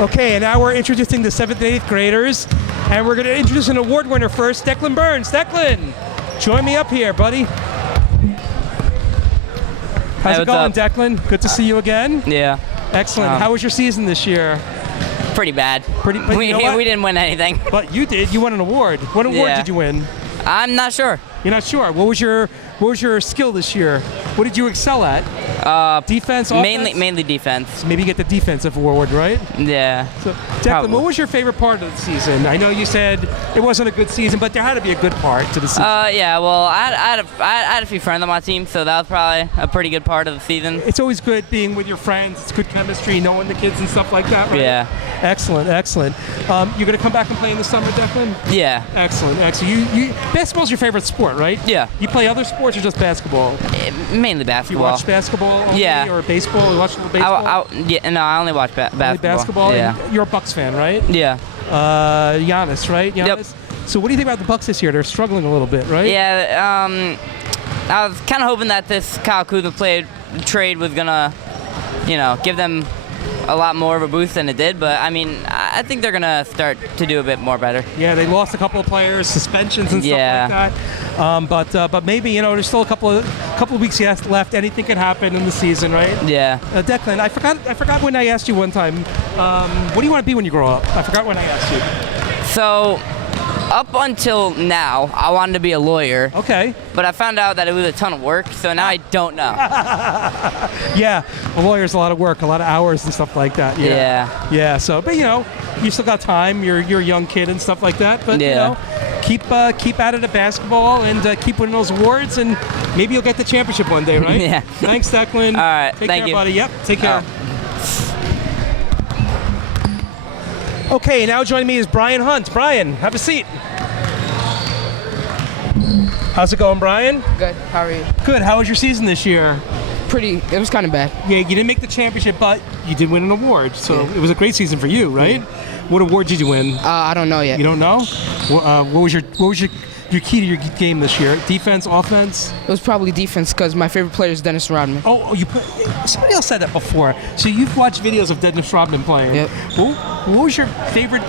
Okay, and now we're introducing the 7th and 8th graders, and we're going to introduce an award winner first, Declan Burns. Declan, join me up here, buddy. How's it going, Declan? Good to see you again. Yeah. Excellent. How was your season this year? Pretty bad. We didn't win anything. But you did. You won an award. What award did you win? I'm not sure. You're not sure. What was your skill this year? What did you excel at? Defense, offense? Mainly defense. So maybe you get the defensive award, right? Yeah. So, Declan, what was your favorite part of the season? I know you said it wasn't a good season, but there had to be a good part to the season. Yeah. Well, I had a few friends on my team, so that was probably a pretty good part of the season. It's always good being with your friends. It's good chemistry, knowing the kids and stuff like that, right? Yeah. Excellent, excellent. You're going to come back and play in the summer, Declan? Yeah. Excellent, excellent. Basketball's your favorite sport, right? Yeah. You play other sports or just basketball? Mainly basketball. You watch basketball only, or baseball? You watch a little baseball? I only watch basketball. Only basketball? Yeah. And you're a Bucks fan, right? Yeah. Giannis, right? Giannis? Yep. So what do you think about the Bucks this year? They're struggling a little bit, right? Yeah. I was kind of hoping that this Kyle Kuzma trade was gonna, give them a lot more of a boost than it did, but I mean, I think they're gonna start to do a bit more better. Yeah, they lost a couple of players, suspensions and stuff like that. But maybe there's still a couple of weeks left. Anything can happen in the season, right? Yeah. Declan, I forgot when I asked you one time. What do you want to be when you grow up? I forgot when I asked you. So, up until now, I wanted to be a lawyer. Okay. But I found out that it was a ton of work, so now I don't know. Yeah, a lawyer's a lot of work, a lot of hours and stuff like that. Yeah. Yeah. So, but you still got time. You're a young kid and stuff like that. But keep at it at basketball and keep winning those awards, and maybe you'll get the championship one day, right? Yeah. Thanks, Declan. All right. Take Thank care, you, buddy. Yep. Take care. Okay, now joining me is Brian Hunt. Brian, have a seat. How's it going, Brian? Good. How are you? Good. How was your season this year? It was kind of bad. Yeah, you didn't make the championship, but you did win an award. So it was a great season for you, right? Yeah. What award did you win? I don't know yet. You don't know? What was your key to your game this year? Defense, offense? It was probably defense because my favorite player is Dennis Rodman. Oh, somebody else said that before. So you've watched videos of Dennis Rodman playing. Yep. What was your favorite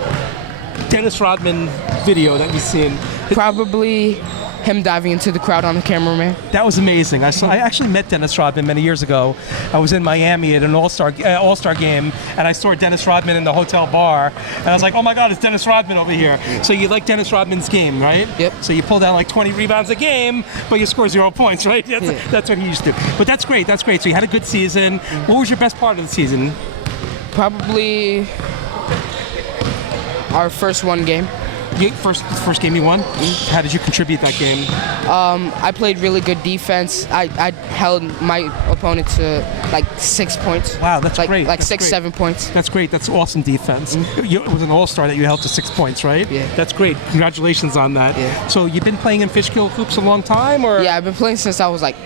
Dennis Rodman video that you've seen? Probably him diving into the crowd on the cameraman. That was amazing. I actually met Dennis Rodman many years ago. I was in Miami at an All-Star game, and I saw Dennis Rodman in the hotel bar, and I was like, oh my God, it's Dennis Rodman over here. So you like Dennis Rodman's game, right? Yep. So you pull down like 20 rebounds a game, but you score 0 points, right? That's what he used to do. But that's great. That's great. So you had a good season. What was your best part of the season? Probably our first one game. First game you won? How did you contribute that game? I played really good defense. I held my opponent to like 6 points. Wow, that's great. Like 7 points. That's great. That's awesome defense. It was an all-star that you held to 6 points, right? Yeah. That's great. Congratulations on that. Yeah. So you've been playing in Fishkill hoops a long time, or? Yeah, I've been playing since I was like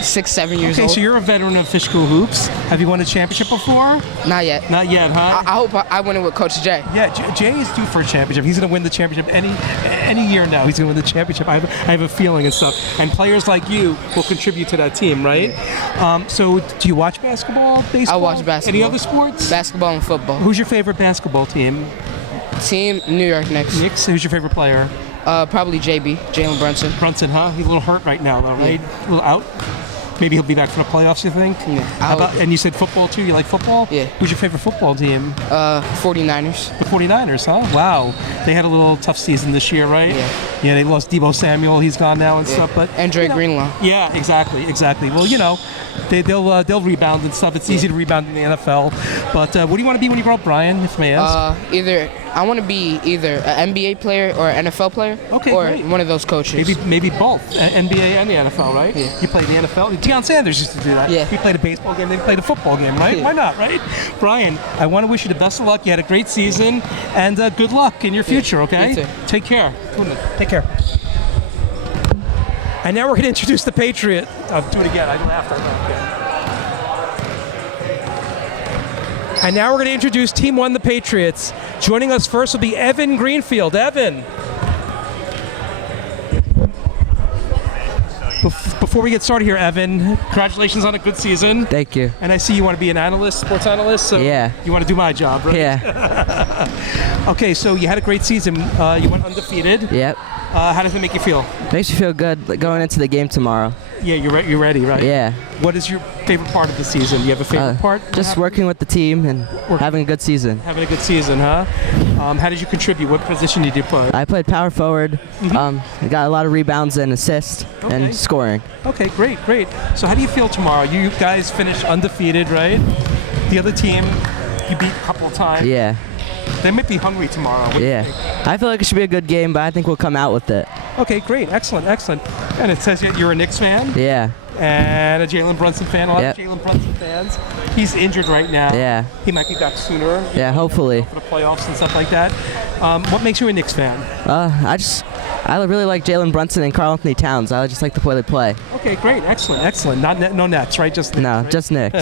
6, 7 years old. Okay, so you're a veteran of Fishkill hoops. Have you won a championship before? Not yet. Not yet, huh? I hope I win it with Coach Jay. Yeah, Jay is due for a championship. He's going to win the championship any year now. He's going to win the championship. I have a feeling and stuff. And players like you will contribute to that team, right? Yeah. So do you watch basketball, baseball? I watch basketball. Any other sports? Basketball and football. Who's your favorite basketball team? New York Knicks. Knicks. Who's your favorite player? Probably Jalen Brunson. Brunson, huh? He's a little hurt right now, though, right? Yeah. A little out. Maybe he'll be back for the playoffs, you think? Yeah. And you said football, too? You like football? Yeah. Who's your favorite football team? 49ers. The 49ers, huh? Wow. They had a little tough season this year, right? Yeah. Yeah, they lost Deebo Samuel. He's gone now and stuff. But Andre Greenlaw. Yeah, exactly. Well, they'll rebound and stuff. It's easy to rebound in the NFL. But what do you want to be when you grow up, Brian, if I may ask? I want to be either an NBA player or an NFL player, or great. one of those coaches. Maybe both, NBA and the NFL, right? Yeah. You played the NFL. Deion Sanders used to do that. Yeah. He played a baseball game, then he played a football game, right? Yeah. Why not, right? Brian, I want to wish you the best of luck. You had a great season, and good luck in your future, okay? You too. Take care. Take care. And now we're going to introduce the Patriot. I'll do it again. I laughed. And now we're going to introduce Team 1, the Patriots. Joining us first will be Evan Greenfield. Evan. Before we get started here, Evan, congratulations on a good season. Thank you. And I see you want to be an analyst, sports analyst. So Yeah. you want to do my job, right? Yeah. Okay, so you had a great season. You went undefeated. Yep. How does it make you feel? Makes you feel good going into the game tomorrow. Yeah, you're ready, right? Yeah. What is your favorite part of the season? Do you have a favorite part? Just working with the team and having a good season. Having a good season, huh? How did you contribute? What position did you play? I played power forward. I got a lot of rebounds and assists Okay. and scoring. Okay, great. So how do you feel tomorrow? You guys finished undefeated, right? The other team, you beat a couple of times. Yeah. They might be hungry tomorrow. What do you think? I feel like it should be a good game, but I think we'll come out with it. Okay, great. Excellent. And it says you're a Knicks fan Yeah. and a Jalen Brunson fan. A lot Yep. of Jalen Brunson fans. He's injured right now. Yeah. He might be back sooner. Yeah, hopefully. For the playoffs and stuff like that. What makes you a Knicks fan? I really like Jalen Brunson and Karl Anthony Towns. I just like the way they play. Okay, great. Excellent. No Nets, right? Just Knicks, No, right? just Knicks.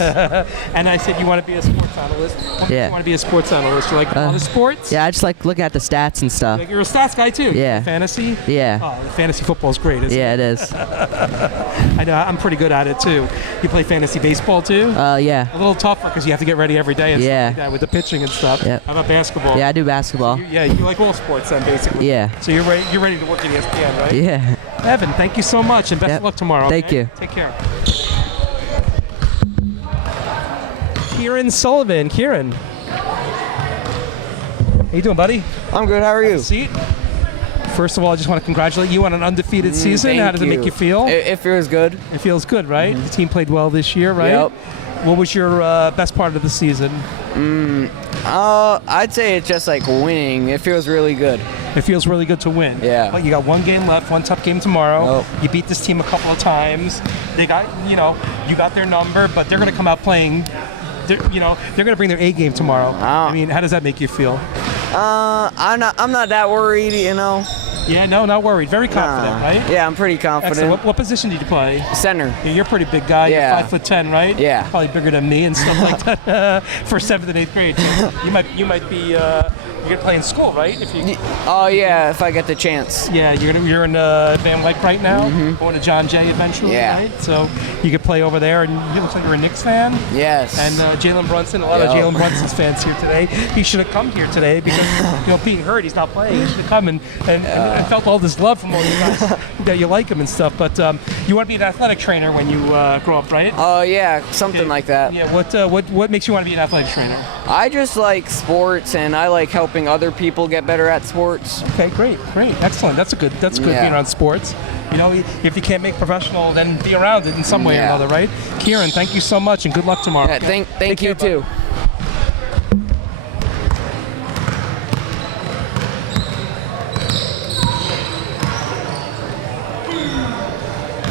And I said you want to be a sports analyst. What makes Yeah. you want to be a sports analyst? You like all the sports? Yeah, I just like looking at the stats and stuff. Like you're a stats guy too. Yeah. Fantasy? Yeah. Oh, the fantasy football is great, isn't Yeah, it? it is. I know, I'm pretty good at it too. You play fantasy baseball too? Yeah. A little tougher because you have to get ready every day and Yeah. stuff like that with the pitching and stuff. Yep. How about basketball? Yeah, I do basketball. You like all sports then, basically. Yeah. So you're ready to work at ESPN, right? Yeah. Evan, thank you so much and best Yep. of luck tomorrow. Thank okay? you. Take care. Kieran Sullivan. Kieran. How you doing, buddy? I'm good. How are you? Seat. First of all, I just want to congratulate you on an undefeated season. How does it make you feel? It feels good. It feels good, right? The team played well this year, right? Yep. What was your best part of the season? I'd say it's just like winning. It feels really good. It feels really good to win. Yeah. But you got one game left, one tough game tomorrow. Yep. You beat this team a couple of times. They got, you got their number, but they're going to come out playing. They're going to bring their A game tomorrow. I mean, how does that make you feel? I'm not that worried, Yeah, no, not worried. Very confident, right? Yeah, I'm pretty confident. Excellent. What position did you play? Center. Yeah, you're a pretty big guy. Yeah. You're 5'10", right? Yeah. Probably bigger than me and stuff like that for 7th and 8th grade. So you might be you're gonna play in school, right? Oh yeah, if I get the chance. Yeah, you're in Van Wyck right now, going to John Jay eventually, Yeah. right? So you could play over there, and you look like you're a Knicks fan. Yes. And Jalen Brunson, a lot of Yep. Jalen Brunson's fans here today. He should have come here today because being hurt, he's not playing. He should have come and felt all this love from all you guys that you like him and stuff. But you want to be an athletic trainer when you grow up, right? Oh yeah, something like that. Yeah. What makes you want to be an athletic trainer? I just like sports, and I like helping other people get better at sports. Okay, great, excellent. That's good Yeah. being around sports. If you can't make professional, then be around it in some way or Yeah. another, right? Kieran, thank you so much and good luck tomorrow. Yeah, okay? thank Take you care, too.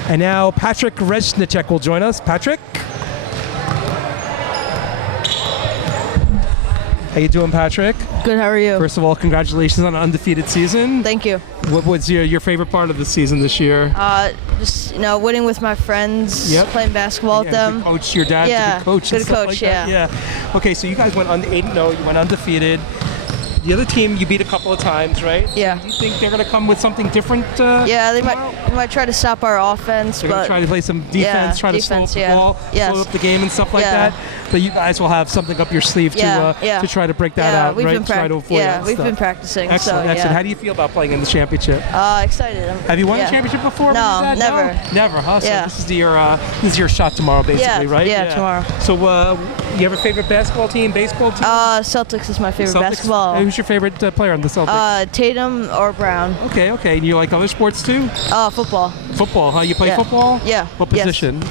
And now Patrick Resnicek will join us. Patrick? How you doing, Patrick? Good, how are you? First of all, congratulations on an undefeated season. Thank you. What was your favorite part of the season this year? Just winning with my friends, Yep. playing basketball with them. Good coach, your dad's a Yeah, good coach. and good stuff coach, like that. Yeah. Okay, so you guys went 8-0. You went undefeated. The other team you beat a couple of times, right? Yeah. Do you think they're going to come with something different? Yeah, they tomorrow? might try to stop our offense, They're going but to try to play some defense, try to slow up defense, the yeah. ball, Yes. slow up the game and stuff like Yeah. that. But you guys will have something up your sleeve Yeah, to try to break that out, we've right? been Try to avoid that we've stuff. been practicing. Excellent, so, excellent. Yeah. How do you feel about playing in the championship? Excited. Have you won yeah. the championship before? No, with your dad? never. No? Never, huh? So Yeah. this is your shot tomorrow, basically, right? Yeah, tomorrow. So you have a favorite basketball team, baseball team? Celtics is my favorite Celtics? basketball. Who's your favorite player on the Celtics? Tatum or Brown. Okay. And you like other sports too? Football. Football, huh? You play Yeah. football? Yeah. What yes. position?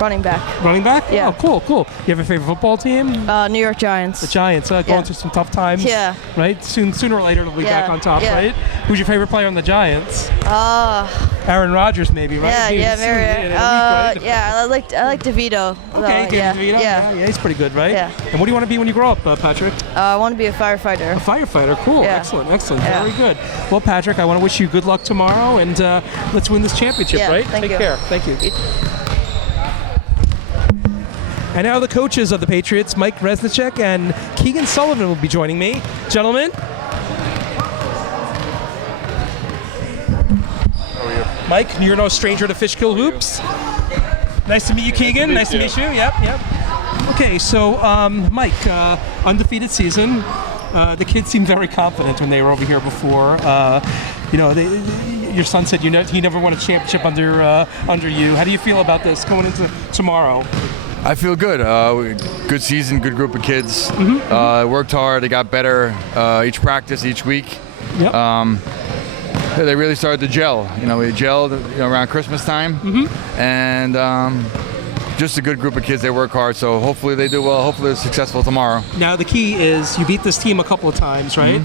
Running back. Running back? Yeah. Oh, cool. You have a favorite football team? New York Giants. The Giants, going Yeah. through some tough times. Yeah. Right? Sooner or later they'll be Yeah, back on top, yeah. right? Who's your favorite player on the Giants? Uh, Aaron Rodgers, maybe, right? yeah, Maybe yeah, soon, very. in a week, right? Yeah, I like DeVito. Okay, good yeah, DeVito. Yeah, he's pretty good, right? Yeah. And what do you want to be when you grow up, Patrick? I want to be a firefighter. A firefighter. Cool. Yeah. Excellent. Yeah. Very good. Well, Patrick, I want to wish you good luck tomorrow, and let's win this championship, Yeah, right? thank Take you. care. Thank you. And now the coaches of the Patriots, Mike Resnicek and Keegan Sullivan, will be joining me. Gentlemen. Mike, you're no stranger to Fishkill Hoops. Nice to meet you, Keegan. Nice to meet you. Yep. Okay, so Mike, undefeated season. The kids seemed very confident when they were over here before. Your son said he never won a championship under you. How do you feel about this going into tomorrow? I feel good. Good season, good group of kids. Worked hard. They got better each practice, each week. Yep. They really started to gel. We gelled around Christmas time, and just a good group of kids. They work hard, so hopefully they do well. Hopefully they're successful tomorrow. Now the key is you beat this team a couple of times, right?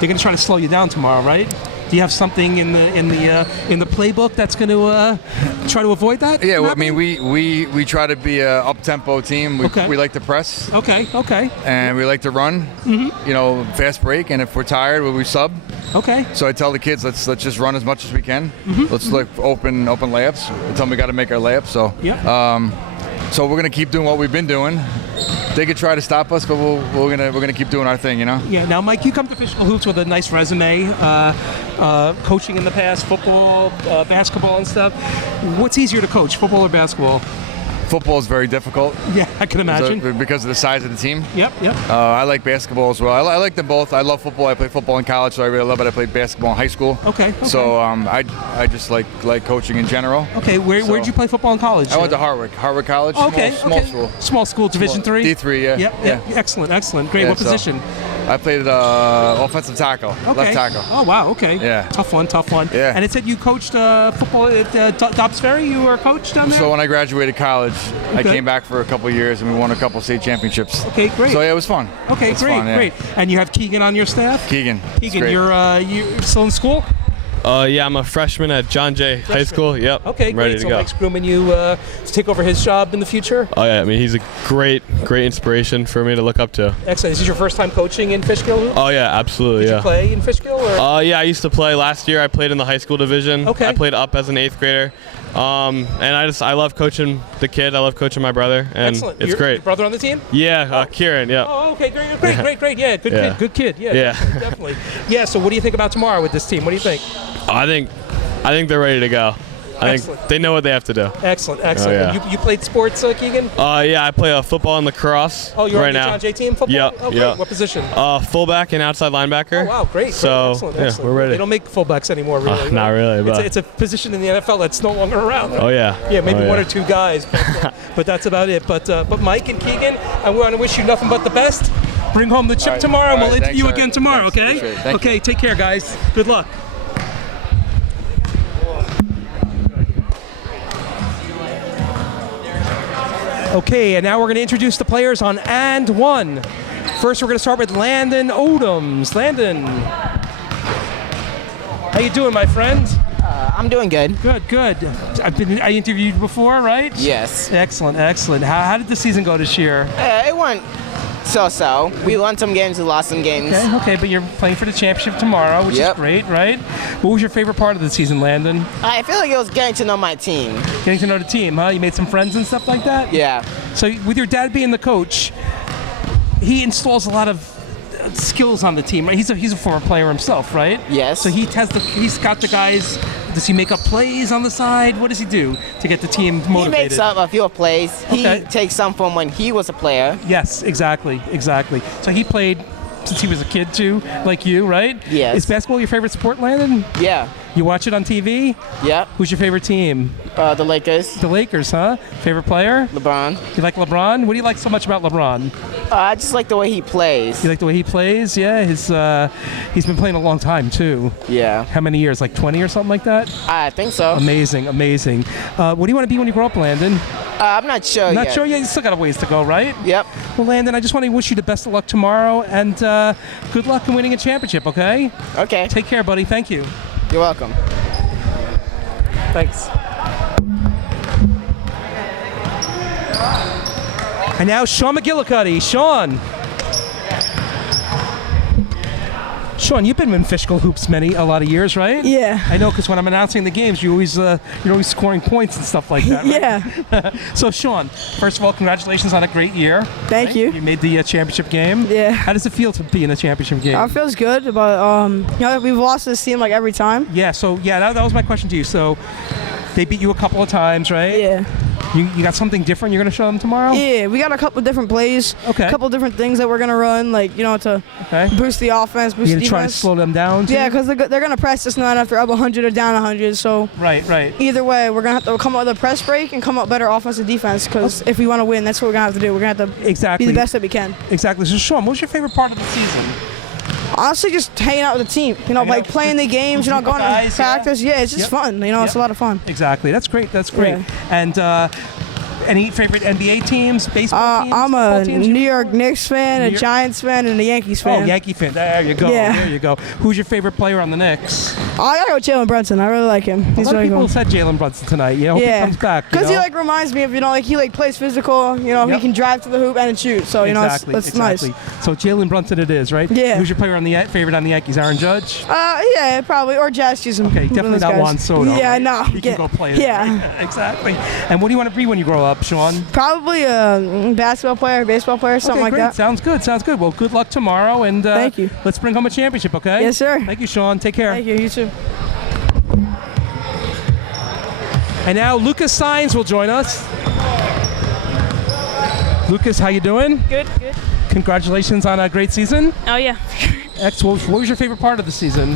They're going to try to slow you down tomorrow, right? Do you have something in the playbook that's going to try to avoid that? Yeah, well, I mean, we try to be a up-tempo team. We like to press. Okay. And we like to run. Fast break. And if we're tired, we sub. Okay. So I tell the kids, let's just run as much as we can. Let's look open layups. I tell them we got to make our layups. So so we're gonna keep doing what we've been doing. They could try to stop us, but we're gonna keep doing our thing, Yeah. Now, Mike, you come to Fishkill Hoops with a nice resume, coaching in the past, football, basketball, and stuff. What's easier to coach, football or basketball? Football is very difficult. Yeah, I can imagine. Because of the size of the team. Yep. I like basketball as well. I like them both. I love football. I played football in college, so I really love it. I played basketball in high school. Okay. So I just like coaching in general. Okay, where'd you play football in college? I went to Harvard College. Small school. Small school, Division III? D3, yeah. Yep. Excellent. Great. Yeah, What position? I played offensive tackle, left tackle. Oh, wow, okay. Yeah. Tough one. Yeah. And it said you coached football at Dobbs Ferry? You were a coach down there? So when I graduated college, I came back for a couple of years and we won a couple state championships. Okay, great. So yeah, it was fun. Okay, great. And you have Keegan on your staff? Keegan, you're still in school? Yeah, I'm a freshman at John Jay High School. Yep. Okay, I'm ready great. to So go. Mike's grooming you to take over his job in the future? Oh yeah, I mean he's a great inspiration for me to look up to. Excellent. Is this your first time coaching in Fishkill? Oh yeah, absolutely. Did you play in Fishkill? Or? Yeah, I used to play last year. I played in the high school division. Okay. I played up as an 8th grader. And I love coaching the kid. I love coaching my brother, and Excellent. it's great. Your brother on the team? Yeah, Kieran. Yeah. Oh, okay, great. Yeah, good kid. Yeah, definitely. Yeah. So, what do you think about tomorrow with this team? What do you think? I think they're ready to go. I Excellent. think they know what they have to do. Excellent. Oh, yeah. You played sports, Keegan? Yeah, I play football and lacrosse Oh, you're right on the now. John Jay team football? Yep, Oh, great. yep. What position? Fullback and outside linebacker. Oh, wow, great. So, Excellent. we're ready. They don't make fullbacks anymore, really. Not really, but It's a position in the NFL that's no longer around. Oh yeah. Yeah, maybe Oh, one yeah. or two guys, but that's about it. But Mike and Keegan, I want to wish you nothing but the best. Bring home the chip right. tomorrow, and All we'll right, interview thanks, again sir. tomorrow, Thanks. okay? Appreciate it. Thank Okay, take care, guys. Good luck. Okay, and now we're going to introduce the players on and one. First, we're going to start with Landon Odoms. Landon, how you doing, my friend? I'm doing good. Good. I interviewed you before, right? Yes. Excellent. How did the season go this year? It went so-so. We won some games, we lost some games. Okay, but you're playing for the championship tomorrow, which is great, right? What was your favorite part of the season, Landon? I feel like it was getting to know my team. Getting to know the team, huh? You made some friends and stuff like that? Yeah. So with your dad being the coach, he installs a lot of skills on the team, right? He's a former player himself, right? Yes. So he's got the guys. Does he make up plays on the side? What does he do to get the team motivated? He makes up a few plays. Okay. He takes some from when he was a player. Yes, exactly. So he played since he was a kid too, like you, right? Yes. Is basketball your favorite sport, Landon? Yeah. You watch it on TV? Yeah. Who's your favorite team? The Lakers. The Lakers, huh? Favorite player? LeBron. You like LeBron? What do you like so much about LeBron? I just like the way he plays. You like the way he plays? Yeah, he's been playing a long time too. Yeah. How many years? Like 20 or something like that? I think so. Amazing. What do you want to be when you grow up, Landon? I'm not sure Not yet. sure yet. You still got a ways to go, right? Yep. Well, Landon, I just want to wish you the best of luck tomorrow and good luck in winning a championship, okay? Okay. Take care, buddy. Thank you. You're welcome. Thanks. And now Sean McGillicuddy. Sean, Sean, you've been in Fishkill hoops a lot of years, right? Yeah. I know, because when I'm announcing the games, you're always scoring points and stuff like that. Right? Yeah. So, Sean, first of all, congratulations on a great year. Thank you. You made the championship game. Yeah. How does it feel to be in a championship game? It feels good, but we've lost this team like every time. Yeah. So that was my question to you. So they beat you a couple of times, right? Yeah. You got something different you're gonna show them tomorrow? Yeah, we got a couple different plays. Okay. A couple different things that we're gonna run, like to boost the offense, boost the You gonna defense. try to slow them down? Too? Yeah, because they're gonna press us now after up 100 or down 100. So right. Either way, we're gonna have to come up with a press break and come up better offensive defense. Because if we want to win, that's what we're gonna have to do. We're gonna have to be the best that we can. Exactly. So, Sean, what's your favorite part of the season? Honestly, just hanging out with the team. Like playing the games. Going to practice. Yeah, it's just fun. It's a lot of fun. Exactly. That's great. Yeah. And any favorite NBA teams, baseball teams? I'm a teams? New York Knicks fan, a Giants fan, and a Yankees fan. Oh, Yankee fan. There you go. Yeah. There you go. Who's your favorite player on the Knicks? I gotta go with Jalen Brunson. I really like him. A He's lot of really people cool. said Jalen Brunson tonight. Yeah, hope he comes back. Because he reminds me of he plays physical. He can drive to the hoop and shoot. So exactly, it's nice. So Jalen Brunson it is, right? Yeah. Who's your player favorite on the Yankees? Aaron Judge? Yeah, probably, or Jazz Chisholm. Okay, definitely not Juan Soto. Yeah, no. He can go play. Yeah. Exactly. And what do you want to be when you grow up, Sean? Probably a basketball player, baseball player, something like great. that. Sounds good. Well, good luck tomorrow, and thank you. Let's bring home a championship, okay? Yes, sir. Thank you, Sean. Take care. Thank you. You too. And now Lucas Sines will join us. Lucas, how you doing? Good. Congratulations on a great season. Oh yeah. Excellent. What was your favorite part of the season?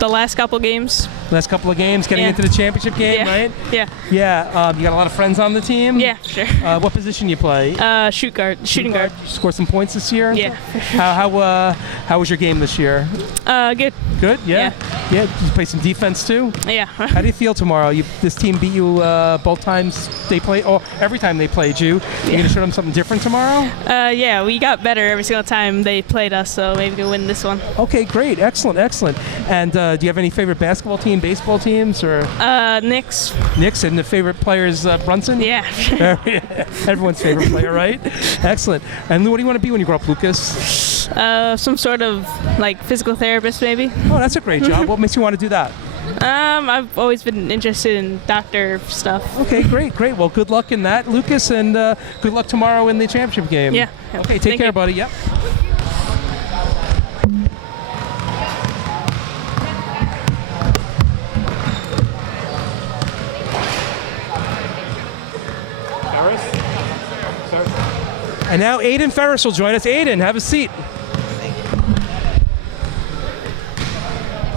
The last couple games. Last couple of games, getting into the championship game, right? Yeah. Yeah. You got a lot of friends on the team. Yeah, sure. What position you play? Shooting guard. You scored some points this year. Yeah. How was your game this year? Good. Good. Yeah. Yeah. You play some defense too. Yeah. How do you feel tomorrow? This team beat you both times they played, or every time they played you. You gonna show them something different tomorrow? Yeah, we got better every single time they played us, so maybe we'll win this one. Okay, great, excellent. And do you have any favorite basketball team, baseball teams, or? Knicks. Knicks, and the favorite player is Brunson? Yeah. Everyone's favorite player, right? Excellent. And what do you want to be when you grow up, Lucas? Some sort of physical therapist, maybe. Oh, that's a great job. What makes you want to do that? I've always been interested in doctor stuff. Okay, great. Well, good luck in that, Lucas, and good luck tomorrow in the championship game. Yeah. Okay, take care, buddy. Yep. And now Aiden Ferris will join us. Aiden, have a seat.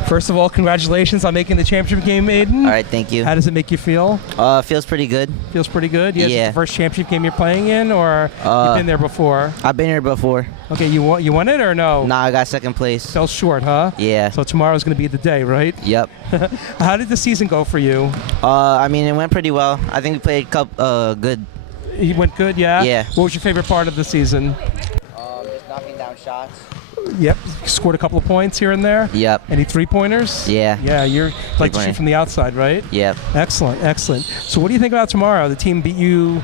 First of all, congratulations on making the championship game, Aiden. All right, thank you. How does it make you feel? Feels pretty good. Feels pretty good? Yes, Yeah. It's the first championship game you're playing in, or you've been there before? I've been here before. Okay, you won it or no? Nah, I got second place. Fell short, huh? Yeah. So tomorrow's going to be the day, right? Yep. How did the season go for you? I mean, it went pretty well. I think we played good. You went good, yeah? Yeah. What was your favorite part of the season? Just knocking down shots. Yep. Scored a couple of points here and there? Yep. Any three-pointers? Yeah. Yeah, you're like to shoot from the outside, right? Yep. Excellent. So what do you think about tomorrow? The team beat you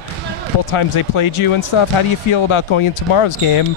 both times they played you and stuff. How do you feel about going into tomorrow's game? Do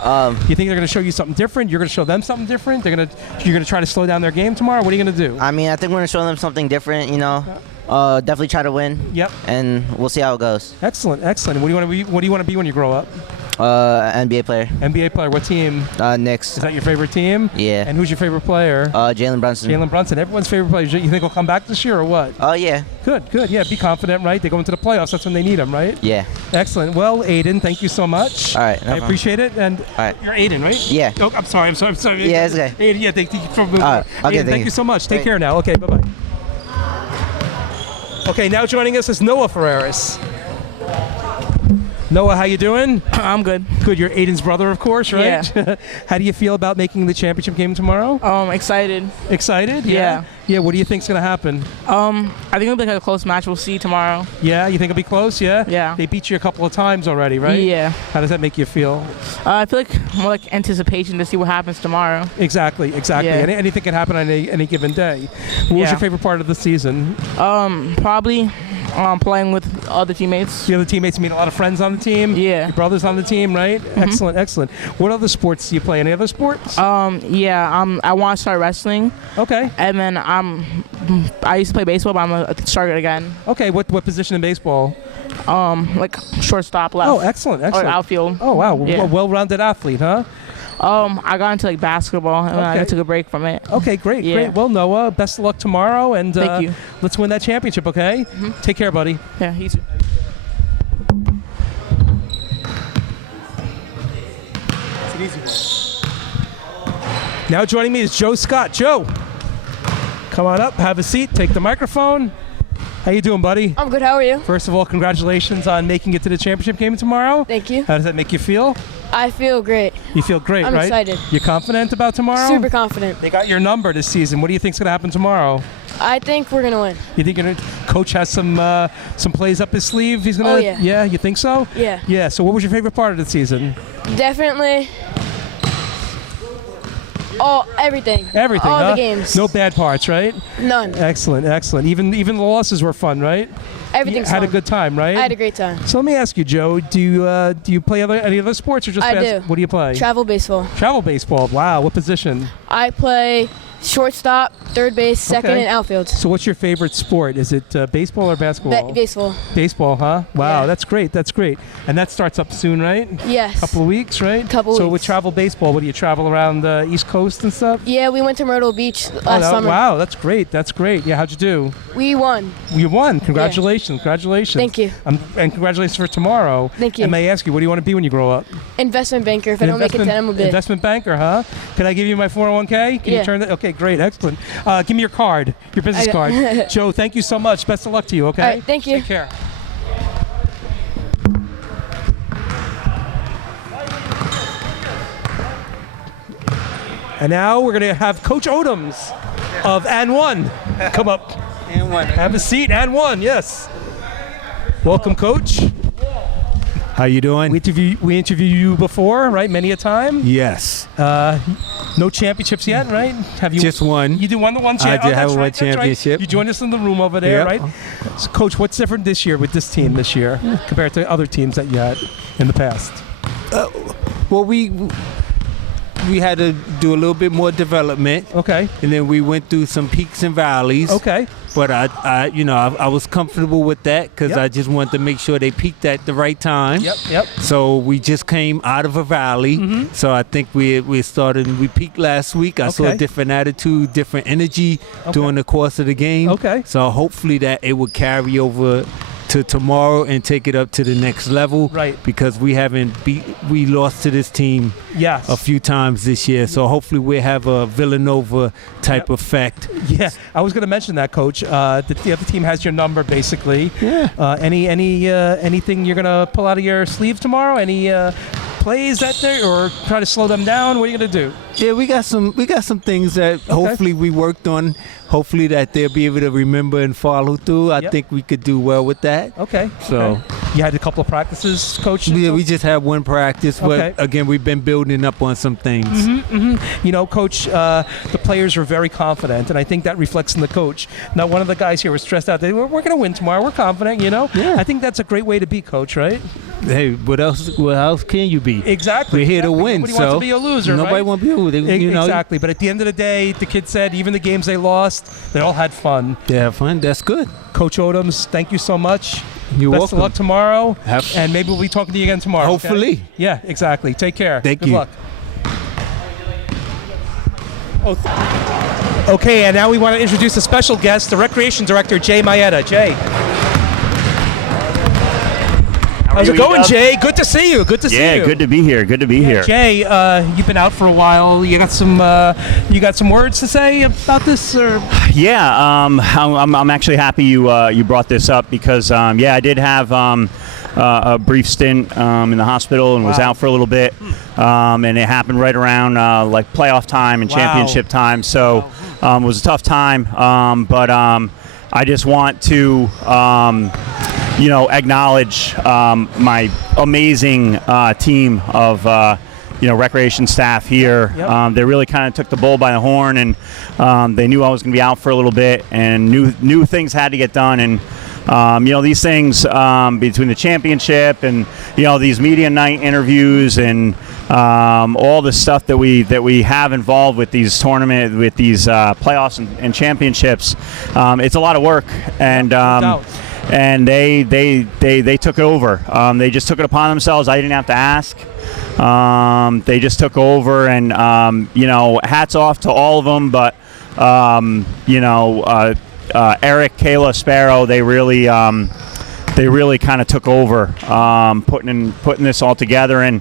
you think they're going to show you something different? You're going to show them something different? You're going to try to slow down their game tomorrow? What are you going to do? I mean, I think we're going to show them something different, definitely try to win. Yep. And we'll see how it goes. Excellent. What do you want to be when you grow up? NBA player. NBA player. What team? Knicks. Is that your favorite team? Yeah. And who's your favorite player? Jalen Brunson. Jalen Brunson. Everyone's favorite player. You think he'll come back this year or what? Oh, yeah. Good. Yeah, be confident, right? They go into the playoffs. That's when they need him, right? Yeah. Excellent. Well, Aiden, thank you so much. All right. I appreciate it. And all right. You're Aiden, right? Yeah. Oh, I'm sorry. Yeah, it's okay. Aiden, yeah, thank you for moving. All right. Okay, Aiden, thank you so much. Take care now. Okay, bye-bye. Okay, now joining us is Noah Ferreris. Noah, how you doing? I'm good. Good. You're Aiden's brother, of course, right? Yeah. How do you feel about making the championship game tomorrow? Excited. Excited? Yeah. What do you think's gonna happen? I think it'll be a close match. We'll see tomorrow. Yeah, you think it'll be close? Yeah. Yeah. They beat you a couple of times already, right? Yeah. How does that make you feel? I feel more like anticipation to see what happens tomorrow. Exactly. Yeah. Anything can happen on any given day. What was your favorite part of the season? Probably Playing with other teammates. The other teammates meet a lot of friends on the team. Yeah. Your brothers on the team, right? Excellent, excellent. What other sports do you play? Any other sports? Yeah. I want to start wrestling. Okay. And then I used to play baseball, but I'm gonna start it again. Okay. What position in baseball? Like shortstop, left. Oh, excellent, excellent. Or outfield. Oh, wow. Yeah. Well-rounded athlete, huh? I got into like basketball and I took a break from it. Okay, great, great. Well, Noah, best of luck tomorrow, and thank you. Let's win that championship, okay? Take care, buddy. Yeah, you too. It's an easy one. Now joining me is Joe Scott. Joe, come on up, have a seat, take the microphone. How you doing, buddy? I'm good. How are you? First of all, congratulations on making it to the championship game tomorrow. Thank you. How does that make you feel? I feel great. You feel great, I'm right? excited. You confident about tomorrow? Super confident. They got your number this season. What do you think's going to happen tomorrow? I think we're gonna win. You think Coach has some plays up his sleeve? He's gonna. Oh, yeah. Yeah, you think so? Yeah. Yeah. So, what was your favorite part of the season? Definitely. Everything. Everything. All huh? the games. No bad parts, right? None. Excellent, excellent. Even the losses were fun, right? Everything's You had fun. a good time, right? I had a great time. So let me ask you, Joe. Do you play any other sports or just I basketball? do. What do you play? Travel baseball. Travel baseball. Wow. What position? I play shortstop, third base, second, Okay. and outfield. So what's your favorite sport? Is it baseball or basketball? Baseball. Baseball, huh? Wow, Yeah. that's great. That's great. And that starts up soon, right? Yes. Couple of weeks, right? Couple So weeks. with travel baseball, what do you travel around the East Coast and stuff? Yeah, we went to Myrtle Beach last summer. Wow, that's great. That's great. Yeah, how'd you do? We won. You won. Congratulations. Congratulations. Thank you. And congratulations for tomorrow. Thank you. And may I ask you, what do you want to be when you grow up? Investment banker. If I don't make it 10, I'm a bit. Investment banker, huh? Can I give you my 401k? Can Yeah. you turn that? Okay, great. Excellent. Give me your card, your business I card. got- Joe, thank you so much. Best of luck to you, okay? All right, thank you. Take care. And now we're going to have Coach Odoms of N1 come up. N1. Have a seat, N1, yes. Welcome, Coach. How you doing? We interviewed you before, right? Many a time. Yes. No championships yet, right? Have you Just one. You won the one I championship. did have one championship. You joined us in the room over there, Yep. right? So, Coach, what's different this year with this team this year compared to other teams that you had in the past? Well, we had to do a little bit more development. Okay. And then we went through some peaks and valleys. Okay. But I was comfortable with that because Yep. I just wanted to make sure they peaked at the right time. Yep. So we just came out of a valley. So I think we peaked last week. I saw a Okay. different attitude, different energy during the course of the game. Okay. So hopefully that it would carry over to tomorrow and take it up to the next level. Right. Because we lost to this team Yes. a few times this year. So hopefully we have a Villanova type effect. Yeah, I was going to mention that, Coach. The other team has your number, basically. Yeah. Anything you're going to pull out of your sleeve tomorrow? Any plays that day, or try to slow them down? What are you going to do? Yeah, we got some things that hopefully we worked on. Hopefully that they'll be able to remember and follow through. I think we could do well with that. Okay. So okay. You had a couple of practices, Coach? Yeah, we just had one practice, Okay. but again, we've been building up on some things. You know, Coach, the players were very confident, and I think that reflects in the coach. Not one of the guys here was stressed out. We're going to win tomorrow. We're confident, you know? Yeah. I think that's a great way to be, Coach, right? Hey, what else can you be? Exactly. We're here to win. Nobody wants to be a loser, Nobody right? wants to be a loser. You know, Exactly. But at the end of the day, the kid said even the games they lost, they all had fun. They have fun. That's good. Coach Odoms, thank you so much. You're Best welcome. of luck tomorrow. Have- And maybe we'll be talking to you again tomorrow. okay? Hopefully. Yeah, exactly. Take care. Thank Good you. luck. Okay, and now we want to introduce a special guest, the Recreation Director, Jay Maeda. Jay. How's it going, Jay? Good to see you. Good to see you. Yeah, good to be here. Good to be here. Jay, you've been out for a while. You got some words to say about this, or? Yeah, I'm actually happy you brought this up because I did have a brief stint in the hospital and was out for a little bit, and it happened right around like playoff time and championship time. So it was a tough time, but I just want to. Acknowledge my amazing team of recreation staff here. Yep. They really kind of took the bull by the horn, and they knew I was going to be out for a little bit, and knew things had to get done. And These things between the championship and these media night interviews and all the stuff that we have involved with these with these playoffs and championships. It's a lot of work, and they took it over. They just took it upon themselves. I didn't have to ask. They just took over, and hats off to all of them. But Eric, Kayla, Sparrow, they really kind of took over, putting this all together, and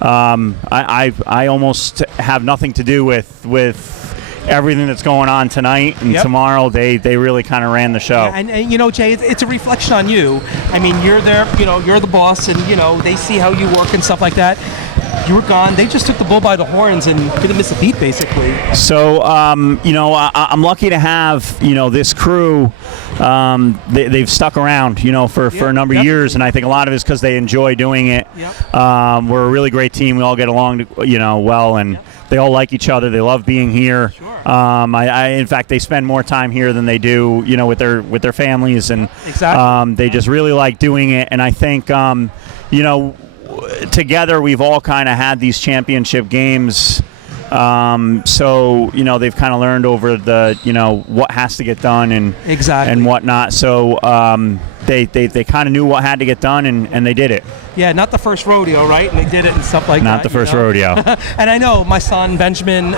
I almost have nothing to do with everything that's going on tonight and tomorrow. They really kind of ran the show. Yeah, and Jay, it's a reflection on you. I mean, you're there, you're the boss, and they see how you work and stuff like that. You were gone. They just took the bull by the horns and didn't miss a beat, basically. So, I'm lucky to have, this crew. They've stuck around, for a number of years, and I think a lot of it is because they enjoy doing it. We're a really great team. We all get along, well, and they all like each other. They love being here. In fact, they spend more time here than they do, with their families, and they just really like doing it. And I think, together we've all kind of had these championship games, so they've kind of learned over the what has to get done and whatnot. So they kind of knew what had to get done, and they did it. Yeah, not the first rodeo, right? And they did it and stuff like that. Not the first rodeo. And I know my son Benjamin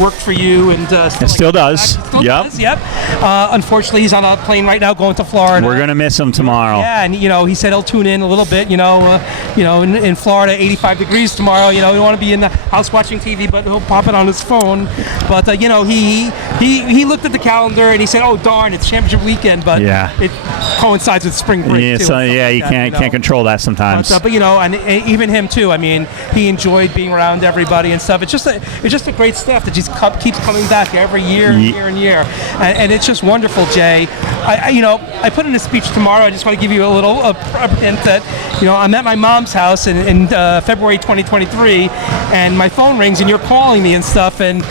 worked for you, and still does. Still does. Yep. Unfortunately, he's on a plane right now going to Florida. We're gonna miss him tomorrow. Yeah, and he said he'll tune in a little bit. In Florida, 85 degrees tomorrow. He don't want to be in the house watching TV, but he'll pop it on his phone. But he looked at the calendar and he said, "Oh darn, it's championship weekend." But it coincides with spring break too. So you can't control that sometimes. But and even him too. I mean, he enjoyed being around everybody and stuff. It's just a great stuff that just keeps coming back every year and year and year, and it's just wonderful, Jay. I put in a speech tomorrow. I just want to give you a little hint that I'm at my mom's house in February 2023, and my phone rings and you're calling me and stuff, and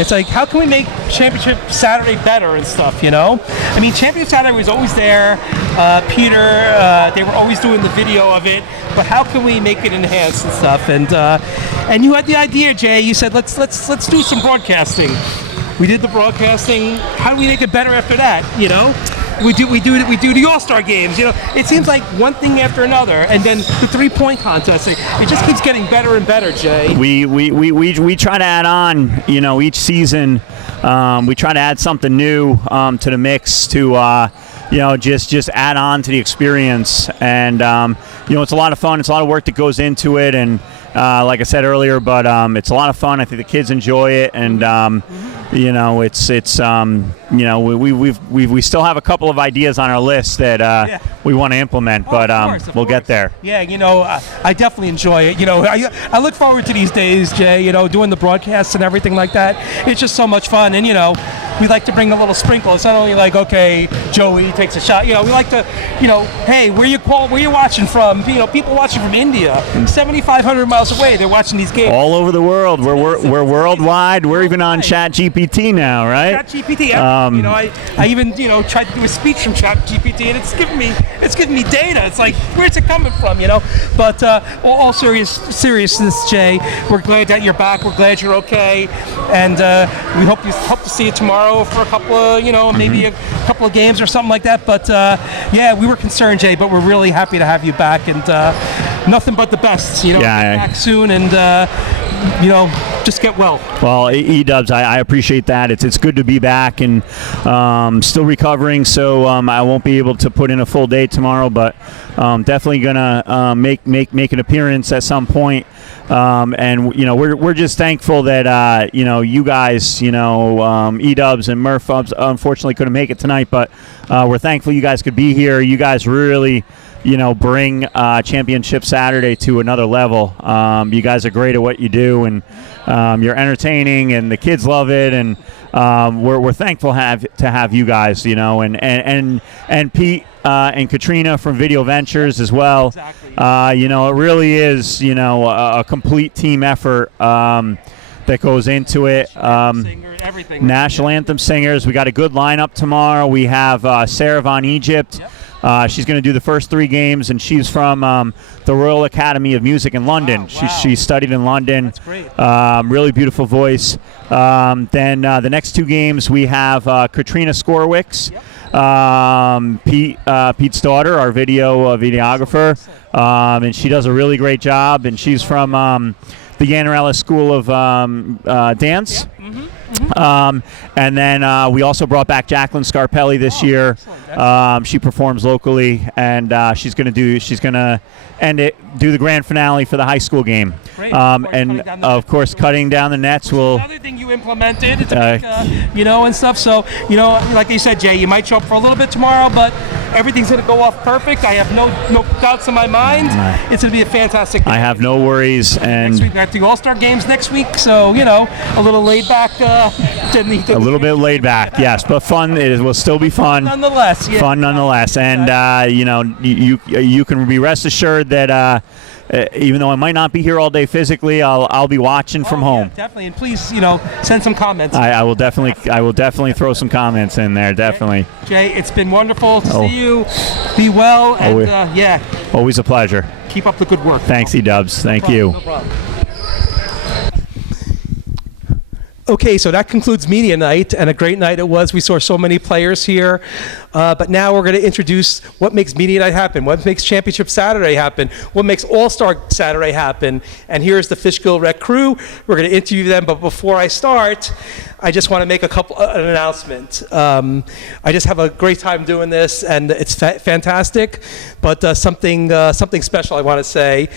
it's like, how can we make Championship Saturday better and stuff? I mean, Championship Saturday was always there. Peter, they were always doing the video of it, but how can we make it enhanced and stuff? And you had the idea, Jay. You said let's do some broadcasting. We did the broadcasting. How do we make it better after that? We do the All-Star games. It seems like one thing after another, and then the 3-point contest. It just keeps getting better and better, Jay. We try to add on, each season. We try to add something new to the mix to. Just add on to the experience, and it's a lot of fun. It's a lot of work that goes into it, and like I said earlier, but it's a lot of fun. I think the kids enjoy it, and we still have a couple of ideas on our list that we want to implement, but we'll get there. Yeah, I definitely enjoy it. I look forward to these days, Jay. Doing the broadcasts and everything like that. It's just so much fun, and we like to bring a little sprinkle. It's not only like, okay, Joey takes a shot. We like to, hey, where you watching from? People watching from India, 7,500 miles away. They're watching these games all over the world. We're worldwide. We're even on ChatGPT now, right? ChatGPT. I even tried to do a speech from ChatGPT, and it's giving me data. It's like, where's it coming from? But all seriousness, Jay, we're glad that you're back. We're glad you're okay, and we hope to see you tomorrow for a couple of, maybe a couple of games or something like that. But we were concerned, Jay, but we're really happy to have you back, and nothing but the best. Back soon, and just get well. Well, E-Dubs, I appreciate that. It's good to be back, and still recovering, so I won't be able to put in a full day tomorrow, but definitely gonna make an appearance at some point. And we're just thankful that you guys, E-Dubs and Murph unfortunately couldn't make it tonight, but we're thankful you guys could be here. You guys really bring Championship Saturday to another level. You guys are great at what you do, and you're entertaining, and the kids love it, and we're thankful to have you guys, and Pete and Katrina from Video Ventures as well. Exactly. It really is, a complete team effort that goes into it. National Anthem singers. We got a good lineup tomorrow. We have Sarah Von Egypt. Yep. She's going to do the first 3 games, and she's from the Royal Academy of Music in London. She studied in London. That's great. Really beautiful voice. Then the next 2 games we have Katrina Skorwicks, Pete's daughter, our videographer, and she does a really great job. And she's from the Yanarella School of Dance. And then we also brought back Jacqueline Scarpelli this year. She performs locally, and she's going to do the grand finale for the high school game. And of course, cutting down the nets will. Another thing you implemented, and stuff. So, like you said, Jay, you might show up for a little bit tomorrow, but everything's going to go off perfect. I have no doubts in my mind. It's going to be a fantastic game. I have no worries. And next week we have the All-Star games next week, so a little laid back. A little bit laid back, yes, but fun. It will still be fun. Nonetheless, yeah. Fun nonetheless, and you can be rest assured that even though I might not be here all day physically, I'll be watching from home. Yeah, definitely, and please, send some comments. I will definitely throw some comments in there. Definitely. Jay, it's been wonderful to see you. Be well, and always a pleasure. Keep up the good work. Thanks, E-Dubs. Thank you. No problem. Okay, so that concludes media night, and a great night it was. We saw so many players here, but now we're going to introduce what makes media night happen, what makes Championship Saturday happen, what makes All-Star Saturday happen, and here's the Fishkill Rec crew. We're going to interview them, but before I start, I just want to make an announcement. I just have a great time doing this, and it's fantastic, but something special I want to say.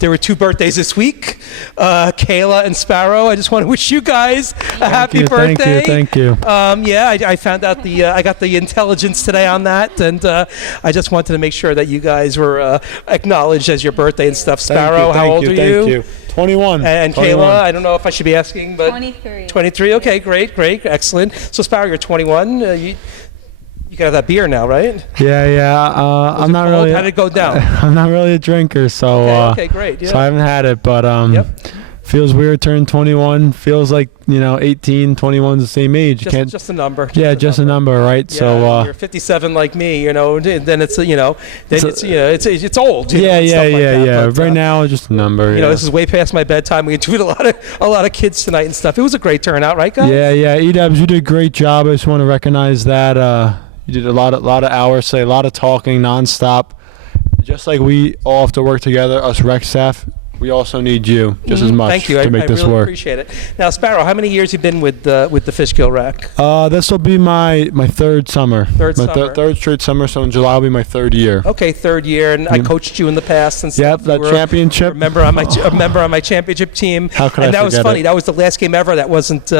There were 2 birthdays this week, Kayla and Sparrow. I just want to wish you guys a happy birthday. Thank you. I found out I got the intelligence today on that, and I just wanted to make sure that you guys were acknowledged as your birthday and stuff. Sparrow, how old are you? Thank you. 21. And 21. Kayla, I don't know if I should be asking, but 23. 23. Okay, great, excellent. So Sparrow, you're 21. You can have that beer now, right? Yeah. I'm not really. How did it go down? I'm not really a drinker, so. Okay, great. Yeah. So I haven't had it, but feels weird turning 21. Feels like 18, 21's the same age. Just a number. Yeah, just a number, right? Yeah, so you're 57 like me, then it's it's old. Yeah. Right now, just a number. This is way past my bedtime. We interviewed a lot of kids tonight and stuff. It was a great turnout, right, guys? Yeah. E-Dubs, you did a great job. I just want to recognize that. You did a lot of hours, a lot of talking nonstop. Just like we all have to work together, us rec staff. We also need you just as much Thank you. to make this really work. Appreciate it. Now, Sparrow, how many years have you been with the Fishkill Rec? This will be my 3rd summer. Third straight summer. So in July will be my 3rd year. Okay, 3rd year, and I coached you in the past and stuff. Yep, that championship. A member on my championship team. How could I forget it? And that was funny. That was the last game ever that wasn't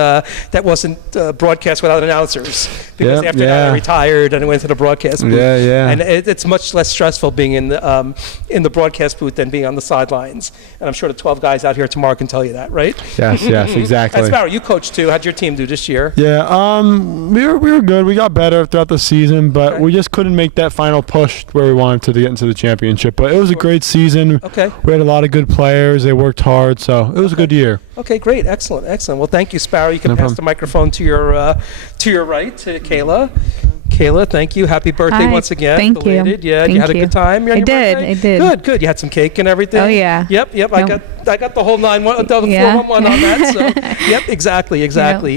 broadcast without announcers, because after that I retired and I went to the broadcast booth. Yeah. And it's much less stressful being in the broadcast booth than being on the sidelines. And I'm sure the 12 guys out here tomorrow can tell you that, right? Yes, exactly. And Sparrow, you coached too. How'd your team do this year? Yeah, we were good. We got better throughout the season, but we just couldn't make that final push where we wanted to get into the championship. But it was a great season. Okay. We had a lot of good players. They worked hard, so it was a good year. Okay, great, excellent. Well, thank you, Sparrow. You can pass the microphone to your right, to Kayla. Kayla, thank you. Happy birthday once again. Thank belated. you. Yeah, you had a good time. I did. Good. You had some cake and everything. Oh yeah. Yep. I got the whole 411 on that. So yep, exactly. Yep.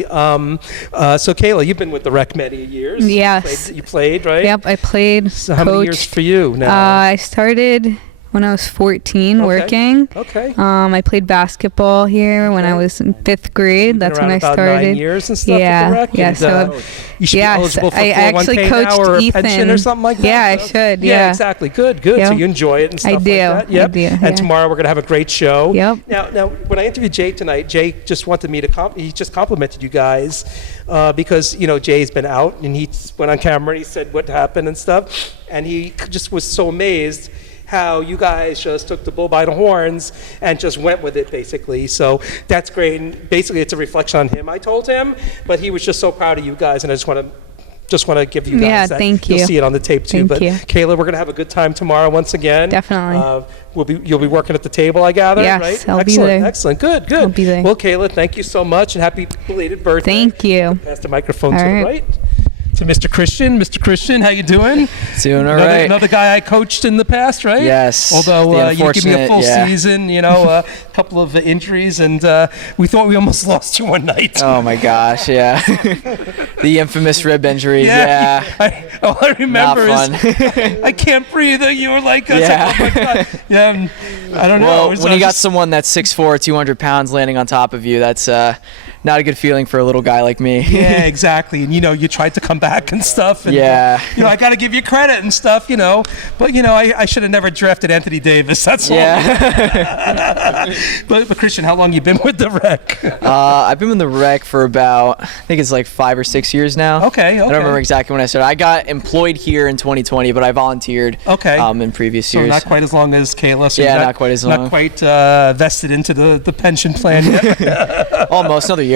So Kayla, you've been with the Rec many years. Yes. You played, right? Yep, I played. So how many years for you now? I started when I was 14 working. Okay. I played basketball here when I was in 5th grade. That's when I started. About 9 years and stuff with the Rec. Yeah. So you should be eligible for I actually 401k coached now or a Ethan. pension or something like that. Yeah, I should. Yeah, exactly. Good. Yep. So you enjoy it and stuff I do. like that. Yep. I do. And tomorrow we're gonna have a great show. Yep. Now, when I interviewed Jay tonight, Jay just wanted me to he just complimented you guys because Jay's been out and he went on camera and he said what happened and stuff, and he just was so amazed how you guys just took the bull by the horns and just went with it, basically. So that's great. And basically, it's a reflection on him, I told him, but he was just so proud of you guys, and I just want to give you guys that. Thank you. You'll see it on the tape too. Thank you. Kayla, we're going to have a good time tomorrow once again. Definitely. You'll be working at the table, I gather, yes, right? I'll be there. Excellent. Good. I'll be there. Well, Kayla, thank you so much, and happy belated birthday. Thank you. Pass the microphone to the right. to Mr. Christian. Mr. Christian, how you doing? Doing all right. Another guy I coached in the past, right? Yes. Although you didn't give me a full yeah. season, a couple of injuries, and we thought we almost lost you one night. Oh my gosh, yeah. The infamous rib injury. Yeah. All I remember Not fun. is I can't breathe. You were like, I was Yeah. like, oh my God. Yeah. I don't know. Well, It's when you got just- someone that's 6'4", 200 pounds landing on top of you, that's not a good feeling for a little guy like me. Yeah, exactly. And you tried to come back and stuff. And, Yeah. I got to give you credit and stuff. But I should have never drafted Anthony Davis. That's all. Yeah. but Christian, how long you been with the Rec? I've been with the Rec for about, I think it's like 5 or 6 years now. Okay. I don't remember exactly when I started. I got employed here in 2020, but I volunteered in previous So years. not quite as long as Kayla. So Yeah, you're not quite as long. Not quite vested into the pension plan yet. Almost another year.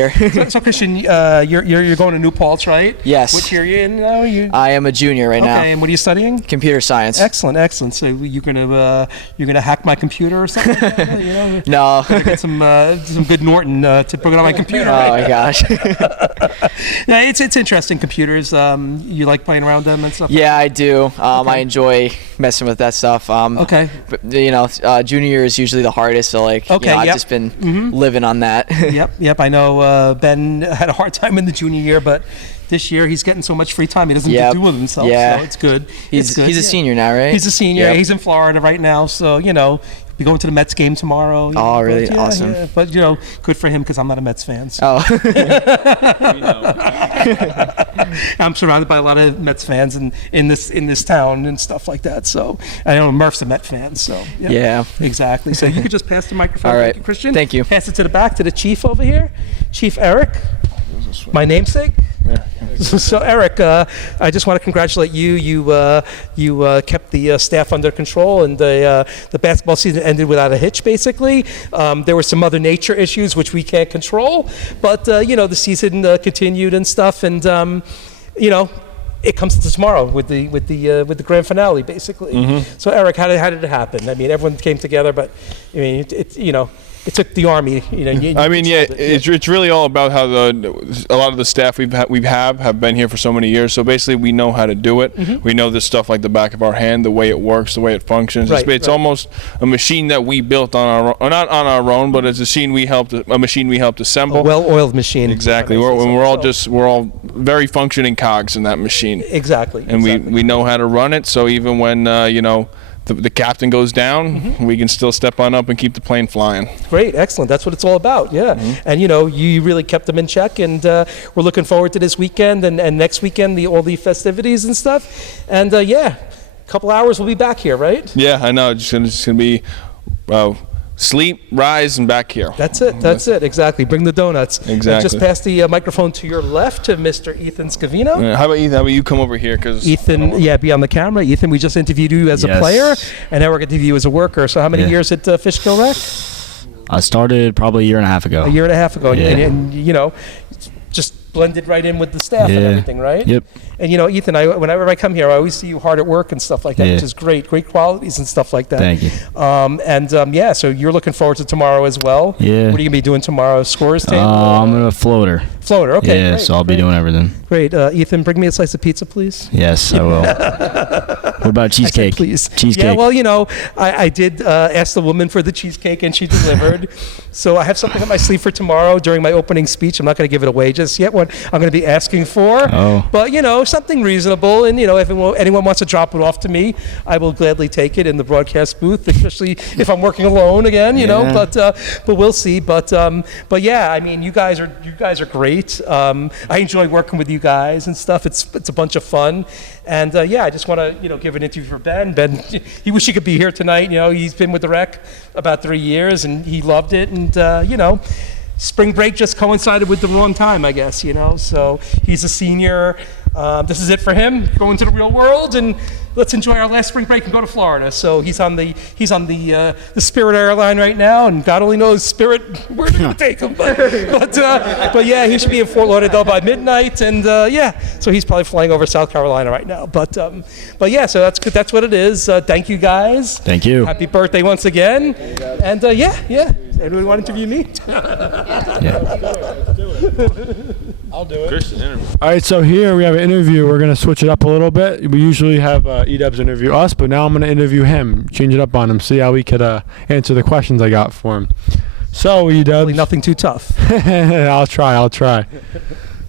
So Christian, you're going to New Paltz, right? Yes. Which year are you in now? I am a junior right now. Okay, and what are you studying? Computer science. Excellent. So you're gonna hack my computer or something? No. Gonna get some good Norton to put it on my computer. Oh my gosh. Yeah, it's interesting, computers. You like playing around them and stuff? Yeah, I do. I enjoy messing with that stuff. Okay. But, junior year is usually the hardest, so I've just been living on that. Yep. I know Ben had a hard time in the junior year, but this year he's getting so much free time he doesn't have to do with himself. Yeah. So it's good. He's a senior now, right? He's a senior. Yep. He's in Florida right now, so be going to the Mets game tomorrow. Oh, really? But, Awesome. Yeah. But good for him because I'm not a Mets fan. So. Oh. I'm surrounded by a lot of Mets fans in this town and stuff like that. So I know Murph's a Met fan. So yeah. Exactly. So you could just pass the microphone. All right. Thank you, Christian. Thank you. Pass it to the back to the chief over here, Chief Eric. My namesake. So Eric, I just want to congratulate you. You kept the staff under control, and the basketball season ended without a hitch. Basically, there were some other nature issues which we can't control, but the season continued and stuff, and it comes to tomorrow with the grand finale, basically. Mm-hmm. So Eric, how did it happen? I mean, everyone came together, but I mean, it took the Army. It's really all about how a lot of the staff we have been here for so many years. So basically, we know how to do it. Mm-hmm. We know this stuff like the back of our hand, the way it works, the way it functions. It's almost a machine that we built on our own, or not on our own, but it's a machine we helped assemble. A well-oiled machine. Exactly. We're all very functioning cogs in that machine. Exactly. And we know how to run it. So even when the captain goes down, we can still step on up and keep the plane flying. Great, excellent. That's what it's all about, yeah. And you really kept them in check, and we're looking forward to this weekend and next weekend, all the festivities and stuff. And a couple hours we'll be back here, right? Yeah, I know. It's just gonna be sleep, rise, and back here. That's it. Exactly. Bring the donuts. Exactly. And just pass the microphone to your left to Mr. Ethan Scavino. Yeah, how about Ethan? How about you come over here? Cause Ethan, be on the camera. Ethan, we just interviewed you as a player, and now we're going to interview you as a worker. So how many years at Fishkill Rec? I started probably a year and a half ago. A year and a half ago, Yeah. and just blended right in with the staff and everything, right? Yep. And Ethan, whenever I come here, I always see you hard at work and stuff like that, which is great qualities and stuff like that. Thank you. So you're looking forward to tomorrow as well. Yeah. What are you gonna be doing tomorrow? Scores table? I'm gonna floater. Floater. Okay. Yeah. Great, So I'll be doing everything. Great. Ethan, bring me a slice of pizza, please. Yes, I will. What about cheesecake? I said, please. Cheesecake. Yeah. Well, I did ask the woman for the cheesecake, and she delivered. So I have something up my sleeve for tomorrow during my opening speech. I'm not going to give it away just yet. What I'm going to be asking for. Oh. But something reasonable, and if anyone wants to drop it off to me, I will gladly take it in the broadcast booth, especially if I'm working alone again. But we'll see. But yeah, I mean, you guys are great. I enjoy working with you guys and stuff. It's a bunch of fun. And I just want to give an interview for Ben. Ben, he wish he could be here tonight. He's been with the Rec about 3 years, and he loved it. And spring break just coincided with the wrong time, I guess. So he's a senior. This is it for him, going to the real world, and let's enjoy our last spring break and go to Florida. So he's on the Spirit airline right now, and God only knows Spirit where to take him. But yeah, he should be in Fort Lauderdale by midnight, and so he's probably flying over South Carolina right now. But yeah, so that's good. That's what it is. Thank you guys. Thank you. Happy birthday once again. And yeah. Anybody want to interview me? I'll do it. Christian interview. All right, so here we have an interview. We're going to switch it up a little bit. We usually have E-Dubs interview us, but now I'm going to interview him, change it up on him, see how we could answer the questions I got for him. So, E-Dubs. Nothing too tough. I'll try.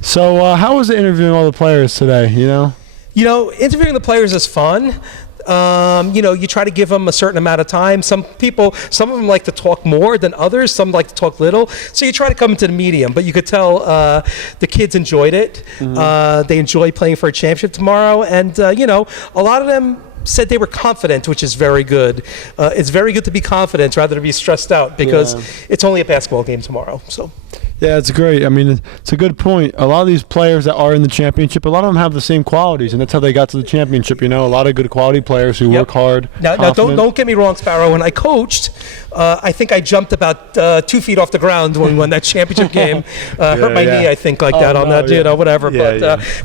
So, how was it interviewing all the players today, Interviewing the players is fun. You try to give them a certain amount of time. Some of them like to talk more than others. Some like to talk little. So you try to come into the medium. But you could tell the kids enjoyed it. Mm-hmm. They enjoy playing for a championship tomorrow. And, a lot of them said they were confident, which is very good. It's very good to be confident rather than be stressed out because it's only a basketball game tomorrow. So. Yeah, it's great. I mean, it's a good point. A lot of these players that are in the championship, a lot of them have the same qualities, and that's how they got to the championship. A lot of good quality players who work hard. Now don't get me wrong, Sparrow. When I coached, I think I jumped about 2 feet off the ground when we won that championship game. Hurt my knee, I think, whatever.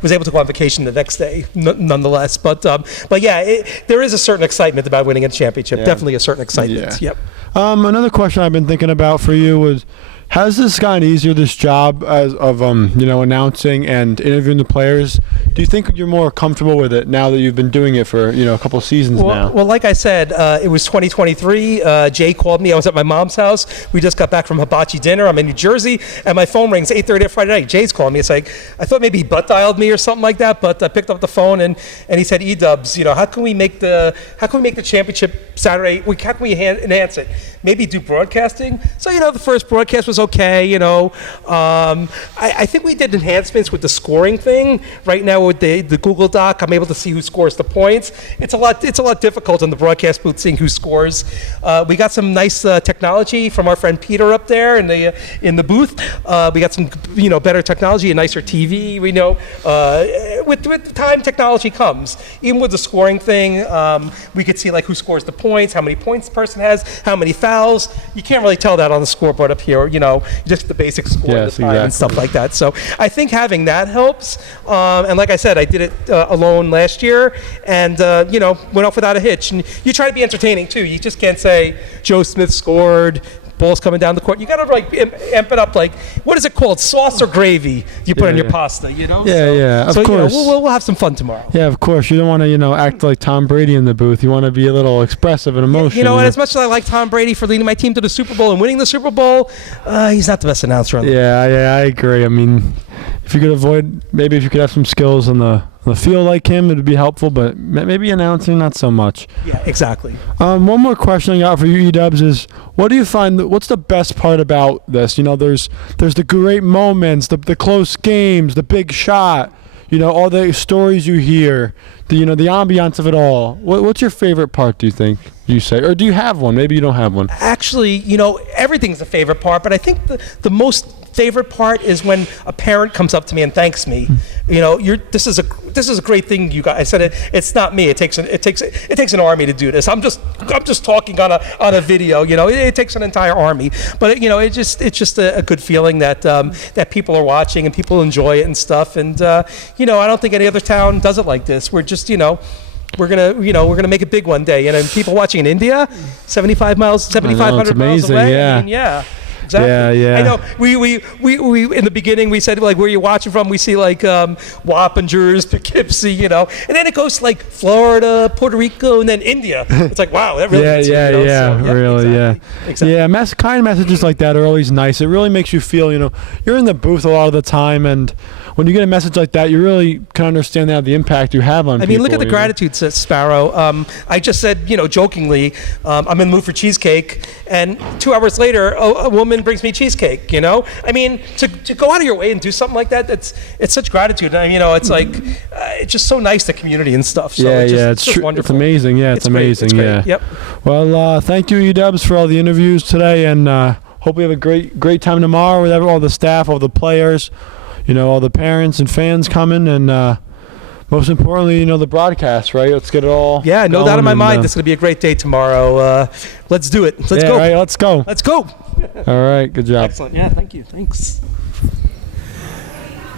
Was able to go on vacation the next day, nonetheless. But there is a certain excitement about winning a championship. Yeah. Definitely a certain excitement. Yeah. Yep. Another question I've been thinking about for you was, has this gotten easier, this job of announcing and interviewing the players? Do you think you're more comfortable with it now that you've been doing it for a couple of seasons now? Well, like I said, it was 2023. Jay called me. I was at my mom's house. We just got back from hibachi dinner. I'm in New Jersey, and my phone rings 8:30 Friday night. Jay's calling me. It's like I thought maybe he butt dialed me or something like that, but I picked up the phone and he said, "E-Dubs, how can we make the championship Saturday? How can we enhance it? Maybe do broadcasting." So the first broadcast was okay. I think we did enhancements with the scoring thing. Right now with the Google Doc, I'm able to see who scores the points. It's a lot difficult in the broadcast booth seeing who scores. We got some nice technology from our friend Peter up there in the booth. We got some better technology, a nicer TV. We know with the time technology comes. Even with the scoring thing, we could see like who scores the points, how many points the person has, how many fouls. You can't really tell that on the scoreboard up here. Just the basic score of the time and stuff like that. So I think having that helps. And like I said, I did it alone last year, and went off without a hitch. And you try to be entertaining too. You just can't say Joe Smith scored. Ball's coming down the court. You got to amp it up like, what is it called? Sauce or gravy you put on your pasta, Of course. We'll have some fun tomorrow. Yeah, of course. You don't want to, act like Tom Brady in the booth. You want to be a little expressive and emotional. And as much as I like Tom Brady for leading my team to the Super Bowl and winning the Super Bowl, he's not the best announcer on the I agree. I mean, if you could have some skills on the field like him, it would be helpful, but maybe announcing, not so much. Yeah, exactly. One more question I got for you, E-Dubs, is what do you find, what's the best part about this? There's the great moments, the close games, the big shot, all the stories you hear, the ambiance of it all. What's your favorite part, do you think? You say, or do you have one? Maybe you don't have one. Actually, everything's a favorite part, but I think the most favorite part is when a parent comes up to me and thanks me. This is a great thing you guys. I said it's not me. It takes an army to do this. I'm just talking on a video. It takes an entire army. But it's just a good feeling that that people are watching and people enjoy it and stuff. And I don't think any other town does it like this. We're just we're gonna make it big one day. And people watching in India, 7,500 miles away. Yeah. I mean, exactly. Yeah. I know. We in the beginning we said like where you're watching from. We see like Wappingers, Poughkeepsie, and then it goes to like Florida, Puerto Rico, and then India. It's like wow, that really. Exactly. Yeah, kind messages like that are always nice. It really makes you feel, you're in the booth a lot of the time, and when you get a message like that, you really can understand the impact you have on people. I mean, look at the gratitude, Sparrow. I just said, jokingly, I'm in the mood for cheesecake, and 2 hours later, a woman brings me cheesecake. I mean, to go out of your way and do something like that, it's such gratitude. It's like it's just so nice, the community and stuff. So it's just wonderful. It's amazing. Yeah, it's amazing. Great. It's great. Yeah. Yep. Well, thank you, E-Dubs, for all the interviews today, and hope we have a great time tomorrow with all the staff, all the players. All the parents and fans coming, and most importantly, the broadcast, right? Let's get it all. Yeah, no doubt in my mind. This is going to be a great day tomorrow. Let's do it. Let's go. Right, let's go. Let's go. All right, good job. Excellent. Yeah, thank you. Thanks.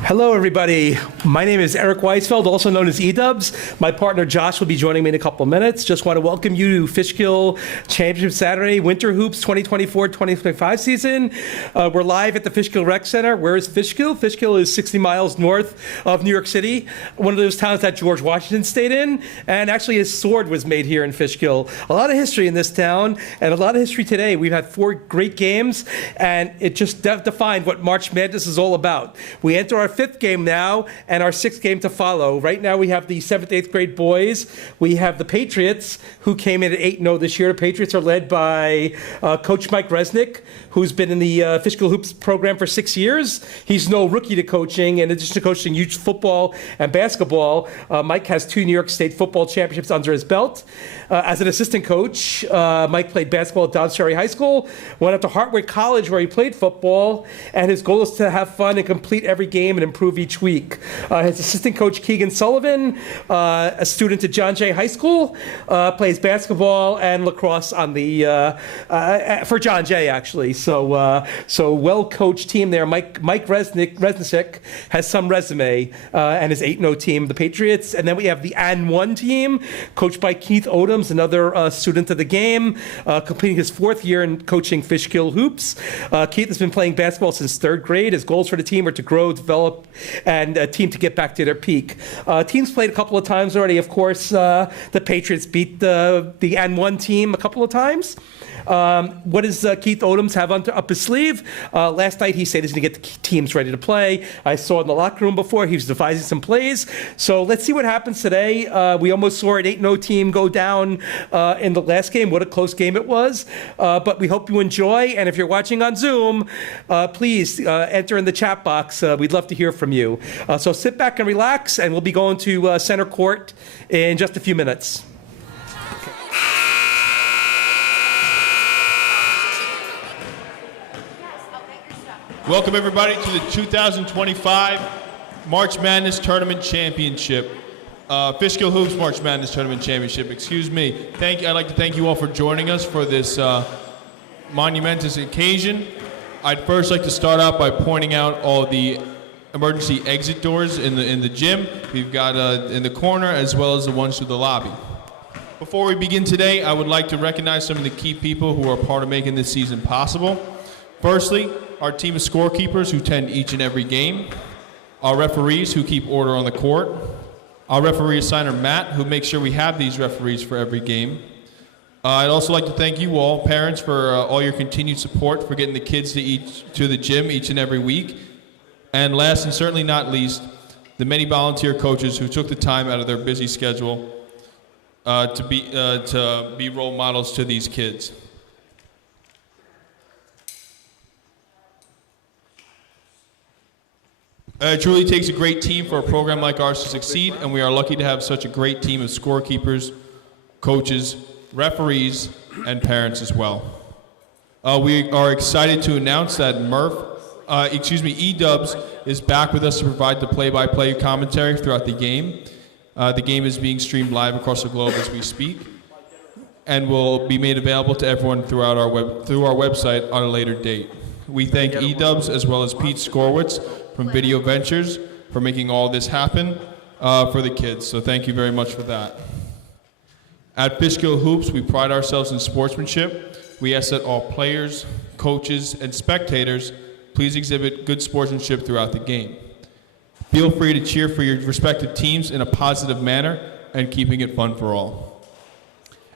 Hello, everybody. My name is Eric Weisfeld, also known as E-Dubs. My partner Josh will be joining me in a couple of minutes. Just want to welcome you to Fishkill Championship Saturday Winter Hoops 2024-2025 season. We're live at the Fishkill Rec Center. Where is Fishkill? Fishkill is 60 miles north of New York City, one of those towns that George Washington stayed in, and actually his sword was made here in Fishkill. A lot of history in this town, and a lot of history today. We've had 4 great games, and it just defined what March Madness is all about. We enter our 5th game now, and our 6th game to follow. Right now we have the 7th, 8th grade boys. We have the Patriots, who came in at 8-0 this year. The Patriots are led by Coach Mike Resnick, who's been in the Fishkill Hoops program for 6 years. He's no rookie to coaching. In addition to coaching youth football and basketball, Mike has 2 New York State football championships under his belt. As an assistant coach, Mike played basketball at Dobbs Ferry High School, went up to Hartwick College where he played football, and his goal is to have fun and complete every game and improve each week. His assistant coach, Keegan Sullivan, a student at John Jay High School, plays basketball and lacrosse on the for John Jay, actually. So well-coached team there. Mike Resnick has some resume, and his 8-0 team, the Patriots. And then we have the N1 team, coached by Keith Odoms, another student of the game, completing his 4th year in coaching Fishkill Hoops. Keith has been playing basketball since 3rd grade. His goals for the team are to grow, develop, and a team to get back to their peak. Teams played a couple of times already. Of course, the Patriots beat the N1 team a couple of times. What does Keith Odoms have up his sleeve? Last night he said he's going to get the teams ready to play. I saw in the locker room before he was devising some plays. So let's see what happens today. We almost saw an 8-0 team go down in the last game. What a close game it was. But we hope you enjoy. And if you're watching on Zoom, please enter in the chat box. We'd love to hear from you. So sit back and relax, and we'll be going to center court in just a few minutes. Welcome everybody to the 2025 March Madness Tournament Championship. Fishkill Hoops March Madness Tournament Championship, excuse me. I'd like to thank you all for joining us for this monumentous occasion. I'd first like to start out by pointing out all the emergency exit doors in the gym. We've got in the corner as well as the ones to the lobby. Before we begin today, I would like to recognize some of the key people who are part of making this season possible. Firstly, our team of scorekeepers who attend each and every game, our referees who keep order on the court, our referee assigner Matt, who makes sure we have these referees for every game. I'd also like to thank you all, parents, for all your continued support for getting the kids to the gym each and every week. And last and certainly not least, the many volunteer coaches who took the time out of their busy schedule to be role models to these kids. It truly takes a great team for a program like ours to succeed, and we are lucky to have such a great team of scorekeepers, coaches, referees, and parents as well. We are excited to announce that E-Dubs is back with us to provide the play-by-play commentary throughout the game. The game is being streamed live across the globe as we speak, and will be made available to everyone through our website on a later date. We thank E-Dubs as well as Pete Skorwitz from Video Ventures for making all this happen for the kids. So thank you very much for that. At Fishkill Hoops, we pride ourselves in sportsmanship. We ask that all players, coaches, and spectators please exhibit good sportsmanship throughout the game. Feel free to cheer for your respective teams in a positive manner and keeping it fun for all.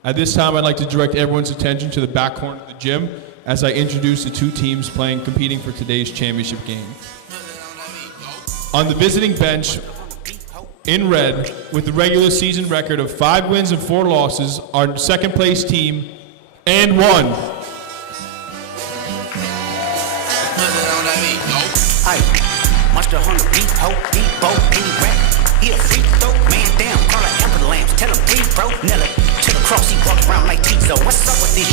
At this time, I'd like to direct everyone's attention to the back corner of the gym as I introduce the 2 teams competing for today's championship game. On the visiting bench, in red, with the regular season record of 5 wins and 4 losses, our second place team, and 1. Monster Hunter, beat ho, beat bo, any rap. He a freak though, man down, call it ambulance. Tell him breathe, bro, nail it. To the cross, he walks around like Tizo. What's up with these?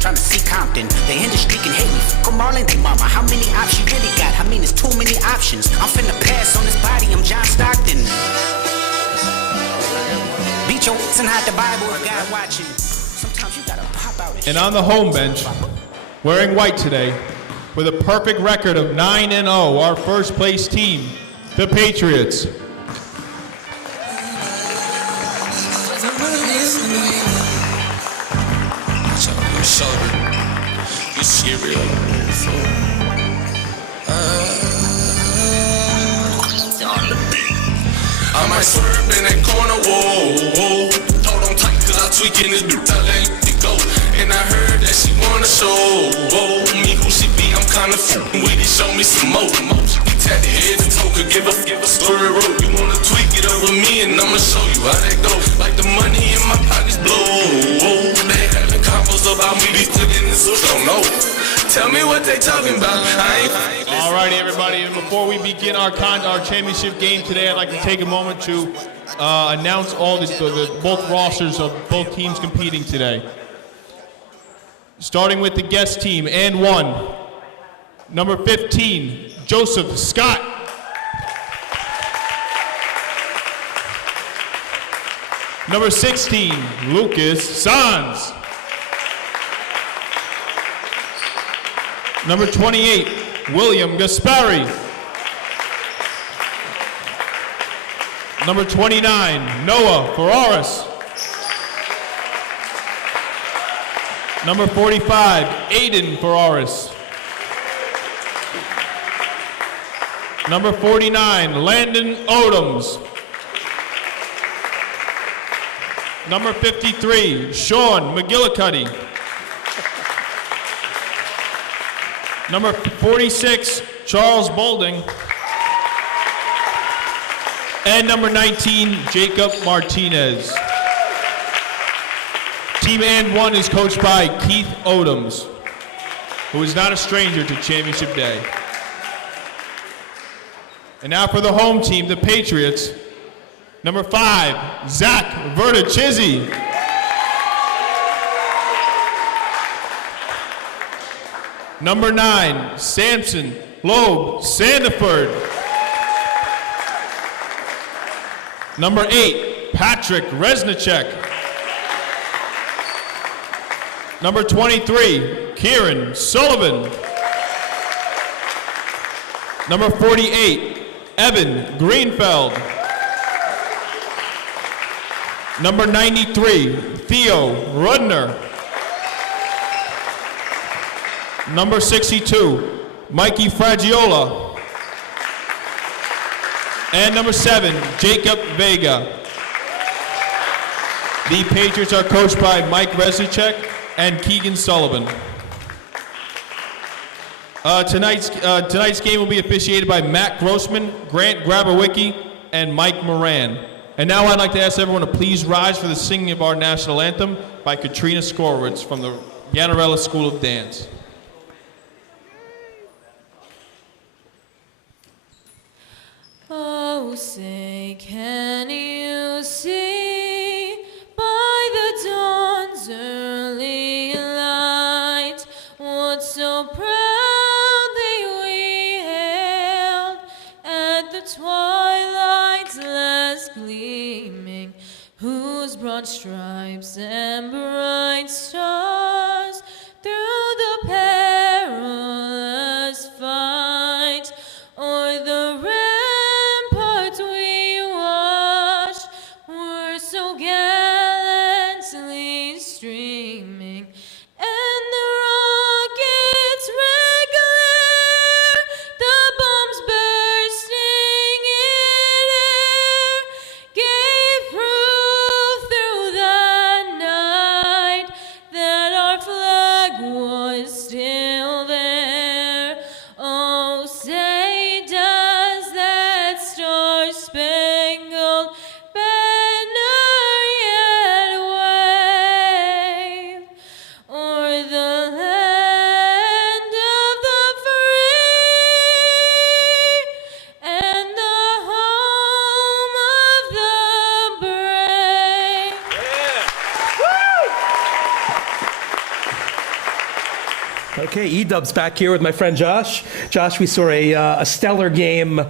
Trying to see Compton, the industry can hate me. Come on in, mama, how many options you really got? I mean, it's too many options. I'm finna pass on this body, I'm John Stockton. Beat your and hide the Bible if God watching. Sometimes you gotta pop out. And on the home bench, wearing white today, with a perfect record of 9-0, our first place team, the Patriots. I might swerve in that corner, whoa. Hold on tight, cause I tweak in this dude, I let it go. And I heard that she wanna show, me who she be, I'm kinda f***ing with it, show me some more. We tap the head to toe, could give a story road. You wanna tweak it over me, and I'ma show you how that go. Like the money in my pockets blow, they having combos about me, these niggas don't know. Tell me what they talking about. All righty, everybody. And before we begin our championship game today, I'd like to take a moment to announce all both rosters of both teams competing today. Starting with the guest team, and 1. Number 15, Joseph Scott. Number 16, Lucas Sanz. Number 28, William Gaspari. Number 29, Noah Ferraris. Number 45, Aiden Ferraris. Number 49, Landon Odoms. Number 53, Sean McGillicuddy. Number 46, Charles Boulding. And number 19, Jacob Martinez. Team and 1 is coached by Keith Odoms, who is not a stranger to Championship Day. And now for the home team, the Patriots. Number 5, Zach Vertichizzi. Number 9, Samson Loeb Sandiford. Number 8, Patrick Resnicek. Number 23, Kieran Sullivan. Number 48, Evan Greenfeld. Number 93, Theo Rudner. Number 62, Mikey Fragiola. And number 7, Jacob Vega. The Patriots are coached by Mike Resnicek and Keegan Sullivan. Tonight's game will be officiated by Matt Grossman, Grant Graberwicki, and Mike Moran. And now I'd like to ask everyone to please rise for the singing of our national anthem by Katrina Skorowitz from the Yanarella School of Dance. Oh, say, can you see by the dawn's early light what so proudly we hailed at the twilight's last gleaming, whose broad stripes and bright stars through the perilous fight o'er the ramparts we watched were so gallantly streaming, and the rockets red glare, the bombs bursting in air, gave proof through the night that our flag was still there. Oh, say does that star-spangled banner yet wave o'er the land of the free and the home of the brave? Okay, E-Dub's back here with my friend Josh. Josh, we saw a stellar game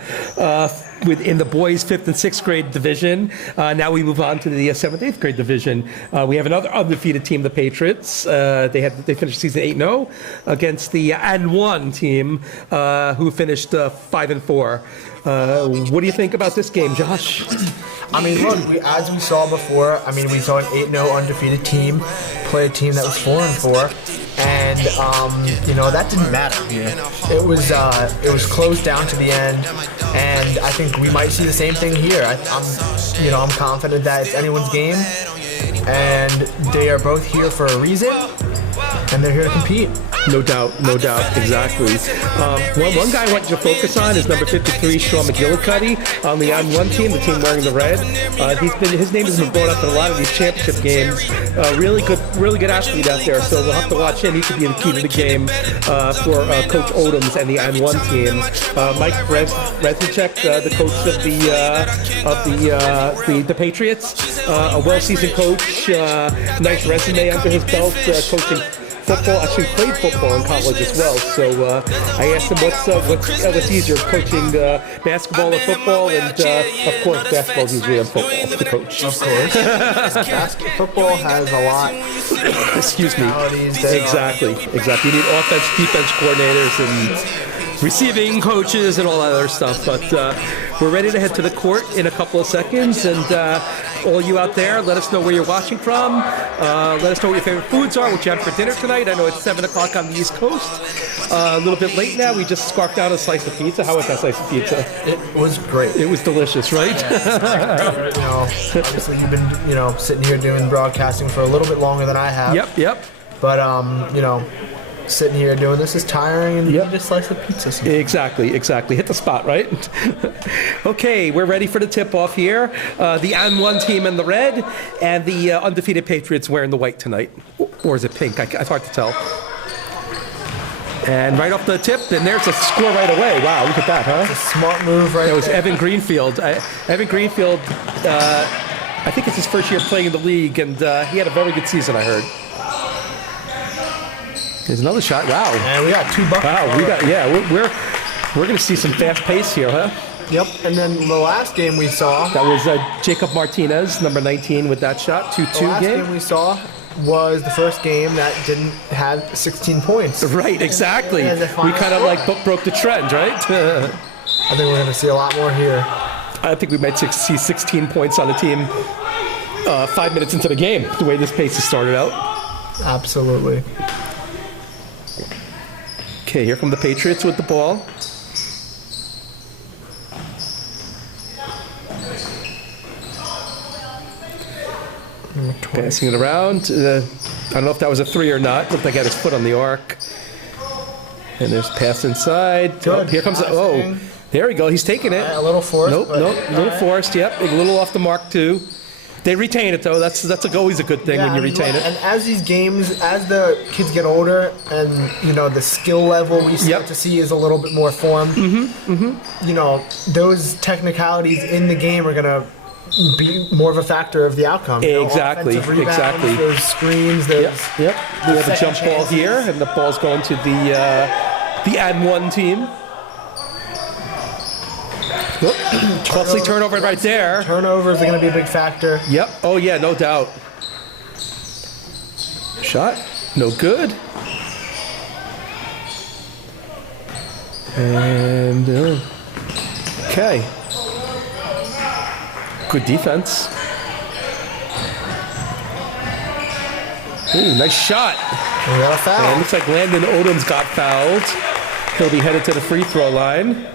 within the boys 5th and 6th grade division. Now we move on to the 7th, 8th grade division. We have another undefeated team, the Patriots. They finished season 8-0 against the N1 team, who finished 5-4. What do you think about this game, Josh? I mean, look, as we saw before, I mean, we saw an 8-0 undefeated team play a team that was 4-4, and that didn't matter. It was closed down to the end, and I think we might see the same thing here. I'm confident that it's anyone's game, and they are both here for a reason, and they're here to compete. No doubt, exactly. One guy I want you to focus on is number 53, Sean McGillicuddy, on the N1 team, the team wearing the red. His name has been brought up in a lot of these championship games. Really good athlete out there, so we'll have to watch him. He could be the key to the game for Coach Odoms and the N1 team. Mike Reznicek, the coach of the Patriots, a well-seasoned coach, nice resume under his belt, coaching football. Actually played football in college as well. So I asked him what's easier, coaching basketball or football, and of course basketball is easier than football to coach. Of course. Football has a lot. Excuse me. Exactly. You need offense, defense coordinators, and receiving coaches and all that other stuff. But we're ready to head to the court in a couple of seconds, and all you out there, let us know where you're watching from. Let us know what your favorite foods are, what you had for dinner tonight. I know it's 7 o'clock on the East Coast. A little bit late now. We just scarfed out a slice of pizza. How was that slice of pizza? It was great. It was delicious, right? Yeah, obviously you've been, sitting here doing broadcasting for a little bit longer than I have. Yep. But, sitting here doing this is tiring, and just a slice of pizza sometimes. Exactly. Hit the spot, right? Okay, we're ready for the tip-off here. The N1 team in the red, and the undefeated Patriots wearing the white tonight. Or is it pink? It's hard to tell. And right off the tip, and there's a score right away. Wow, look at that, huh? It's a smart move right there. That was Evan Greenfield. Evan Greenfield, I think it's his first year playing in the league, and he had a very good season, I heard. There's another shot. Wow. And we got 2 buckets. Wow, we're going to see some fast pace here, huh? Yep. And then the last game we saw. That was Jacob Martinez, number 19, with that shot. 2-2 game. The last game we saw was the first game that didn't have 16 points. Right, exactly. We kind of broke the trend, right? I think we're going to see a lot more here. I think we might see 16 points on the team 5 minutes into the game, the way this pace has started out. Absolutely. Okay, here come the Patriots with the ball. Passing it around. I don't know if that was a 3 or not. Looked like he had his foot on the arc. And there's pass inside. Oh, here comes there we go. He's taking it. A little forced. Nope. A little forced. Yep, a little off the mark too. They retain it though. That's always a good thing when you retain it. And as these games, as the kids get older, and the skill level we start to see is a little bit more formed. Those technicalities in the game are gonna be more of a factor of the outcome. Exactly. Those screens. Yep. We have a jump ball here, and the ball's going to the N1 team. Costly turnover right there. Turnovers are going to be a big factor. Yep. Oh, yeah, no doubt. Shot. No good. And, okay. Good defense. Ooh, nice shot. We got a foul. And it looks like Landon Odoms got fouled. He'll be headed to the free throw line.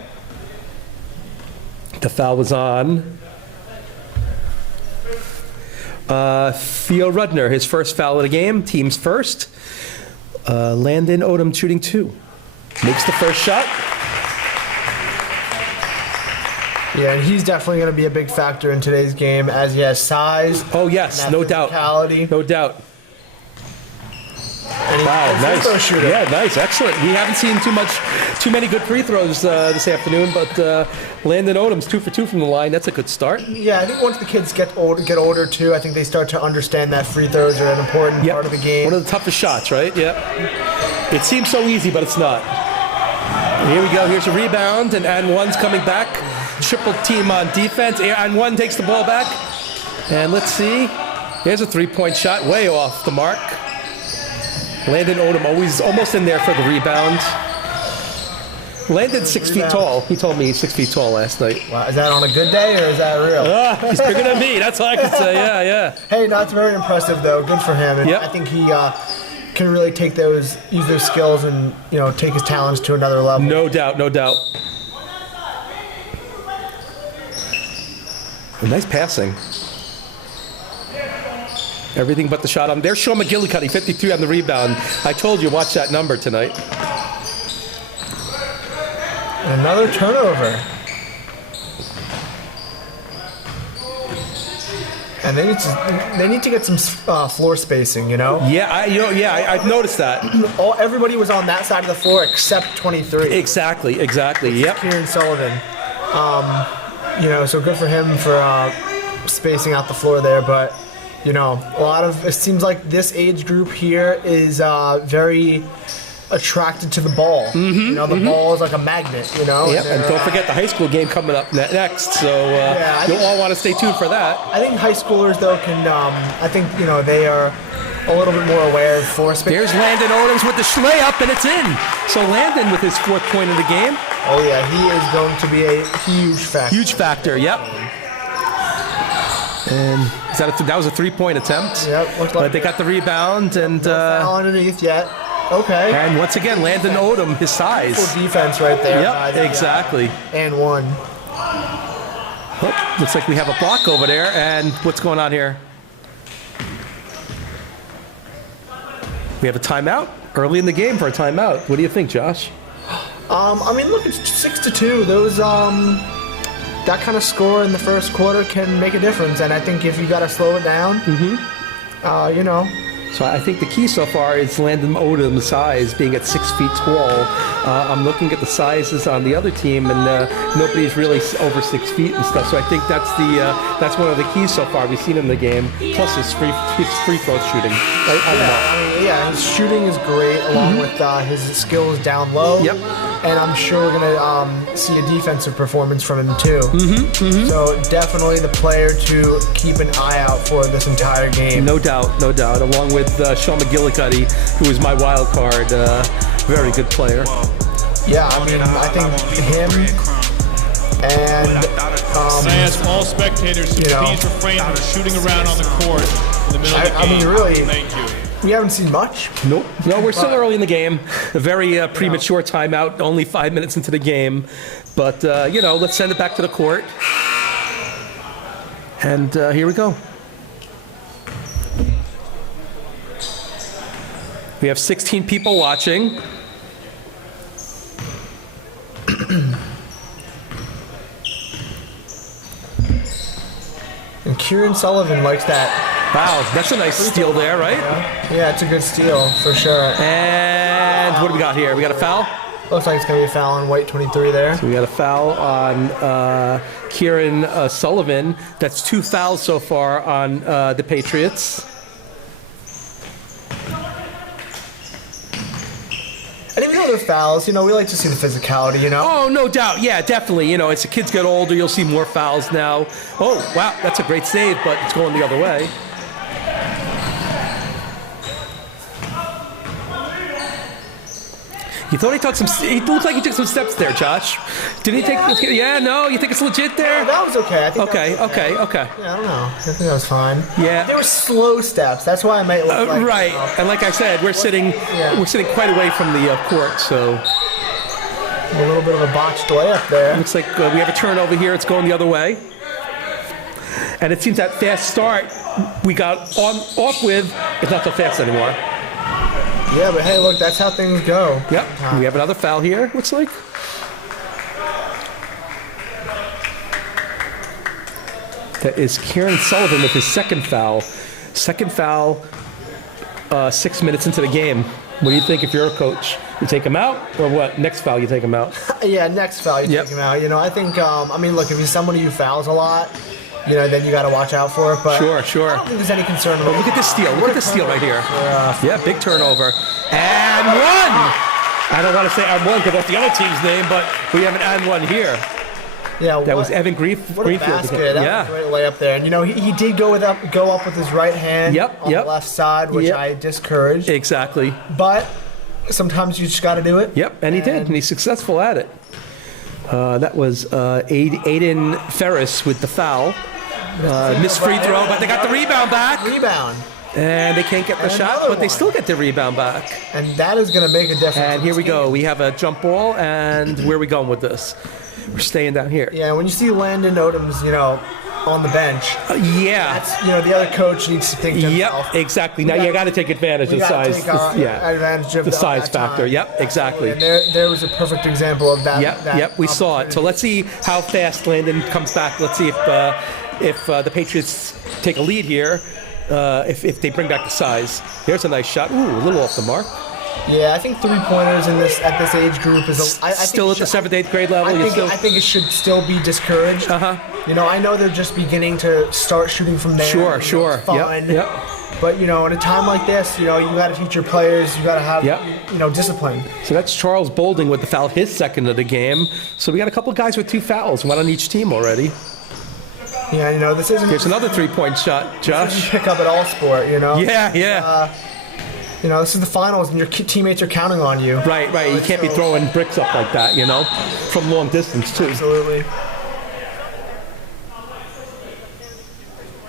The foul was on Theo Rudner, his first foul of the game, team's first. Landon Odom shooting 2. Makes the first shot. Yeah, and he's definitely going to be a big factor in today's game as he has size. Oh, yes, no doubt. No doubt. Wow, nice. Yeah, nice, excellent. We haven't seen too many good free throws this afternoon, but Landon Odom's 2 for 2 from the line. That's a good start. Yeah, I think once the kids get older too, I think they start to understand that free throws are an important part of the game. One of the toughest shots, right? Yep. It seems so easy, but it's not. Here we go. Here's a rebound, and N1's coming back triple team on defense. And one takes the ball back. And let's see. Here's a three-point shot, way off the mark. Landon Odom almost in there for the rebound. Landon's 6 feet tall. He told me he's 6 feet tall last night. Wow, is that on a good day or is that real? He's bigger than me. That's all I can say. Yeah. Hey, that's very impressive though. Good for him. And Yep. I think he can really use those skills and take his talents to another level. No doubt. Nice passing. Everything but the shot on. There's Sean McGillicuddy, 53 on the rebound. I told you, watch that number tonight. Another turnover. And they need to get some floor spacing, Yeah, I've noticed that. Everybody was on that side of the floor except 23. Exactly. Yep. Kieran Sullivan. So good for him for spacing out the floor there, but it seems like this age group here is very attracted to the ball. The ball is like a magnet, Yep, and don't forget the high school game coming up next, so you'll all want to stay tuned for that. I think high schoolers, though, can, they are a little bit more aware of floor space. There's Landon Odom with the layup, and it's in. So Landon with his 4th point of the game. Oh, yeah, he is going to be a huge factor. Huge factor, yep. And that was a 3-point attempt. Yep, looked like but they got the rebound and no foul underneath yet. Okay. And once again, Landon Odom, his size. Full defense right there. Yep, exactly. And one. Oh, looks like we have a block over there. And what's going on here? We have a timeout early in the game for a timeout. What do you think, Josh? Look, it's 6-2. Those that kind of score in the first quarter can make a difference, and I think if you got to slow it down, So I think the key so far is Landon Odom's size, being at 6 feet tall. I'm looking at the sizes on the other team, and nobody's really over 6 feet and stuff. So I think that's one of the keys so far we've seen in the game. Plus his free throw shooting. His shooting is great, along with his skills down low. Yep. And I'm sure we're gonna see a defensive performance from him too. So definitely the player to keep an eye out for this entire game. No doubt. Along with Sean McGillicuddy, who is my wild card. Very good player. Yeah, I think him and I ask all spectators to please refrain from shooting around on the court in the middle of the game. Really. Thank you. We haven't seen much. Nope. No, we're still early in the game. A very premature timeout, only 5 minutes into the game. But, let's send it back to the court. And here we go. We have 16 people watching. And Kieran Sullivan likes that. Wow, that's a nice steal there, right? Yeah, it's a good steal for sure. And what do we got here? We got a foul? Looks like it's going to be a foul on White 23 there. So we got a foul on Kieran Sullivan. That's 2 fouls so far on the Patriots. And even other fouls, we like to see the physicality, Oh, no doubt. Yeah, definitely. As the kids get older, you'll see more fouls now. Oh, wow, that's a great save, but it's going the other way. You thought he took some. He looked like he took some steps there, Josh. Did he take? Yeah, no. You think it's legit there? Yeah, that was okay. I think okay. Yeah, I don't know. I think that was fine. Yeah. There were slow steps. That's why I might look like. Right. And like I said, we're sitting quite away from the court, so. A little bit of a botched layup there. Looks like we have a turnover here. It's going the other way. And it seems that fast start we got off with is not so fast anymore. Yeah, but hey, look, that's how things go. Yep. We have another foul here, looks like. That is Kieran Sullivan with his second foul. 6 minutes into the game. What do you think if you're a coach? You take him out, or what? Next foul, you take him out? Yeah, next foul, you take him out. I think, look, if he's somebody who fouls a lot, then you got to watch out for it. But sure. I don't think there's any concern about it. Look at this steal. Look at this steal right here. Yeah, big turnover. And one! I don't want to say and one because that's the other team's name, but we have an and one here. Yeah, that was Evan What a Greenfield. basket. That was a great layup there. And, you know, he did go up with his right hand on the left side, which I discouraged. Exactly. But sometimes you just got to do it. Yep, and he did, and he's successful at it. That was Aiden Ferris with the foul. Missed free throw, but they got the rebound back. And they can't get the shot, but they still get the rebound back. And that is going to make a difference. And here we go. We have a jump ball, and where are we going with this? We're staying down here. Yeah, when you see Landon Odoms, you know, on the bench. That's, you know, the other coach needs to think to himself. Yep, exactly. Now you got to take advantage of the size. Advantage of the size that factor. time. Yep, exactly. And there was a perfect example of that. Yep, we saw it. So let's see how fast Landon comes back. Let's see if the Patriots take a lead here. If they bring back the size. Here's a nice shot. Ooh, a little off the mark. Yeah, I think 3-pointers at this age group is still at the 7th, 8th grade level. I think it should still be discouraged. You know, I know they're just beginning to start shooting from there. Sure. It's fine. Yep. But you know, at a time like this, you know, you got to teach your players. You got to have you know, discipline. So that's Charles Bolding with the foul, his second of the game. So we got a couple of guys with 2 fouls, one on each team already. Yeah, you know, this isn't. Here's another 3-point shot, Josh. This isn't pick up at all sport, you know. Yeah. You know, this is the finals, and your teammates are counting on you. Right. You can't be throwing bricks up like that, you know, from long distance too. Absolutely.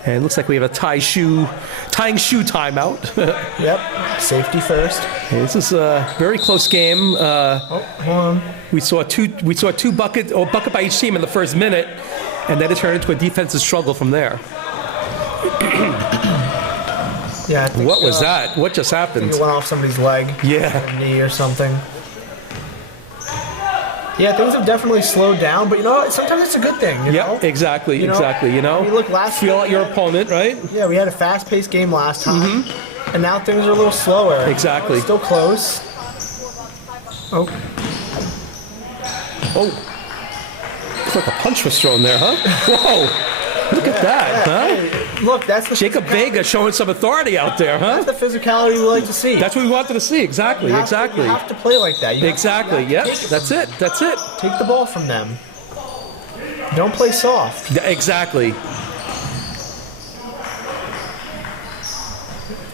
And it looks like we have a tying shoe timeout. Yep. Safety first. Okay, this is a very close game. Hold on. We saw two bucket by each team in the first minute, and then it turned into a defensive struggle from there. Yeah. I think, what was that? What just happened? It went off somebody's leg. Yeah. Or knee or something. Yeah, things have definitely slowed down, but you know, sometimes it's a good thing. You know? Exactly. You know, look, feel out your opponent, right? Yeah, we had a fast-paced game last time, and now things are a little slower. Exactly. Still close. Oh. Looks like a punch was thrown there, huh? Whoa. Look at that, huh? Hey, look, that's the Jacob Vega showing some authority out there, huh? That's the physicality we like to see. That's what we wanted to see. Exactly. You have to play like that. Exactly. Yep. That's it. Take the ball from them. Don't play soft. Exactly.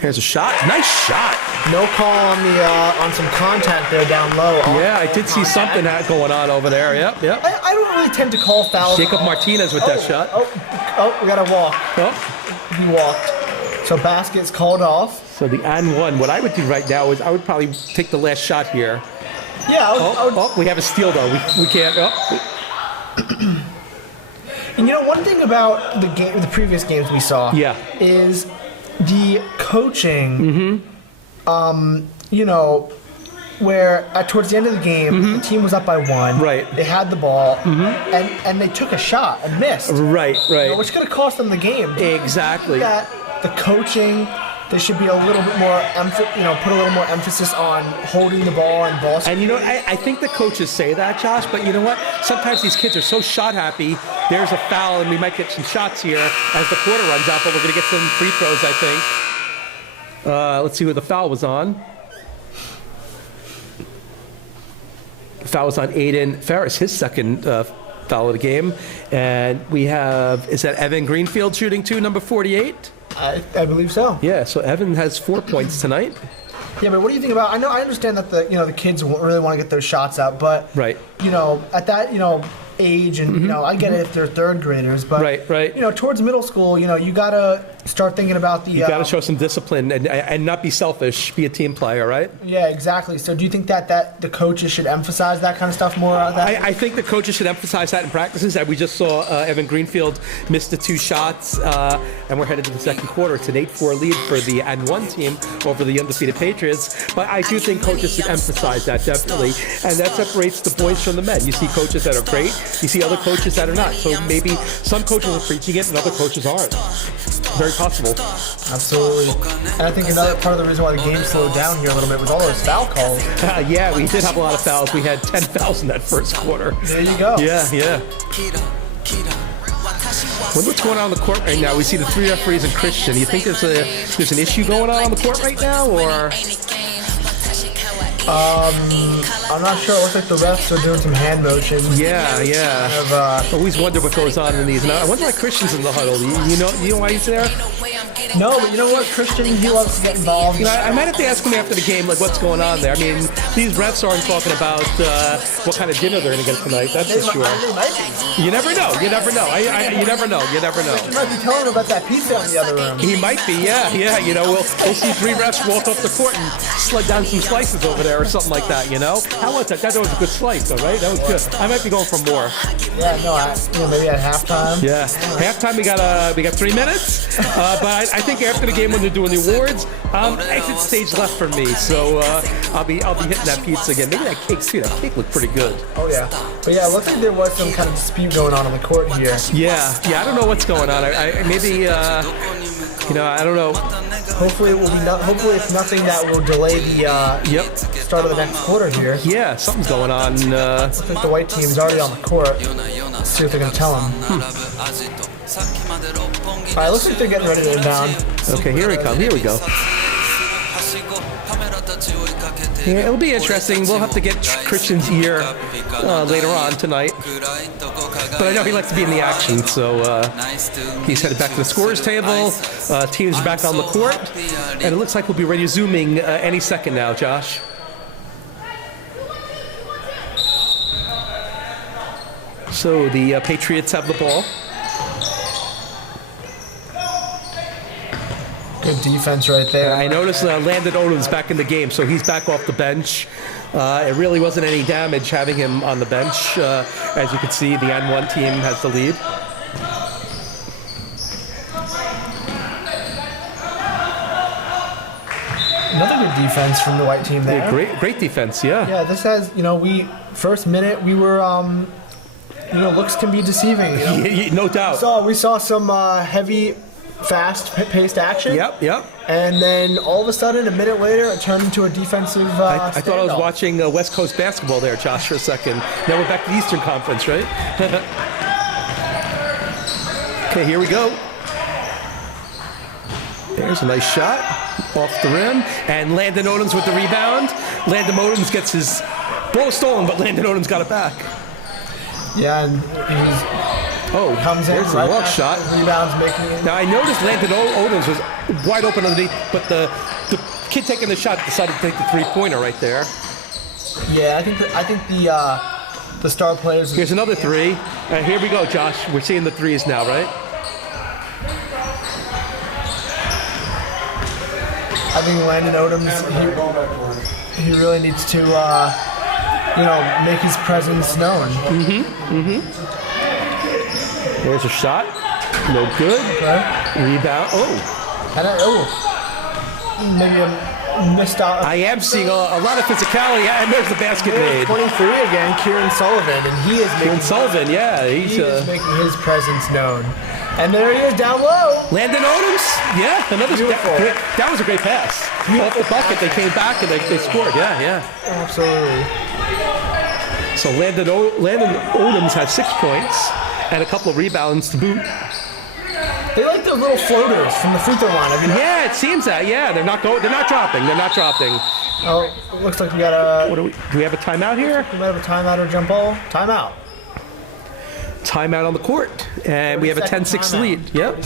Here's a shot. Nice shot. No call on the on some contact there down low. Yeah, I did see something going on over there. Yep. I don't really tend to call fouls. Jacob Martinez with that shot. Oh, we got to walk. He walked. So basket's called off. So the and one. What I would do right now is I would probably take the last shot here. Yeah. We have a steal though. We can't. And you know, one thing about the previous games we saw. Is the coaching. You know, where towards the end of the game, the team was up by 1. Right. They had the ball, and they took a shot and missed. Right. You know, which could have cost them the game. Exactly. That the coaching, there should be a little bit more, put a little more emphasis on holding the ball and ball. And you know, I think the coaches say that, Josh, but you know what? Sometimes these kids are so shot happy. There's a foul, and we might get some shots here as the quarter runs out, but we're going to get some free throws, I think. Let's see where the foul was on. The foul was on Aiden Ferris, his second foul of the game. And we have, is that Evan Greenfield shooting too, number 48? I believe so. Yeah, so Evan has 4 points tonight. Yeah, but what do you think about? I understand that the kids really want to get those shots up, but you know, at that age, and you know, I get it if they're third graders, but right. You know, towards middle school, you know, you gotta start thinking about the. You gotta show some discipline and not be selfish. Be a team player, right? Yeah, exactly. So, do you think that the coaches should emphasize that kind of stuff more? I think the coaches should emphasize that in practices. That we just saw Evan Greenfield miss the 2 shots, and we're headed to the second quarter. It's an 8-4 lead for the N1 team over the undefeated Patriots. But I do think coaches should emphasize that definitely, and that separates the boys from the men. You see coaches that are great. You see other coaches that are not. So maybe some coaches are preaching it and other coaches aren't. Very possible. Absolutely. And I think another part of the reason why the game slowed down here a little bit was all those foul calls. Yeah, we did have a lot of fouls. We had 10 fouls in that first quarter. There you go. Yeah. What's going on the court right now? We see the 3 referees and Christian. Do you think there's an issue going on the court right now, or? I'm not sure. It looks like the refs are doing some hand motions. Yeah. Kind of, Always wonder what goes on in these. And I wonder why Christian's in the huddle. You know why he's there? No, but you know what, Christian, he loves to get involved. You know, I might have to ask him after the game, like, what's going on there. I mean, these refs aren't talking about what kind of dinner they're going to get tonight. That's for sure. They might be. You never know. You never know. You never know. You never know. You might be telling him about that pizza in the other room. He might be. Yeah. You know, we'll see 3 refs walk off the court and slug down some slices over there or something like that. You know, how was that? That was a good slice, though, right? That was good. I might be going for more. Yeah. No. Maybe at halftime. Yeah. Halftime. We got 3 minutes. But I think after the game when they're doing the awards, exit stage left for me. So I'll be hitting that pizza again. Maybe that cake too. That cake looked pretty good. Oh yeah. But yeah, it looks like there was some kind of dispute going on the court here. Yeah. I don't know what's going on. Maybe. I don't know. Hopefully it will be. Hopefully it's nothing that will delay the start of the next quarter here. Yeah, something's going on. Looks like the white team's already on the court. Let's see what they're gonna tell them. All right, looks like they're getting ready to inbound. Okay, here we come. Here we go. Yeah, it'll be interesting. We'll have to get Christian's ear later on tonight. But I know he likes to be in the action, so he's headed back to the scorer's table. Teams back on the court. And it looks like we'll be resuming any second now, Josh. So the Patriots have the ball. Good defense right there. I noticed Landon Odom's back in the game, so he's back off the bench. It really wasn't any damage having him on the bench. As you can see, the N1 team has the lead. Another good defense from the white team there. Yeah, great defense, yeah. Yeah, this has, first minute we were, looks can be deceiving. No doubt. We saw some heavy, fast-paced action. Yep. And then all of a sudden, a minute later, it turned into a defensive I thought I was watching West Coast basketball there, Josh, for a second. Now we're back to the Eastern Conference, right? Okay, here we go. There's a nice shot off the rim. And Landon Odoms with the rebound. Landon Odoms gets his ball stolen, but Landon Odoms got it back. Yeah, and comes in. There's a long shot. Rebounds making it. Now I noticed Landon Odoms was wide open underneath, but the kid taking the shot decided to take the 3-pointer right there. Yeah, I think the star players. Here's another 3. Here we go, Josh. We're seeing the 3s now, right? I think Landon Odoms, he really needs to, make his presence known. There's a shot. No good. Okay. Rebound. Maybe a missed out. I am seeing a lot of physicality, and there's the basket made. 23 again, Kieran Sullivan, and he is making his presence known. And there he is down low. Landon Odoms. Yeah, that was a great pass. Off the bucket, they came back and they scored. Yeah. Absolutely. So Landon Odoms has 6 points and a couple of rebounds to boot. They like the little floaters from the free throw line. Yeah, it seems that. Yeah, they're not dropping. Oh, it looks like we got a. Do we have a timeout here? We might have a timeout or jump ball. Timeout. Timeout on the court, and we have a 10-6 lead. Yep.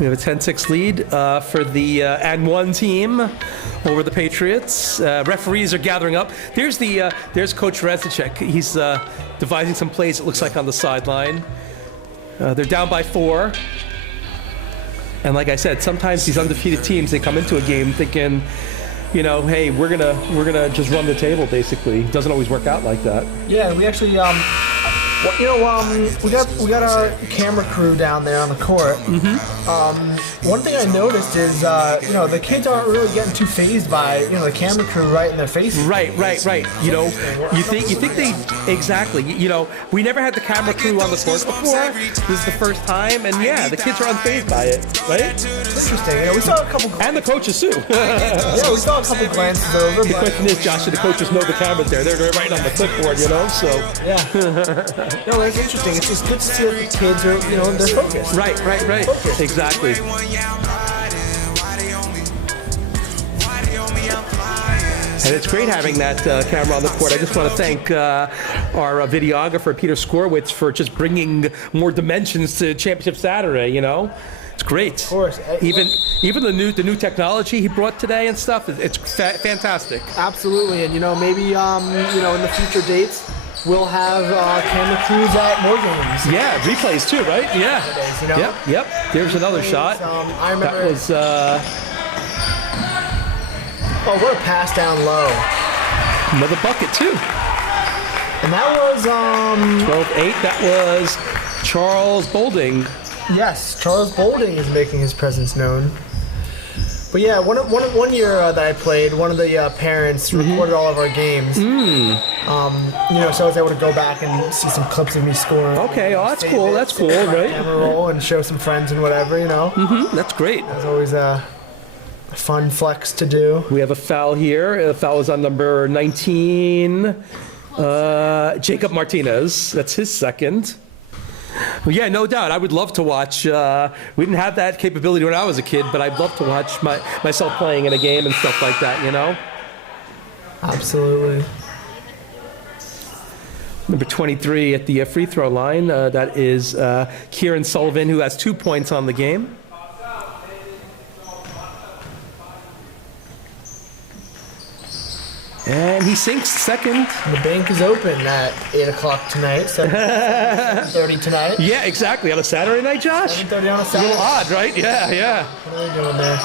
We have a 10-6 lead for the N1 team over the Patriots. Referees are gathering up. There's Coach Rezicek. He's devising some plays, it looks like, on the sideline. They're down by 4. And like I said, sometimes these undefeated teams, they come into a game thinking, hey, we're gonna just run the table. Basically, it doesn't always work out like that. Yeah, we actually we got our camera crew down there on the court. One thing I noticed is, the kids aren't really getting too fazed by, the camera crew right in their faces. Right. You think they exactly. We never had the camera crew on the court before. This is the first time, and yeah, the kids are unfazed by it, right? Interesting. We saw a couple. And the coaches too. Yeah, we saw a couple glances over. The question is, Josh, do the coaches know the camera's there? They're right on the clipboard, So yeah. No, that's interesting. It's just good to see that the kids are, they're focused. Right. Focused. Exactly. And it's great having that camera on the court. I just want to thank our videographer, Peter Skorwitz, for just bringing more dimensions to Championship Saturday, you know? It's great. Of course. Even the new technology he brought today and stuff, it's fantastic. Absolutely. And, maybe, in the future dates, we'll have camera crews at more games. Yeah, replays too, right? Yeah. Nowadays, Yep. There's another shot. I remember. That was... what a pass down low. Another bucket, too. And that was... 12-8. That was Charles Bolding. Yes, Charles Bolding is making his presence known. But yeah, one year that I played, one of the parents recorded all of our games. So I was able to go back and see some clips of me scoring. Okay, that's cool. That's cool, right? Camera roll and show some friends and whatever, That's great. That's always a fun flex to do. We have a foul here. The foul is on number 19, Jacob Martinez. That's his second. Well, yeah, no doubt. I would love to watch. We didn't have that capability when I was a kid, but I'd love to watch myself playing in a game and stuff like that, Absolutely. Number 23 at the free throw line. That is Kieran Sullivan, who has 2 points on the game. And he sinks second. The bank is open at 8 o'clock tonight, 7:30 tonight. Yeah, exactly. On a Saturday night, Josh? 7:30 on a Saturday. A little odd, right? Yeah. What are they doing there?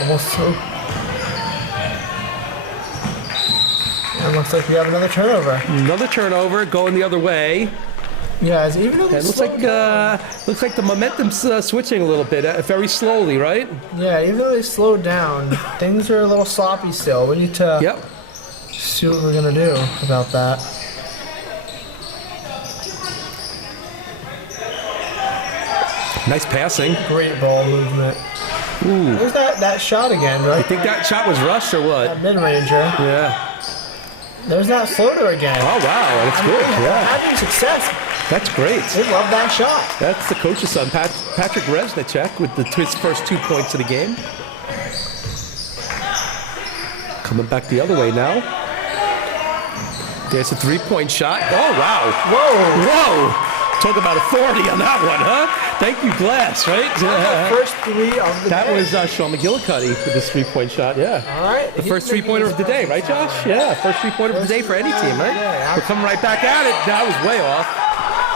Almost so. And looks like we have another turnover. Another turnover going the other way. Yeah, even though it looks like the momentum's switching a little bit, very slowly, right? Yeah, even though they slowed down, things are a little sloppy still. We need to see what we're gonna do about that. Nice passing. Great ball movement. Ooh. There's that shot again, right? You think that shot was rushed or what? That mid-ranger. Yeah. There's that floater again. Oh wow, that's good. They're having success. That's great. They love that shot. That's the coach's son, Patrick Resnicek, with his first 2 points of the game. Coming back the other way now. There's a 3-point shot. Oh, wow. Whoa. Talk about authority on that one, huh? Thank you, Glass, right? First three of the That day. was Sean McGillicuddy with this 3-point shot, yeah. All right. The first 3-pointer of the day, right, Josh? Yeah, first 3-pointer of the day for any team, right? We're coming right back at it. That was way off.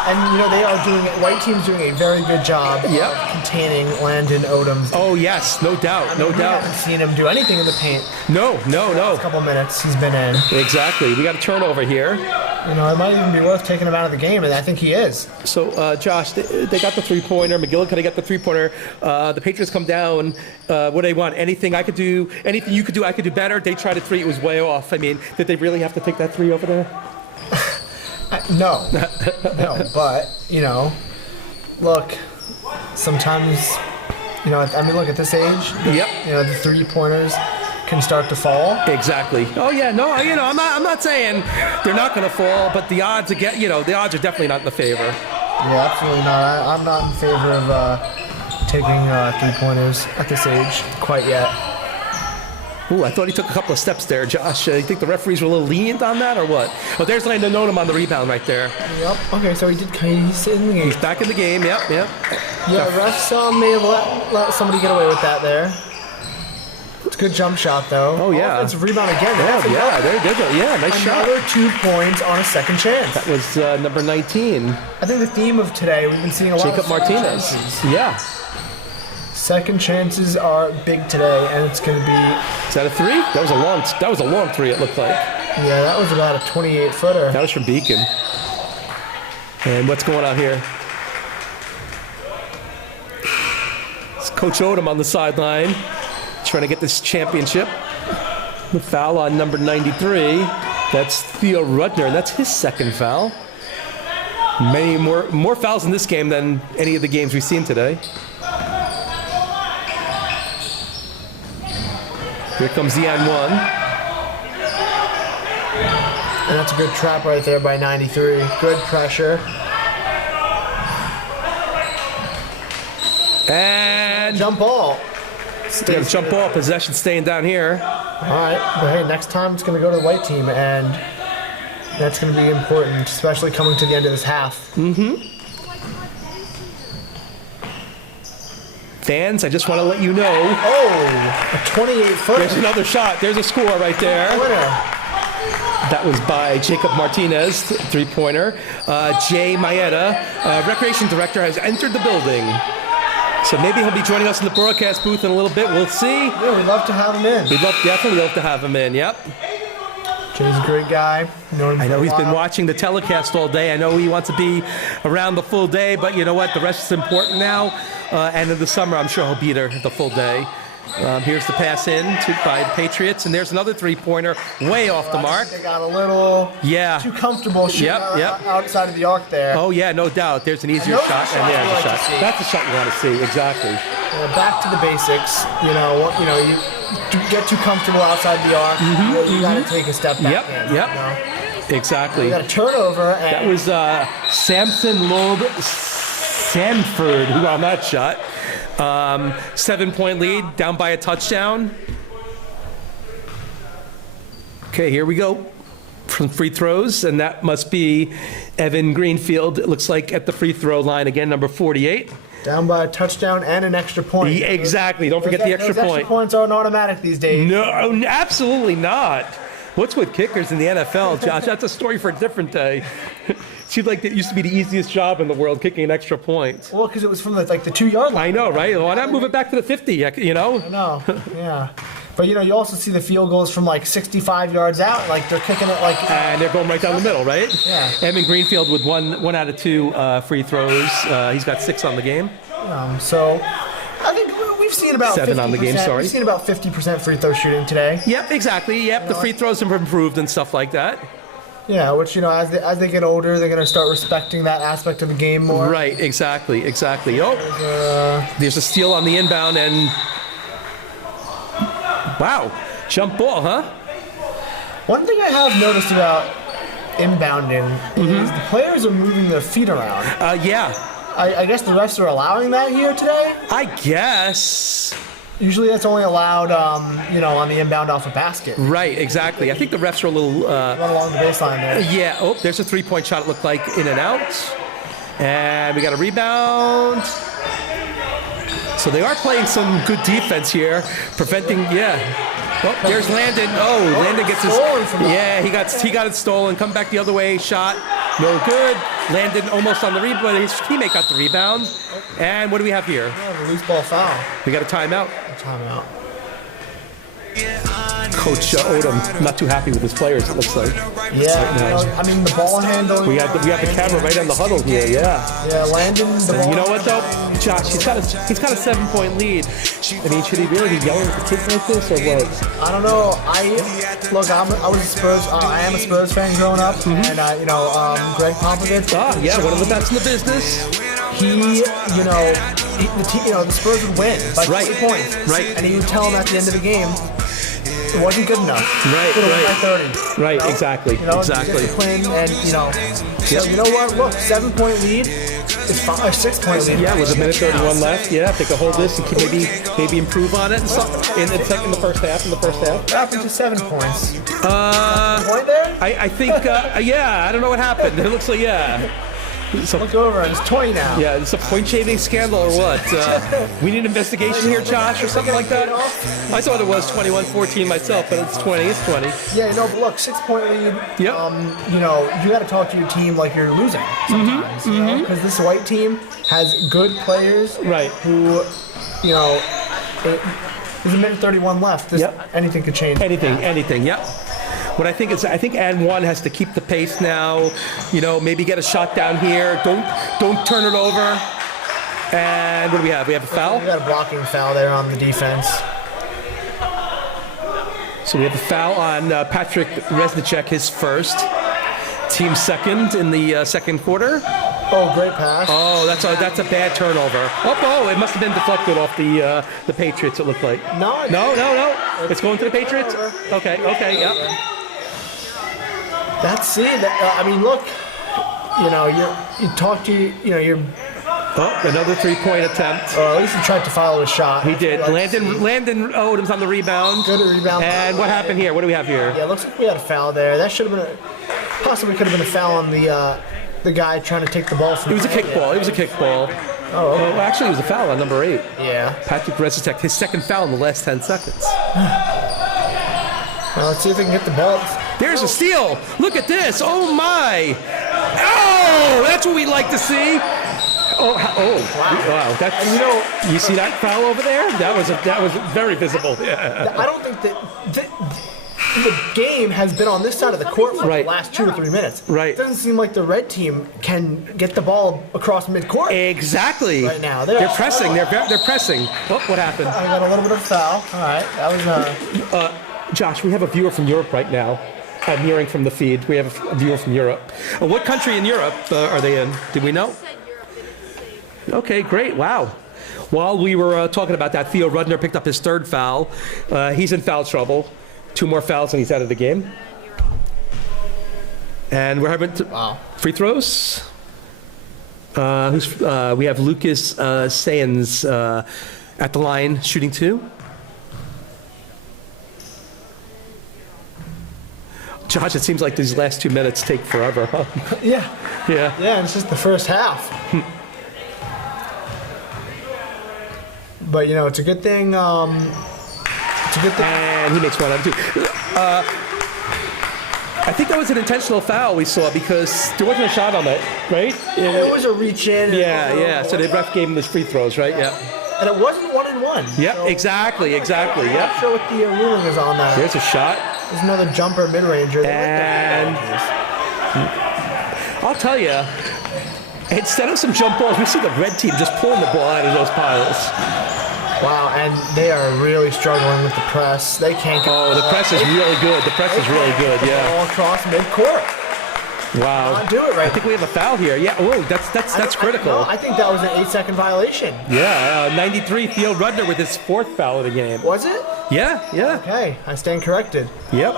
And they are white team's doing a very good job of containing Landon Odoms. Oh yes, no doubt, no doubt. We haven't seen him do anything in the paint. No. A couple minutes he's been in. Exactly. We got a turnover here. It might even be worth taking him out of the game, and I think he is. So, Josh, they got the 3-pointer. McGillicuddy got the 3-pointer. The Patriots come down. What do they want? Anything I could do? Anything you could do? I could do better. They tried a 3. It was way off. I mean, did they really have to take that 3 over there? No, but look, sometimes look at this age. The 3-pointers can start to fall. Exactly. Oh yeah, no, I'm not saying they're not going to fall, but the odds the odds are definitely not in the favor. Yeah, absolutely not. I'm not in favor of taking 3-pointers at this age quite yet. Ooh, I thought he took a couple of steps there, Josh. You think the referees were a little lenient on that, or what? Oh, there's Landon Odom on the rebound right there. Yep. Okay, so he's in the game. He's back in the game. Yep. Yeah, refs may have let somebody get away with that there. It's a good jump shot, though. Oh, yeah. Offensive rebound again. Nice shot. Another 2 points on a second chance. That was number 19. I think the theme of today, we've been seeing a lot Jacob of Martinez. chances. Yeah. Second chances are big today, and it's going to be... Is that a 3? That was a long 3, it looked like. Yeah, that was about a 28-footer. That was from Beacon. And what's going on here? It's Coach Odom on the sideline, trying to get this championship. The foul on number 93. That's Theo Rudner, and that's his second foul. Many more fouls in this game than any of the games we've seen today. Here comes the N1. And that's a good trap right there by 93. Good pressure. And jump ball. We got a jump ball, possession staying down here. All right, but hey, next time it's going to go to the white team, and that's going to be important, especially coming to the end of this half. Mm-hmm. Fans, I just want to let you know. Oh, a 28-footer. There's another shot. There's a score right there. That was by Jacob Martinez, three-pointer. Jay Maeda, Recreation Director, has entered the building. So maybe he'll be joining us in the broadcast booth in a little bit. We'll see. Yeah, we'd love to have him in. We'd definitely love to have him in, yep. Jay's a great guy. I know he's been watching the telecast all day. I know he wants to be around the full day, but you know what? The rest is important now. And in the summer, I'm sure he'll be there the full day. Here's the pass in by the Patriots, and there's another three-pointer way off the mark. They got a little too comfortable shooting outside of the arc there. Oh, yeah, no doubt. There's an easier shot. And there's a shot. That's the shot you want to see, exactly. Back to the basics. You get too comfortable outside the arc. You got to take a step back in. Yep. Exactly. We got a turnover. And that was Samson Loeb Sanford who got on that shot. 7-point lead, down by a touchdown. Okay, here we go from free throws, and that must be Evan Greenfield, it looks like, at the free throw line again, number 48. Down by a touchdown and an extra point. Exactly, don't forget the extra those point. Extra points aren't automatic these days. No, absolutely not. What's with kickers in the NFL, Josh? That's a story for a different day. Seemed like it used to be the easiest job in the world, kicking an extra point. Well, because it was from the 2-yard line. I know, right? Why not move it back to the 50, you know? I know, yeah. But, you also see the field goals from 65 yards out. They're kicking it and they're going right down the middle, right? Yeah. Evan Greenfield with one out of 2 free throws. He's got 6 on the game. So I think we've seen about 7 on the game, sorry. We've seen about 50% free throw shooting today. Yep, exactly. Yep, the free throws have improved and stuff like that. Yeah, which, as they get older, they're going to start respecting that aspect of the game more. Right, exactly. Oh, there's a steal on the inbound, and wow, jump ball, huh? One thing I have noticed about inbounding is the players are moving their feet around. Yeah. I guess the refs are allowing that here today? I guess. Usually that's only allowed, on the inbound off a basket. Right, exactly. I think the refs are a little... Run along the baseline there. Yeah. Oh, there's a three-point shot, it looked like, in and out. And we got a rebound. So they are playing some good defense here, preventing... Oh, there's Landon. Landon gets his... Yeah, he got it stolen. Come back the other way, shot. No good. Landon almost on the rebound, but his teammate got the rebound. And what do we have here? A loose ball foul. We got a timeout. Coach Odom not too happy with his players, it looks like. Yeah, right the ball handling. We have the camera right on the huddle here. Yeah, Landon. You know what though, Josh? He's got a 7-point lead. I mean, should he really be yelling at the kids like this or what? I don't know. I am a Spurs fan growing up, and Greg Popovich. One of the best in the business. The Spurs would win by 20 points. Right. And he would tell them at the end of the game, it wasn't good enough. Right. Right, exactly. Exactly. Discipline and, So you know what? Look, 7-point lead is 6-point lead. Yeah, with a minute 31 left. Yeah, if they could hold this and maybe improve on it in the first half. What happened to 7 points? Point there? I think, I don't know what happened. It looks like, Look over, and it's 20 now. Yeah, it's a point-shaving scandal or what? We need an investigation here, Josh, or something like that? I thought it was 21-14 myself, but it's 20. It's 20. Yeah, but look, 6-point lead. Yep. You got to talk to your team like you're losing sometimes. Because this white team has good players. Right. Who, there's a minute 31 left. Anything could change. Anything. Yep. What I think and one has to keep the pace now. Maybe get a shot down here. Don't turn it over. And what do we have? We have a foul? We got a blocking foul there on the defense. So we have a foul on Patrick Resnicek, his first. Team second in the second quarter. Oh, great pass. Oh, that's a bad turnover. Oh, it must have been deflected off the Patriots, it looked like. No. It's going to the Patriots? Okay, yep. Look, you talk to, your Oh, another three-point attempt. At least he tried to follow a shot. He did. Landon Odoms on the rebound. Good rebound. And what happened here? What do we have here? Yeah, looks like we had a foul there. That should have been possibly could have been a foul on the guy trying to take the ball from It was a kickball. It was a kickball. Oh, okay. Well, actually, it was a foul on number 8. Yeah. Patrick Rezitek, his second foul in the last 10 seconds. Well, let's see if they can get the ball. There's a steal. Look at this. Oh, my. Oh, that's what we like to see. Wow. That's, you see that foul over there? That was very visible. Yeah. I don't think that the game has been on this side of the court for the last 2 or 3 minutes. Right. It doesn't seem like the red team can get the ball across midcourt. Exactly. Right now. They're pressing. They're pressing. Oh, what happened? I got a little bit of foul. All right. That was Josh, we have a viewer from Europe right now. I'm hearing from the feed. We have a viewer from Europe. What country in Europe are they in? Did we know? Okay, great. Wow. While we were talking about that, Theo Rudner picked up his 3rd foul. He's in foul trouble. 2 more fouls and he's out of the game. And we're having free throws. We have Lucas Sayens at the line shooting 2. Josh, it seems like these last 2 minutes take forever, huh? Yeah. Yeah. Yeah, it's just the first half. But, it's a good thing. It's a good thing. And he makes 1 out of 2. I think that was an intentional foul we saw because there wasn't a shot on it, right? It was a reach in. Yeah. So the ref gave him his free throws, right? Yeah. And it wasn't 1-and-1. Yep, so exactly. I'm not sure what the ruling is on that. There's a shot. There's another jumper mid-ranger. And I'll tell you, instead of some jump balls, we see the red team just pulling the ball out of those piles. Wow, and they are really struggling with the press. They can't get the press is really good. The press is really good, yeah. All across midcourt. Wow. Not do it right. I think we have a foul here. Yeah. Oh, that's critical. I think that was an 8-second violation. Yeah. 93. Theo Rudner with his 4th foul of the game. Was it? Yeah. Okay, I stand corrected. Yep.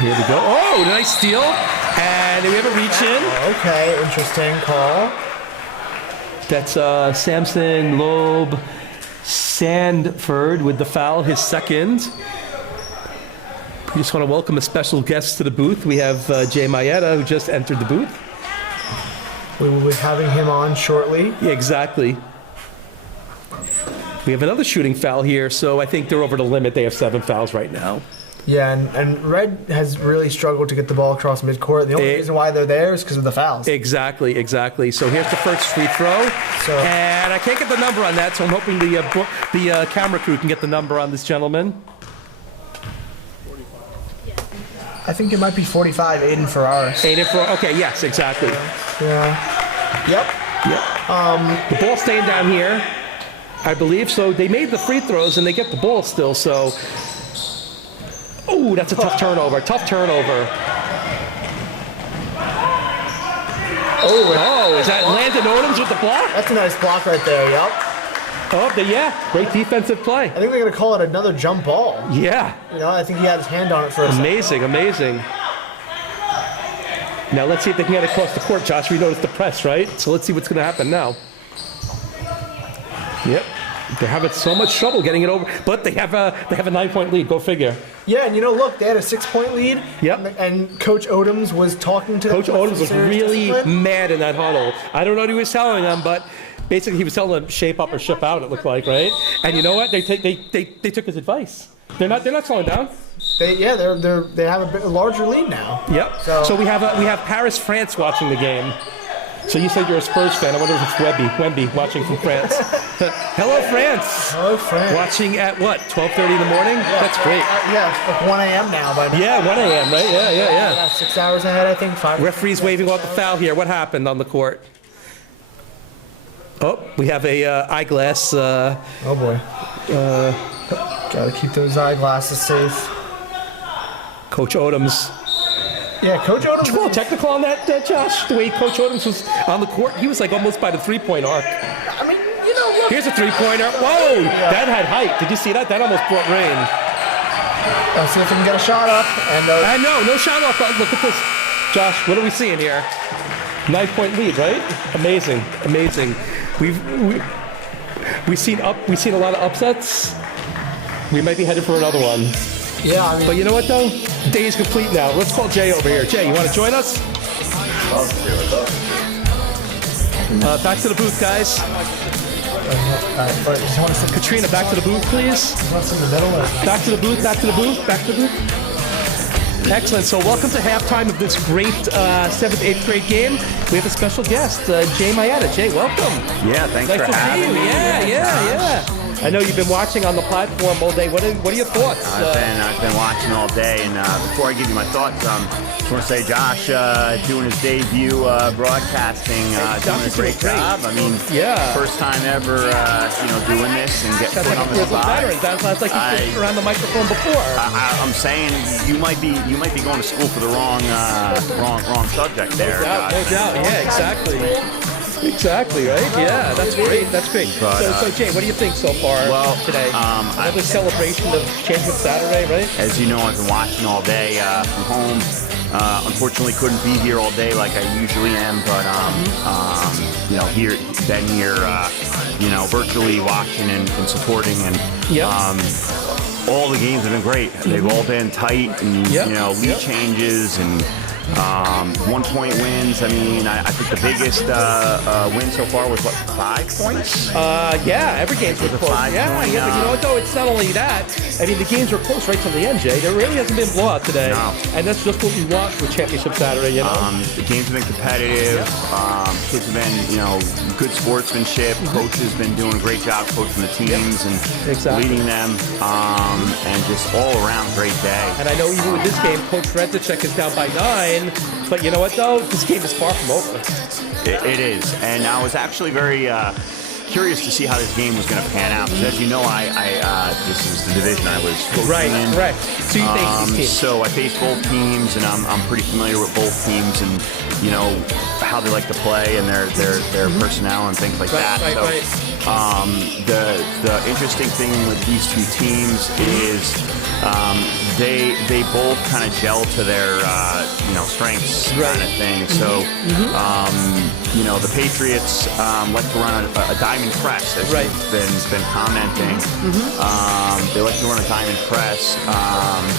Here we go. Oh, nice steal. And we have a reach in. Okay, interesting call. That's Samson Loeb Sandford with the foul, his 2nd. We just want to welcome a special guest to the booth. We have Jay Mayetta, who just entered the booth. We will be having him on shortly. Yeah, exactly. We have another shooting foul here, so I think they're over the limit. They have 7 fouls right now. Yeah, and Red has really struggled to get the ball across midcourt. The only reason why they're there is because of the fouls. Exactly. So here's the first free throw. And I can't get the number on that, so I'm hoping the camera crew can get the number on this gentleman. I think it might be 45, Aiden Ferraris. Okay, yes, exactly. Yeah. Yep. The ball's staying down here, I believe. So they made the free throws, and they get the ball still, so... Oh, that's a tough turnover. Oh, is that Landon Odoms with the block? That's a nice block right there, yep. Oh, great defensive play. I think they're going to call it another jump ball. Yeah. I think he had his hand on it for a second. Amazing. Now let's see if they can get it across the court, Josh. We noticed the press, right? So let's see what's going to happen now. Yep. They're having so much trouble getting it over, but they have a 9-point lead. Go figure. Yeah, and look, they had a 6-point lead. Yep. And Coach Odoms was talking to them. Coach Odoms was really mad in that huddle. I don't know what he was telling them, but basically he was telling them shape up or ship out. It looked like, right? And you know what? They took his advice. They're not slowing down. They have a larger lead now. Yep. So we have Paris, France watching the game. So you said you're a Spurs fan. I wonder if it's Wemby watching from France. Hello, France. Hello, France. Watching at what, 12:30 in the morning? Yeah, that's great. Like 1 a.m. now. By now. Yeah, 1 a.m., right? Yeah. 6 hours ahead, I think. 5. Referee's waving off the foul here. What happened on the court? Oh, we have a eyeglass. Oh, boy. Got to keep those eyeglasses safe. Coach Odoms. Yeah, Coach Odoms. Did you call technical on that, Josh? The way Coach Odoms was on the court, he was like almost by the 3-point arc. I mean, look. Here's a three-pointer. Whoa, that had height. Did you see that? That almost brought rain. Let's see if we can get a shot up. And no shot up. Look at this. Josh, what are we seeing here? 9-point lead, right? Amazing. We've seen a lot of upsets. We might be headed for another one. Yeah, I mean, but you know what though? The day is complete now. Let's call Jay over here. Jay, you want to join us? Back to the booth, guys. Katrina, back to the booth, please. Back to the booth. Excellent. So welcome to halftime of this great 7th, 8th grade game. We have a special guest, Jay Mayetta. Jay, welcome. Yeah, thanks nice for having me. Yeah. I know you've been watching on the platform all day. What are your thoughts? I've been watching all day, and before I give you my thoughts, I just want to say Josh doing his debut broadcasting, doing a great job. I mean, first time ever, doing this and getting put on the spot. Sounds like you've been around the microphone before. I'm saying you might be going to school for the wrong subject there. No doubt. Yeah, exactly, right? Yeah, that's great. But, so Jay, what do you think so far today? Another celebration of Championship Saturday, right? As you know, I've been watching all day from home. Unfortunately, couldn't be here all day like I usually am, but virtually watching and supporting, and all the games have been great. They've all been tight, and lead changes and 1-point wins. I mean, I think the biggest win so far was 5 points? Every game's been close. But you know what though? It's not only that. I mean, the games are close right till the end, Jay. There really hasn't been blowout today. No. And that's just what we want for Championship Saturday, you know? The games have been competitive. Kids have been, good sportsmanship. Coach has been doing a great job coaching the teams and leading them. And just all around great day. And I know even with this game, Coach Redzicek is down by 9. But you know what, though? This game is far from over. It is. And I was actually very curious to see how this game was going to pan out. Because as you know, this is the division I was coaching in. Correct. So you face these teams. So I face both teams, and I'm pretty familiar with both teams and, how they like to play and their personnel and things like that. The interesting thing with these two teams is they both kind of gel to their strengths kind of thing. So the Patriots like to run a diamond press, as you've been commenting. They like to run a diamond press,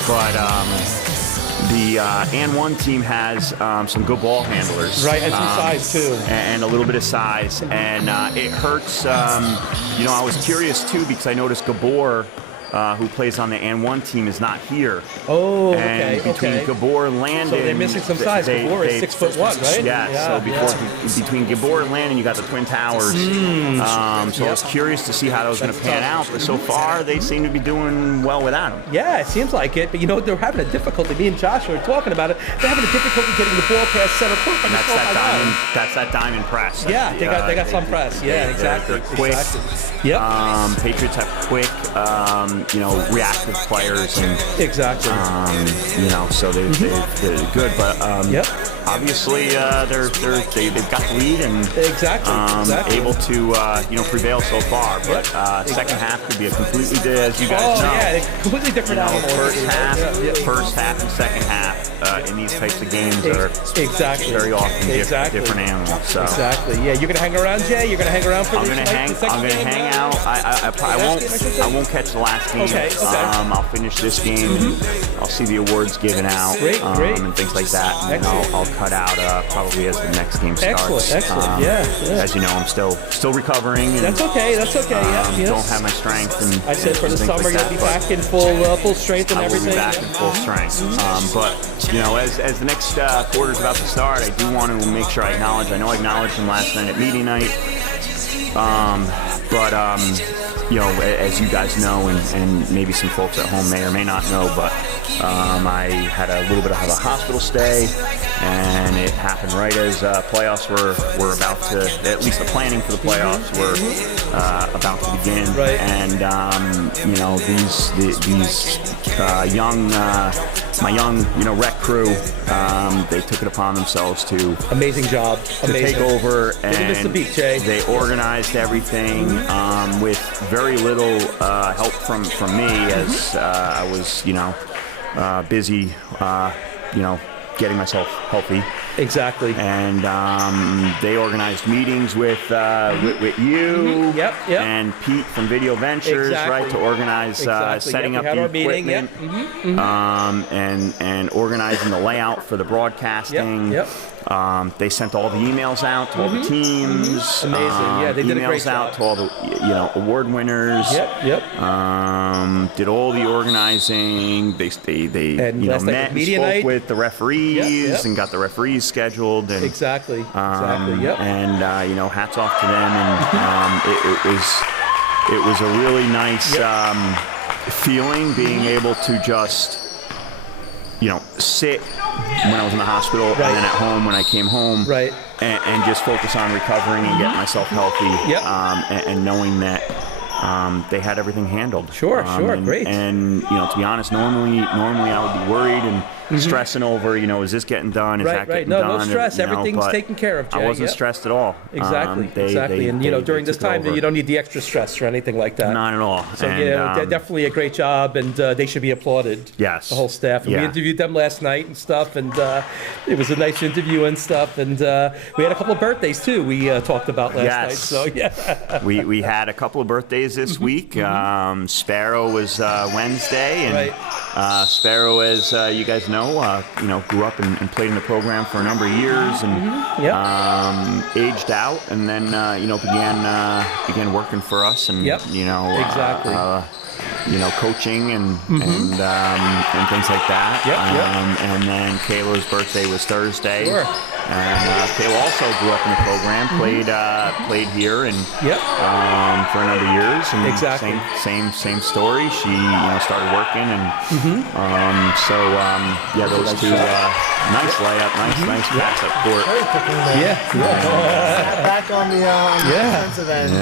but the AN1 team has some good ball handlers. Right, and some size too. And a little bit of size. And it hurts. I was curious too because I noticed Gabor, who plays on the AN1 team, is not here. Oh, and between Gabor and Landon, so they're missing some size. Gabor is 6'1", right? Yeah. Between Gabor and Landon, you got the Twin Towers. So I was curious to see how that was going to pan out. But so far, they seem to be doing well without him. Yeah, it seems like it. But they're having a difficulty. Me and Josh were talking about it. They're having a difficulty getting the ball past center court. That's that diamond press. Yeah, they got some press. Yeah, exactly. They're quick. Yep. Patriots have quick. Reactive players, and so they're good. But obviously, they've got the lead and able to prevail so far. But second half could be a completely, as you guys know, completely different animal. First half and second half in these types of games are very often different animals. So. Exactly. Yeah, you're gonna hang around, Jay. You're gonna hang around for this. I'm gonna hang out. I won't catch the last game. Okay. I'll finish this game. I'll see the awards given out and things like that. And then I'll cut out probably as the next game starts. Excellent. As you know, I'm still recovering. And, that's okay. Don't have my strength. And I said for the summer you'll be back in full strength and everything. I will be back in full strength. But as the next quarter's about to start, I do want to make sure I acknowledge. I know I acknowledged him last night at meeting night. As you guys know, and maybe some folks at home may or may not know, but I had a little bit of a hospital stay, and it happened right as playoffs were about to, at least the planning for the playoffs were about to begin. Right. And these young my young, rec crew, they took it upon themselves to amazing job, to take over, and miss the beat, Jay. They organized everything with very little help from me, as I was, busy, getting myself healthy. Exactly. And they organized meetings with you and Pete from Video Ventures, right, to organize setting up the equipment, and organizing the layout for the broadcasting. They sent all the emails out to all the teams. Amazing. Yeah, they did a great emails out job. to all the award winners. Did all the organizing. They met and spoke with the referees and got the referees scheduled. And, exactly. And hats off to them. And it was a really nice feeling being able to just sit when I was in the hospital and then at home when I came home, and just focus on recovering and getting myself healthy, and knowing that they had everything handled. Sure, great. And to be honest, normally I would be worried and stressing over, is this getting done? Is that getting done? No stress. Everything's taken care of, Jay. I wasn't stressed at all. Exactly. And during this time, you don't need the extra stress or anything like that. Not at all. So definitely a great job, and they should be applauded. Yes. The whole staff. And we interviewed them last night and stuff, and it was a nice interview and stuff. And we had a couple of birthdays too. We talked about last night. So we had a couple of birthdays this week. Sparrow was Wednesday, and Sparrow, as you guys know, grew up and played in the program for a number of years, and aged out, and then began working for us, and coaching and things like that. And then Kayla's birthday was Thursday. Sure. And Kayla also grew up in the program, played here, and for a number of years. And same story. She started working, and those two nice layup, nice pass up court. Back on the defensive end.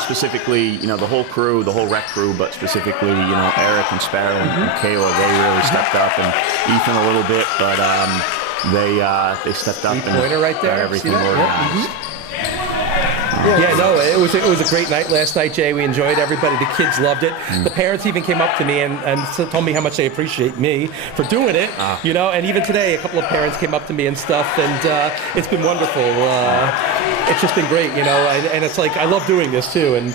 Specifically, the whole crew, the whole rec crew, but specifically, Eric and Sparrow and Kayla, they really stepped up, and Ethan a little bit, but they stepped up and got everything organized. It was a great night last night, Jay. We enjoyed everybody. The kids loved it. The parents even came up to me and told me how much they appreciate me for doing it. And even today, a couple of parents came up to me and stuff, and it's been wonderful. It's just been great, and it's like I love doing this too. And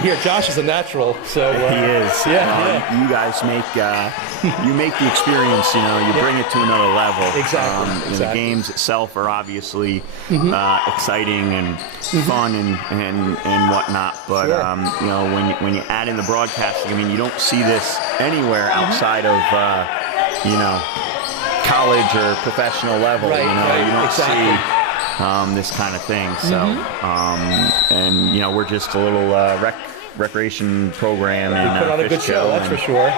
here, Josh is a natural. So he is. You guys make the experience. You bring it to another level. Exactly. The games itself are obviously exciting and fun and whatnot, but when you add in the broadcasting, you don't see this anywhere outside of college or professional level. You don't see this kind of thing. So we're just a little recreation program in put on a good show, that's for sure.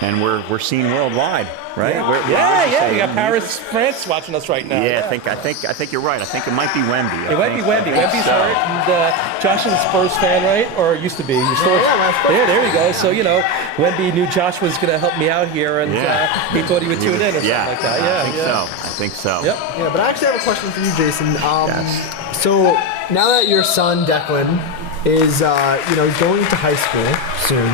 And we're seen worldwide, right? We got Paris, France watching us right now. I think you're right. I think it might be Wemby. It might be Wemby. Wemby's hurt, and Josh is a Spurs fan, right? Or used to be. There you go. So Wemby knew Josh was going to help me out here, and he thought he would tune in or something like that. I think so. Yep. Yeah, but I actually have a question for you, Jason. So now that your son Declan is he's going to high school soon.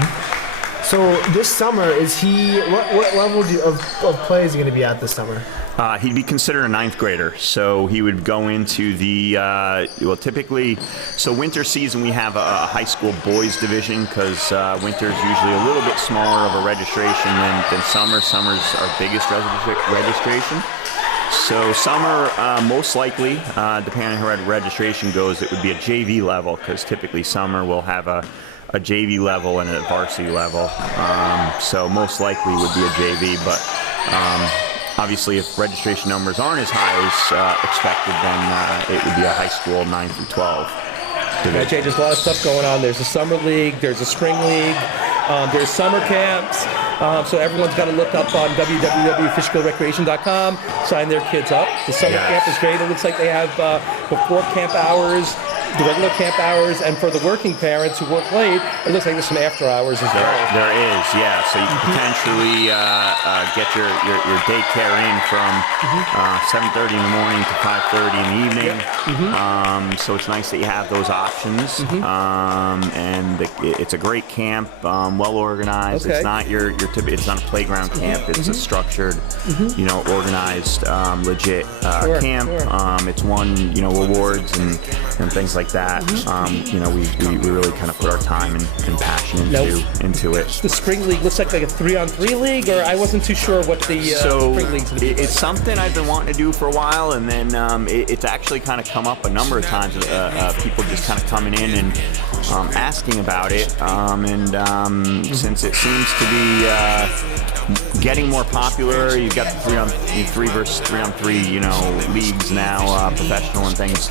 So this summer, is he what level of play is he going to be at this summer? He'd be considered a ninth grader, so he would go into the typically. So winter season we have a high school boys division because winter's usually a little bit smaller of a registration than summer. Summer's our biggest registration. So summer, most likely, depending on how registration goes, it would be a JV level because typically summer will have a JV level and a varsity level. So most likely would be a JV, but obviously if registration numbers aren't as high as expected, then it would be a high school 9 through 12 division. Jay, there's a lot of stuff going on. There's a summer league, there's a spring league, there's summer camps. So everyone's got to look up on www.fishkillrecreation.com, sign their kids up. The summer camp is great. It looks like they have before camp hours, the regular camp hours, and for the working parents who work late, it looks like there's some after hours as well. There is, yeah. So you can potentially get your daycare in from 7:30 in the morning to 5:30 in the evening. So it's nice that you have those options. And it's a great camp, well organized. Okay. It's not it's not a playground camp. It's a structured, organized, legit camp. It's won, rewards and things like that. We really kind of put our time and passion into it. The spring league looks like a 3-on-3 league, or I wasn't too sure what the spring league's going to be. It's something I've been wanting to do for a while, and then it's actually kind of come up a number of times. People just kind of coming in and asking about it, since it seems to be getting more popular, you've got the 3-on-3 versus 3-on-3, leagues now, professional and things.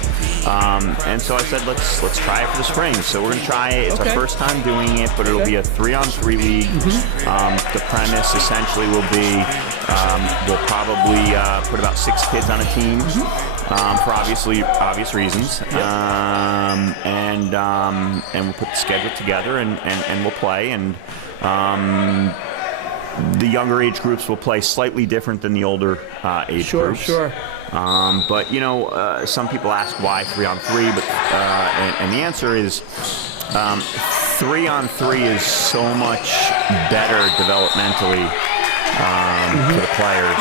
And so I said, let's try it for the spring. So we're gonna try it. It's our first time doing it, but it'll be a 3-on-3 league. The premise essentially will be we'll probably put about 6 kids on a team for obvious reasons, and we'll put the schedule together and we'll play and. The younger age groups will play slightly different than the older age groups. Sure. But some people ask why 3-on-3, but and the answer is 3-on-3 is so much better developmentally for the players.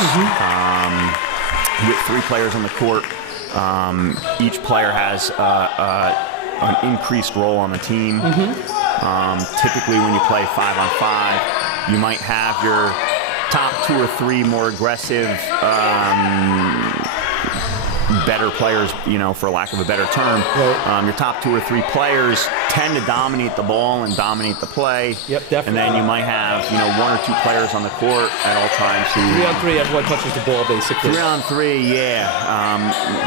With 3 players on the court, each player has an increased role on the team. Typically, when you play 5-on-5. You might have your top 2 or 3 more aggressive, better players, for lack of a better term. Right. Your top 2 or 3 players tend to dominate the ball and dominate the play. Yep, definitely. And then you might have, 1 or 2 players on the court at all times who... 3-on-3, everyone touches the ball, basically. 3-on-3, yeah.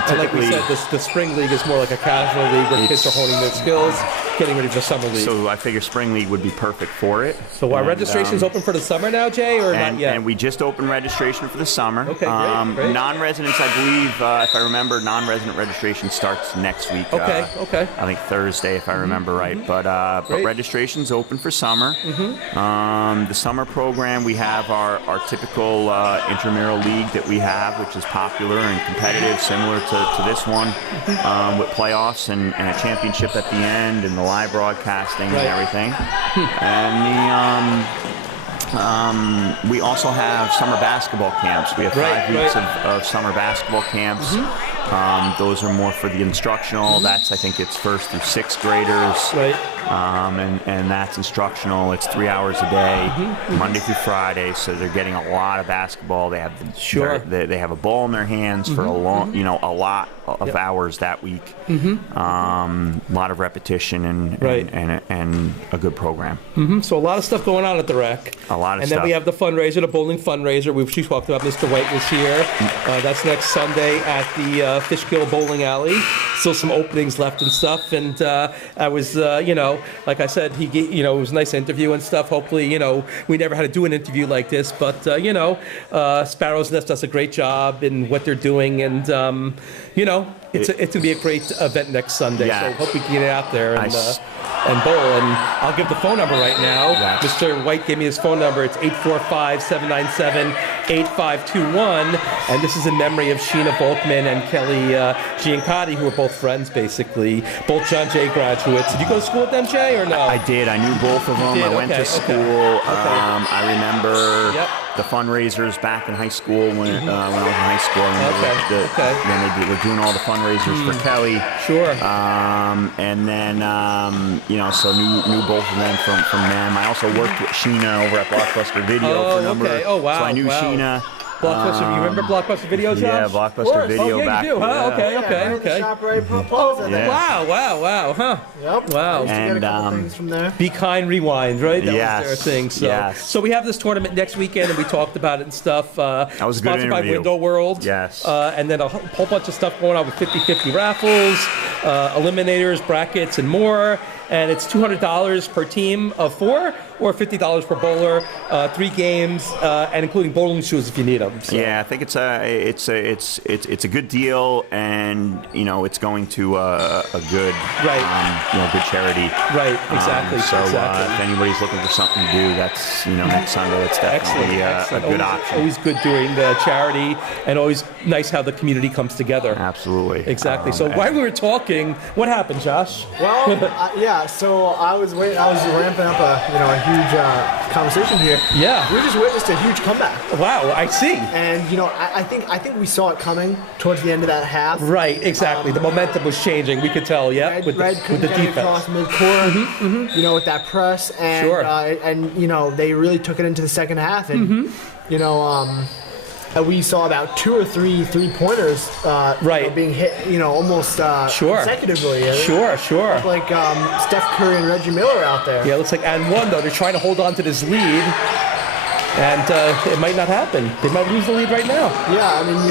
And like we said, the spring league is more like a casual league where kids are honing their skills, getting ready for the summer league. So I figure spring league would be perfect for it. So our registration's open for the summer now, Jay, or not yet? And we just opened registration for the summer. Okay, great. Non-residents, I believe, if I remember, non-resident registration starts next week. Okay. I think Thursday, if I remember right. But registration's open for summer. The summer program, we have our typical intramural league that we have, which is popular and competitive, similar to this one, with playoffs and a championship at the end and the live broadcasting and everything. And we also have summer basketball camps. We have 5 weeks of summer basketball camps. Those are more for the instructional. That's, I think, it's 1st through 6th graders. Right. And that's instructional. It's 3 hours a day, Monday through Friday. So they're getting a lot of basketball. They have they have a ball in their hands for a long, a lot of hours that week. A lot of repetition and a good program. So a lot of stuff going on at the rec. A lot of and stuff. then we have the fundraiser, the bowling fundraiser. We've talked about. Mr. White was here. That's next Sunday at the Fishkill Bowling Alley. Still some openings left and stuff. And I was, like I said, it was a nice interview and stuff. Hopefully, we never had to do an interview like this, but Sparrow's Nest does a great job in what they're doing, and it's going to be a great event next Sunday. Yeah. So hope we can get out there and bowl. And I'll give the phone number right now. Yeah. Mr. White gave me his phone number. It's 845-797-8521. And this is in memory of Sheena Volkman and Kelly Giancotti, who are both friends, basically. Both John Jay graduates. Did you go to school with them, Jay, or no? I did. I knew both of them. I went to school. I remember the fundraisers back in high school when I was in high school. When they were doing all the fundraisers for Kelly. Sure. And then, so knew both of them from them. I also worked with Sheena over at Blockbuster Video for a number. Oh, wow. So I knew Sheena. Blockbuster, you remember Blockbuster Video, Josh? Yeah, Blockbuster Video back. You do, huh? Yeah. Okay. Yeah. Wow, huh? Yep. Wow. And things from there. Be Kind Rewind, right? That was their thing. So, yes. So we have this tournament next weekend, and we talked about it and stuff. That was a good sponsored by interview. Window World. Yes. And then a whole bunch of stuff going on with 50-50 raffles, eliminators, brackets, and more. and it's $200 per team of 4 or $50 per bowler, 3 games, and including bowling shoes if you need them. So. Yeah, I think it's a good deal, and it's going to a good good charity. Right, exactly. If anybody's looking for something to do, that's next Sunday. That's definitely a good option. Always good doing the charity, and always nice how the community comes together. Absolutely. Exactly. So while we were talking, what happened, Josh? Well, so I was ramping up a huge conversation here. Yeah. We just witnessed a huge comeback. Wow, I see. And I think we saw it coming towards the end of that half. Right, exactly. The momentum was changing. We could tell. Yeah, with the defense. Across midcourt, with that press, and they really took it into the second half, and we saw about 2 or 3 3-pointers being hit, almost consecutively. Sure. Like Steph Curry and Reggie Miller out there. Yeah, it looks like and one though. They're trying to hold on to this lead, and it might not happen. They might lose the lead right now. Yeah, I mean,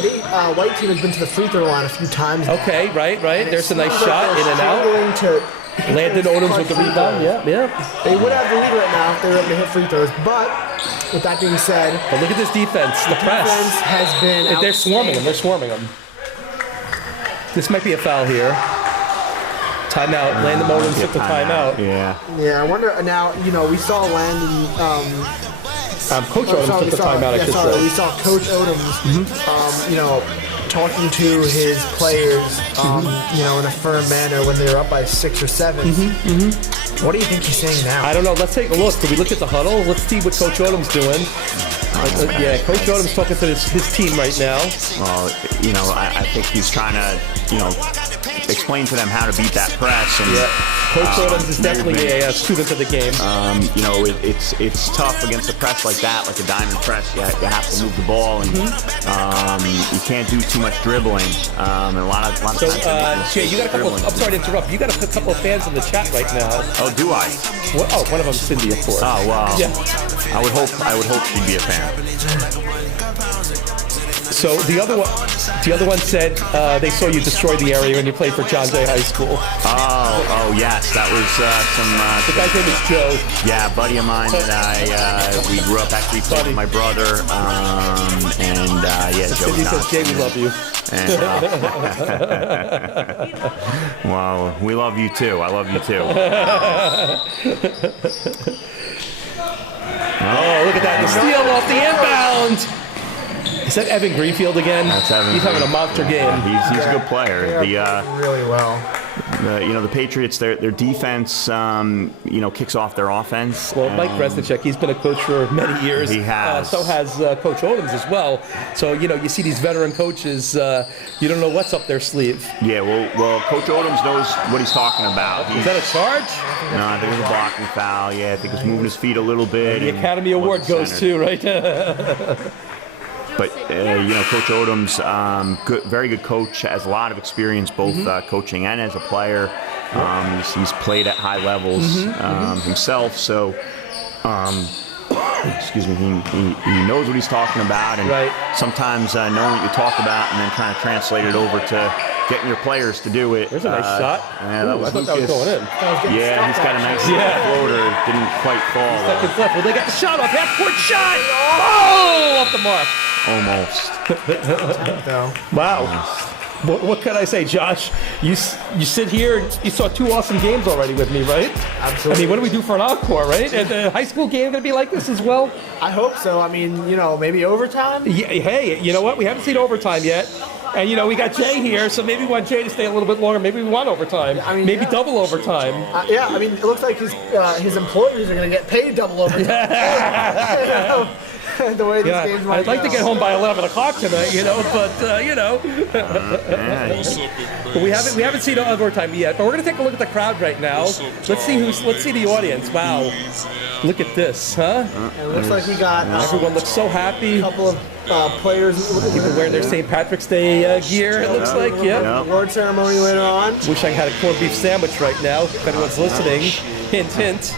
they white team has been to the free throw line a few times. Okay, right. There's a nice shot in and out. Landon Odoms with the rebound. Yeah. They would have the lead right now if they were able to hit free throws, but with that being said, but look at this defense. The press has been. They're swarming them. This might be a foul here. Timeout. Landon Odoms took the timeout. Yeah. I wonder now. We saw Landon. Coach Odoms took the timeout. I should say. We saw Coach Odoms. Talking to his players, in a firm manner when they were up by 6 or 7. What do you think he's saying now? I don't know. Let's take a look. Did we look at the huddle? Let's see what Coach Odom's doing. Coach Odom's talking to his team right now. Well, I think he's trying to, explain to them how to beat that press. And, Coach Odoms is definitely a student of the game. It's tough against a press like that, like a diamond press. You have to move the ball, and you can't do too much dribbling. And a lot of times. Jay, you got a couple. I'm sorry to interrupt. You got a couple of fans in the chat right now. Oh, do I? One of them, Cindy, of course. Oh, wow. Yeah. I would hope she'd be a fan. So the other one said they saw you destroy the area when you played for John Jay High School. Oh yes, that was some. The guy's name is Joe. Yeah, a buddy of mine that we grew up actually playing with my brother, and Joe. He says, Jay, we love you. Well, we love you too. I love you too. Oh, look at that! The steal off the inbound. Is that Evan Greenfield again? That's Evan. He's having a monster game. He's a good player. Really well. The Patriots, their defense, kicks off their offense. Well, Mike Resnicek, he's been a coach for many years. He has. So has Coach Odoms as well. So, you see these veteran coaches, you don't know what's up their sleeve. Yeah, well, Coach Odoms knows what he's talking about. Is that a charge? No, I think it was a blocking foul. Yeah, I think he was moving his feet a little bit. The Academy Award goes to, right? But Coach Odoms, very good coach, has a lot of experience both coaching and as a player. He's played at high levels himself, so excuse me, he knows what he's talking about, and sometimes knowing what you talk about and then trying to translate it over to getting your players to do it. There's a nice shot. Yeah, that was I thought that was going in. Yeah, he's got a nice floater. Didn't quite fall. Seconds left. Well, they got the shot off. Half-court shot. Oh, off the mark. Almost. Wow. What can I say, Josh? You sit here and you saw 2 awesome games already with me, right? Absolutely. I mean, what do we do for an encore, right? And the high school game going to be like this as well? I hope so. I mean, maybe overtime? Yeah, hey, you know what? We haven't seen overtime yet. And, we got Jay here, so maybe we want Jay to stay a little bit longer. Maybe we want overtime. Maybe double overtime. It looks like his employers are going to get paid double overtime. The way these games might I'd like to get home by 11 o'clock tonight, but but we haven't seen overtime yet. But we're gonna take a look at the crowd right now. Let's see the audience. Wow, look at this, huh? It looks like we got everyone looks so happy. A couple of players people wearing their St. Patrick's Day gear. It looks like, Award ceremony later on. Wish I had a corned beef sandwich right now. If anyone's listening, hint, hint.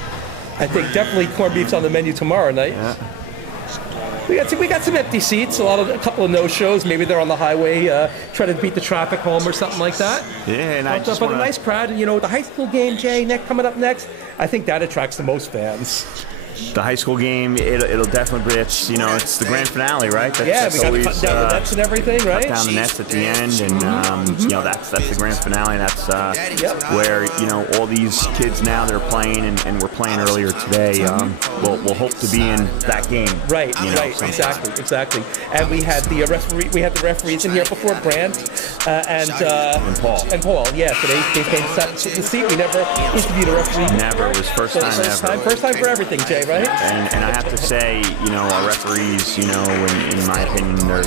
I think definitely corned beef's on the menu tomorrow night. We got some empty seats. A couple of no-shows. Maybe they're on the highway trying to beat the traffic home or something like that. Yeah, and I just but want a nice crowd. The high school game, Jay, coming up next. I think that attracts the most fans. The high school game, it'll definitely be, it's the grand finale, right? We got to cut down the nets and everything, right? Cut down the nets at the end, and that's the grand finale. That's where all these kids now they're playing, and we're playing earlier today. We'll hope to be in that game. Right, exactly. And we had the referees in here before, Grant and Paul. Yeah, so they came to the seat. We never interviewed a referee. Never. It was first time ever. First time for everything, Jay. Right? And I have to say, our referees, in my opinion, they're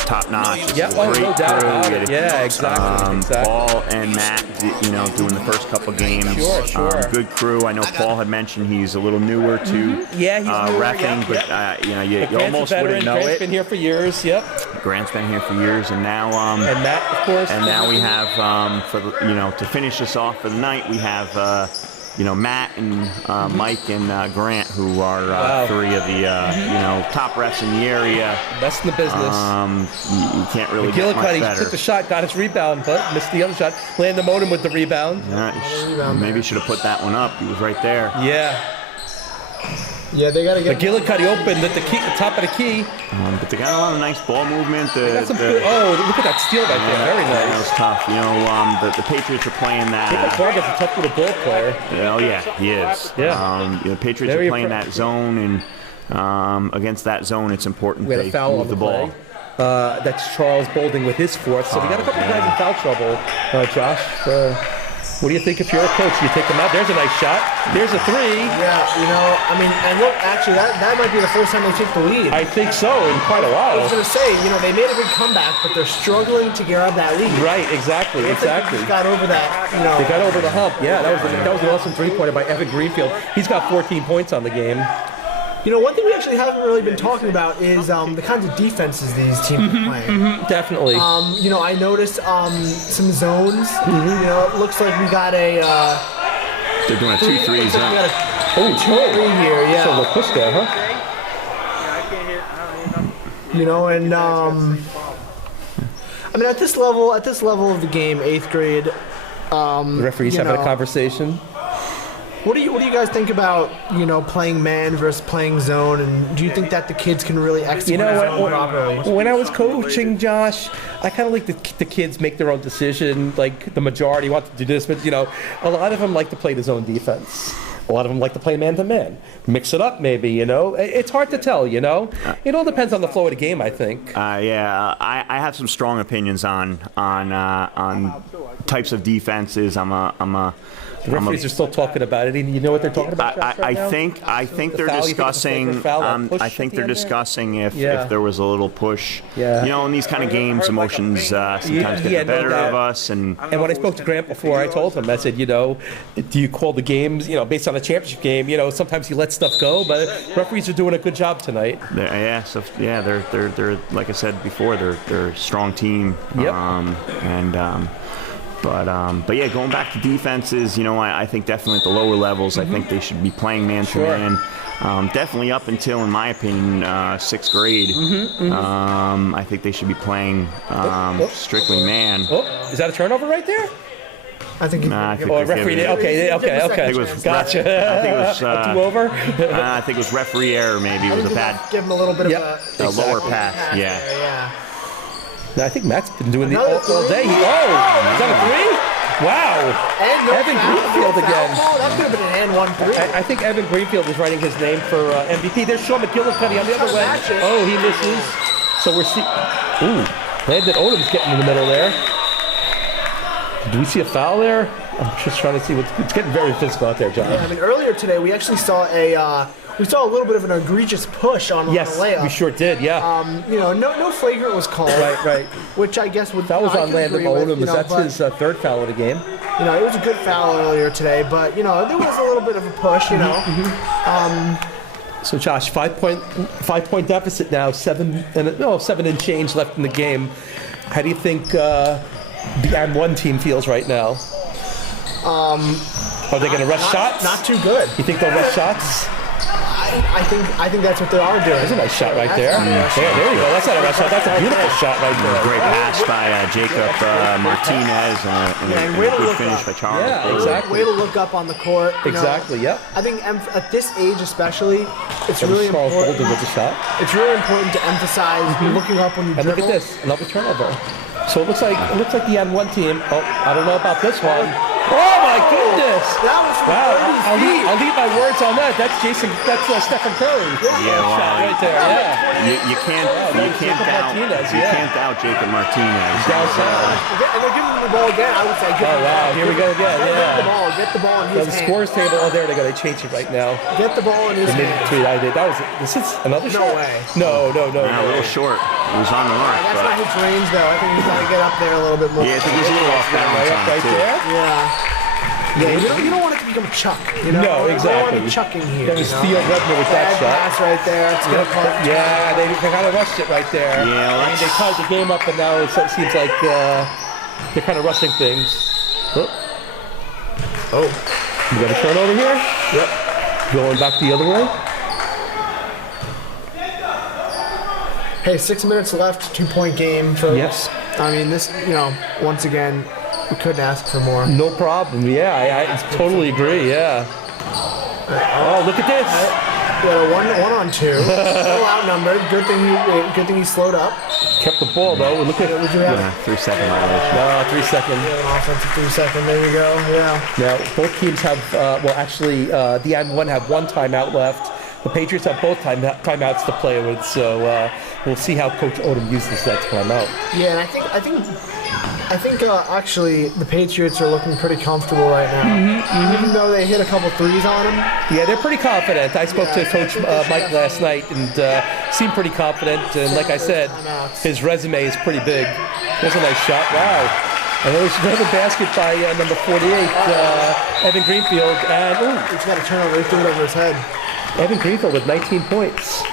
top notch. Yeah, no doubt about it. Yeah, exactly. Paul and Matt, doing the first couple games. Sure. Good crew. I know Paul had mentioned he's a little newer to reffing, but you almost wouldn't know Grant's been here for years. Yep. Grant's been here for years, and now and Matt, of course. And now we have to finish this off for the night, we have. Matt and Mike and Grant, who are three of the top refs in the area. Best in the business. You can't really get much better. Took the shot, got his rebound, but missed the other shot. Landed Modem with the rebound. Maybe should have put that one up. He was right there. Yeah, they got to get. McGillicuddy opened at the top of the key. But they got a lot of nice ball movement. Look at that steal right there. Very nice. That was tough. The Patriots are playing that. Clark is a tough little ball player. Oh, yeah, he is. Yeah. The Patriots are playing that zone, and against that zone, it's important they move the ball. That's Charles Bolding with his fourth. So we got a couple guys in foul trouble, Josh. What do you think if you're a coach? You take them out. There's a nice shot. There's a three. Yeah, and look, actually, that might be the first time they take the lead. I think so, in quite a while. I was going to say, they made a good comeback, but they're struggling to grab that lead. Right, exactly. They got over that, They got over the hump. Yeah, that was an awesome three-pointer by Evan Greenfield. He's got 14 points on the game. One thing we actually haven't really been talking about is the kinds of defenses these teams are playing. Definitely. I noticed some zones. It looks like we got a. They're doing a 2-3 zone. We got a 2-3 here, yeah. So we'll push there, huh? And at this level of the game, 8th grade. The referees having a conversation. What do you guys think about playing man versus playing zone, and do you think that the kids can really execute zone properly? When I was coaching, Josh, I kind of like the kids make their own decision. Like the majority want to do this, but a lot of them like to play the zone defense. A lot of them like to play man-to-man. Mix it up, maybe, It's hard to tell, It all depends on the flow of the game, I think. I have some strong opinions on types of defenses. The referees are still talking about it. You know what they're talking about? I think they're discussing. I think they're discussing if there was a little push. Yeah. In these kind of games, emotions sometimes get the better of us. And when I spoke to Grant before, I told him, I said, do you call the games, based on a championship game? Sometimes you let stuff go, but referees are doing a good job tonight. They're like I said before, they're a strong team. Yep. But yeah, going back to defenses, I think definitely at the lower levels, I think they should be playing man-to-man. Definitely up until, in my opinion, 6th grade. I think they should be playing strictly man. Is that a turnover right there? I think. Referee did. Okay. Gotcha. I think it was a two-over. I think it was referee error. Maybe it was a bad. Give him a little bit of a lower pass. Yeah. No, I think Matt's been doing the all day. Is that a three? Wow. And Evan Greenfield again. That could have been an and 1-3. I think Evan Greenfield is writing his name for MVP. There's Sean McGillicuddy on the other way. Oh, he misses. So we're seeing. Landon Odom's getting in the middle there. Do we see a foul there? I'm just trying to see it's getting very physical out there, John. Yeah, earlier today we actually saw we saw a little bit of an egregious push on the layup. Yes, we sure did, yeah. No flagrant was called. Right. Which I guess that was on Landon Odom. That's his third foul of the game. It was a good foul earlier today, but there was a little bit of a push. So Josh, 5-point deficit now, 7 and change left in the game. How do you think the M1 team feels right now? Are they going to rush shots? Not too good. You think they'll rush shots? I think that's what they are doing. There's a nice shot right there. There you go. That's not a rush shot. That's a beautiful shot right there. Great pass by Jacob Martinez and a good finish by Charles. Yeah, exactly. Way to look up on the court. Exactly. Yep. I think at this age especially, it's That was really Charles important. Bolden with the shot. It's really important to emphasize looking up when you And dribble. look at this, another turnover. So it looks like the N1 team. Oh, I don't know about this one. Oh my goodness! That was Wow, I'll leave my words on that. That's Stephen Curry. Yeah, well, shot right there. Yeah. You can't doubt Jacob Martinez. And they're giving him the ball again. I would say. Oh wow, here we go again. Yeah. Get the ball in So his the hand. scores table. Oh, there they go. They changed it right now. Get the ball in his They made hand. the tweet I did. This is another shot. No way. No. A little short. It was on the mark. That's not his range, though. I think he's got to get up there a little bit more. Yeah, I think he's a little off balance on it, right too. there. Yeah, you don't want it to become a chuck. You know? No, You don't exactly. want to be chucking here. That was you know? Theo Redner with that Bad shot. pass right there. It's gonna punt. Yeah, they kind of rushed it right there. Yeah, well, I mean, they tied the game up, and now it seems like they're kind of rushing things. Oh, you got a turnover here? Yep. Going back the other way. Hey, 6 minutes left, 2-point game, folks. Yes. I mean, this, once again, we couldn't ask for more. No problem. Yeah, I totally agree. Yeah. Oh, look at this. Yeah, one on two. A little outnumbered. Good thing he slowed up. Kept the ball though. Look at it. Would you have? 3 second violation. No, 3 seconds. Yeah, an offensive 3 second. There you go. Yeah. Now both teams have. The N1 have one timeout left. The Patriots have both timeouts to play with. So we'll see how Coach Odom uses that timeout. Yeah, and I think actually the Patriots are looking pretty comfortable right now. Even though they hit a couple threes on them. Yeah, they're pretty confident. I spoke to Coach Mike last night and seemed pretty confident. And like I said, his resume is pretty big. There's a nice shot. Wow. And there's another basket by number 48, Evan Greenfield. And he's got a turnover. He threw it over his head. Evan Greenfield with 19 points.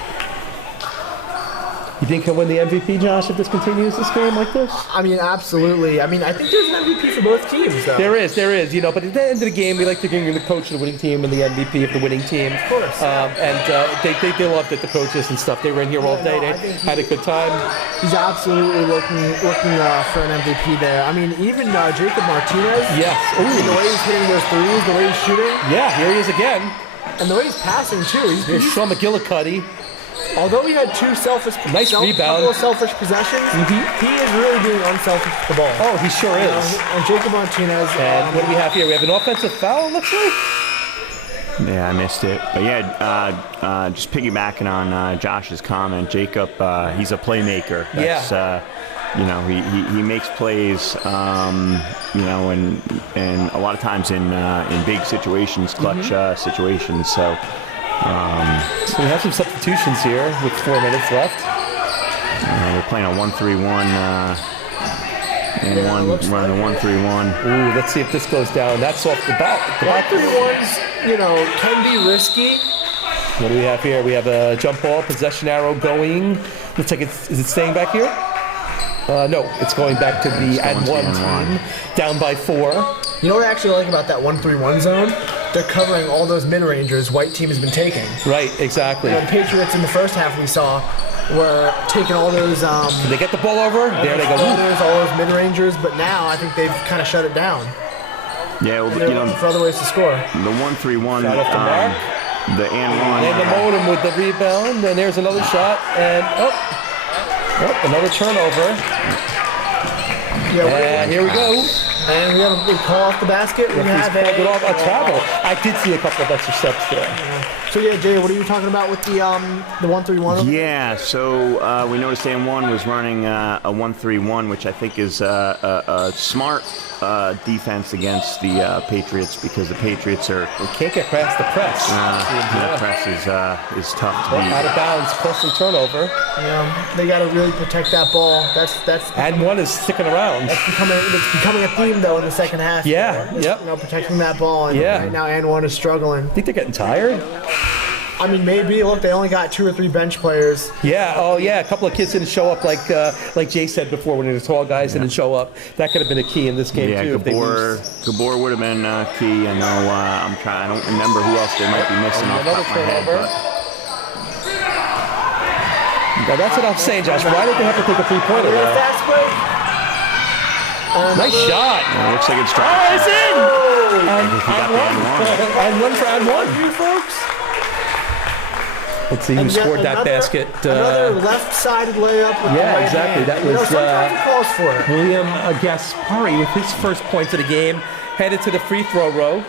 You think he'll win the MVP, Josh, if this continues this game like this? I mean, absolutely. I mean, I think there's an MVP for both teams, though. There is. But at the end of the game, we like to give the coach of the winning team and the MVP of the winning team. Of course. They loved it, the coaches and stuff. They were in here all day. They had a good time. He's absolutely looking for an MVP there. I mean, even Jacob Martinez. Yes. The way he's hitting those threes, the way he's shooting. Yeah, here he is again. And the way he's passing, too. Here's Sean McGillicuddy. Although he had two rebound. couple of selfish possessions, he is really being unselfish with the ball. Oh, he sure is. And Jacob Martinez. And what do we have here? We have an offensive foul, it looks like. Yeah, I missed it. But yeah, just piggybacking on Josh's comment, Jacob, he's a playmaker. That's, he makes plays, and a lot of times in big situations, clutch situations. So. So we have some substitutions here with 4 minutes left. We're playing a 1-3-1 and running a 1-3-1. Ooh, let's see if this goes down. That's off the back. The back 1-3-1s, can be risky. What do we have here? We have a jump ball, possession arrow going. Looks like is it staying back here? No, it's going back to the N1 team, down by 4. You know what I actually like about that 1-3-1 zone? They're covering all those mid-rangers white team has been taking. Right, exactly. The Patriots in the first half we saw were taking all those. Did they get the ball over? There they go. All those mid-rangers, but now I think they've kind of shut it down. Yeah, well, they're looking for other ways to score. The 1-3-1. Shot off the mark. The N1. And the modem with the rebound, and there's another shot, and another turnover. And here we go. And we call off the basket. We have a travel. I did see a couple of extra steps there. So yeah, Jay, what are you talking about with the 1-3-1? Yeah, so we noticed N1 was running a 1-3-1, which I think is a smart defense against the Patriots because the Patriots are. They can't get past the press. The press is tough to beat. Out of bounds, costly turnover. Yeah, they got to really protect that ball. That's. And one is sticking around. That's becoming a theme though in the second half. Yeah, yep. Protecting that ball. And right now N1 is struggling. Think they're getting tired? I mean, maybe. Look, they only got 2 or 3 bench players. Yeah. Oh, yeah. A couple of kids didn't show up, like Jay said before, when the tall guys didn't show up. That could have been a key in this game too. Gabor would have been key. I know. I don't remember who else they might be missing off the top of my head. Now that's what I'm saying, Josh. Why did they have to take a three-pointer there? Fast break. Nice shot. It looks like it's Oh, dropped. it's in. And And one for and one. You folks. Let's see who And yet scored that another- basket. Another left-sided layup. With the Yeah, right exactly. hand. That You know, was sometimes he calls for it. William Gaspari with his first points of the game, headed to the free throw row.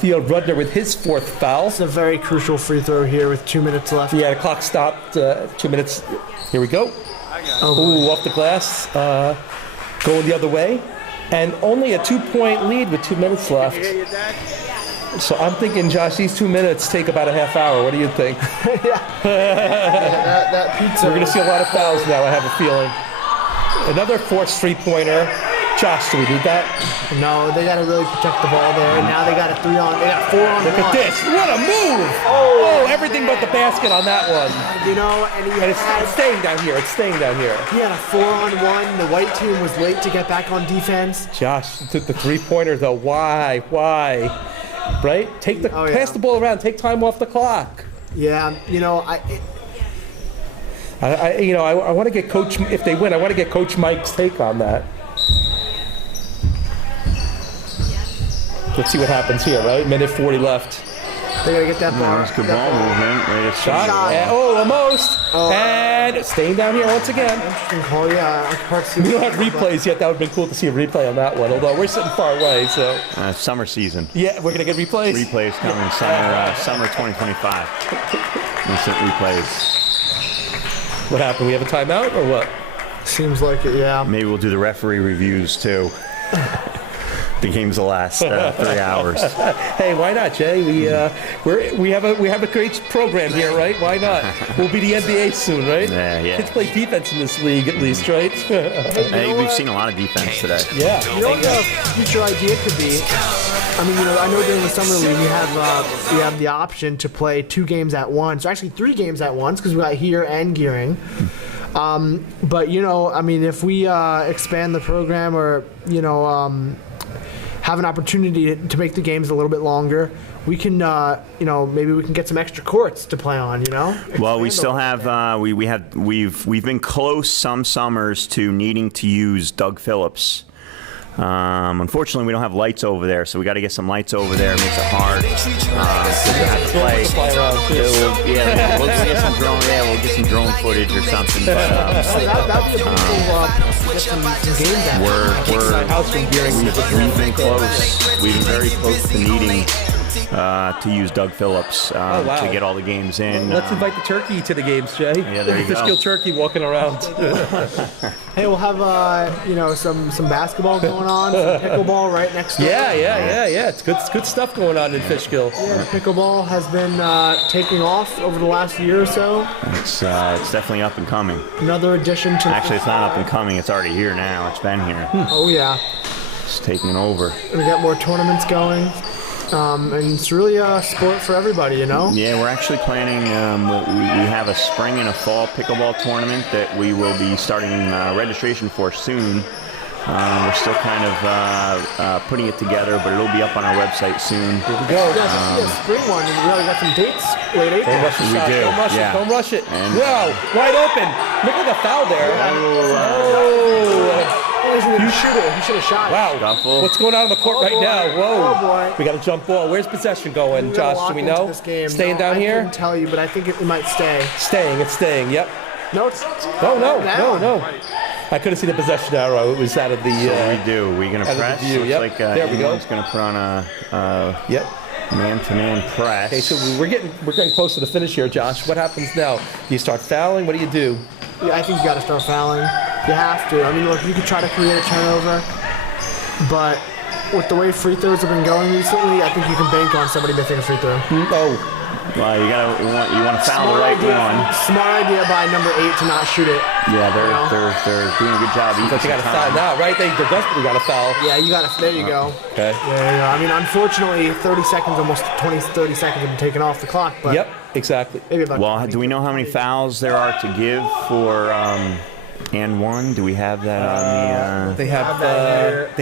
Theo Rudner with his fourth foul. It's a very crucial free throw here with 2 minutes left. Yeah, the clock stopped. 2 minutes. Here we go. Ooh, off the glass. Going the other way. And only a 2-point lead with 2 minutes left. So I'm thinking, Josh, these 2 minutes take about a half hour. What do you think? That pizza. We're going to see a lot of fouls now, I have a feeling. Another forced three-pointer. Josh, do we need that? No, they got to really protect the ball there. And now they got a 4 on 1. Look at this. What a move. Oh, everything but the basket on that one. You know, and it's staying down here. It's staying down here. He had a 4 on 1. The white team was late to get back on defense. Josh took the three-pointer, though. Why? Right? Pass the ball around. Take time off the clock. Yeah, you know, I want to get Coach. If they win, I want to get Coach Mike's take on that. Let's see what happens here. Right, minute 40 left. They gotta get that ball. That's good ball movement. Shot. Almost. And staying down here once again. Interesting call. Yeah, we don't have replays yet. That would have been cool to see a replay on that one. Although we're sitting far away, so. Summer season. Yeah, we're gonna get replays. Replays coming summer 2025. Instant replays. What happened? We have a timeout or what? Seems like it. Yeah. Maybe we'll do the referee reviews too. The game's will last 3 hours. Hey, why not, Jay? We have a great program here, right? Why not? We'll be the NBA soon, right? Yeah. Kids play defense in this league, at least, right? Hey, we've seen a lot of defense today. Yeah. You know what the future idea could be? I mean, I know during the summer league you have the option to play 2 games at once, or actually 3 games at once, because we got here and Gearing. But I mean, if we expand the program, or have an opportunity to make the games a little bit longer, we can, maybe we can get some extra courts to play on. Well, we still have we've been close some summers to needing to use Doug Phillips. Unfortunately, we don't have lights over there, so we got to get some lights over there. It makes it hard to have to play. We'll get some drone. Yeah, we'll get some drone footage or something. But that'd be a get some games at. We've been close. We've been very close to needing to use Doug Phillips to get all the games in. Let's invite the turkey to the games, Jay. Yeah, there you go. Fishkill turkey walking around. Hey, we'll have some basketball going on, some pickleball right next door. Yeah. It's good stuff going on in Fishkill. Yeah, pickleball has been taking off over the last year or so. It's definitely up and coming. Another addition to. Actually, it's not up and coming. It's already here now. It's been here. Oh yeah. It's taking over. We got more tournaments going. And it's really a sport for everybody, Yeah, we're actually planning, we have a spring and a fall pickleball tournament that we will be starting registration for soon. We're still kind of putting it together, but it'll be up on our website soon. Here we go. Spring one. We already got some dates. Late April. Don't rush the shot. do. Don't rush it. Wow, wide open. Look at the foul there. You should have shot. Wow. Scuffle. What's going on the court right now? Whoa. Oh boy. We got a jump ball. Where's possession going, Josh? Do we know? Staying down I here? couldn't tell you, but I think it might stay. It's staying. Yep. No, it's. No. I couldn't see the possession arrow. It was out of the. So we do. We're gonna press. View. Looks Yep. like there we go. He's gonna put on a yep. man-to-man press. Okay, so we're getting close to the finish here, Josh. What happens now? Do you start fouling? What do you do? Yeah, I think you got to start fouling. You have to. I mean, look, you could try to create a turnover, but with the way free throws have been going recently, I think you can bank on somebody missing a free throw. Oh. Well, you want to foul the right one. Smart idea by number 8 to not shoot it. Yeah, they're doing a good job. But you got to foul now, right? They desperately got to foul. Yeah, you got to. There you go. Okay. Yeah. I mean, unfortunately, 30 seconds, almost 30 seconds have been taken off the clock. But yep, exactly. Maybe about well, do we know how many fouls there are to give for and one? Do we have that on the? They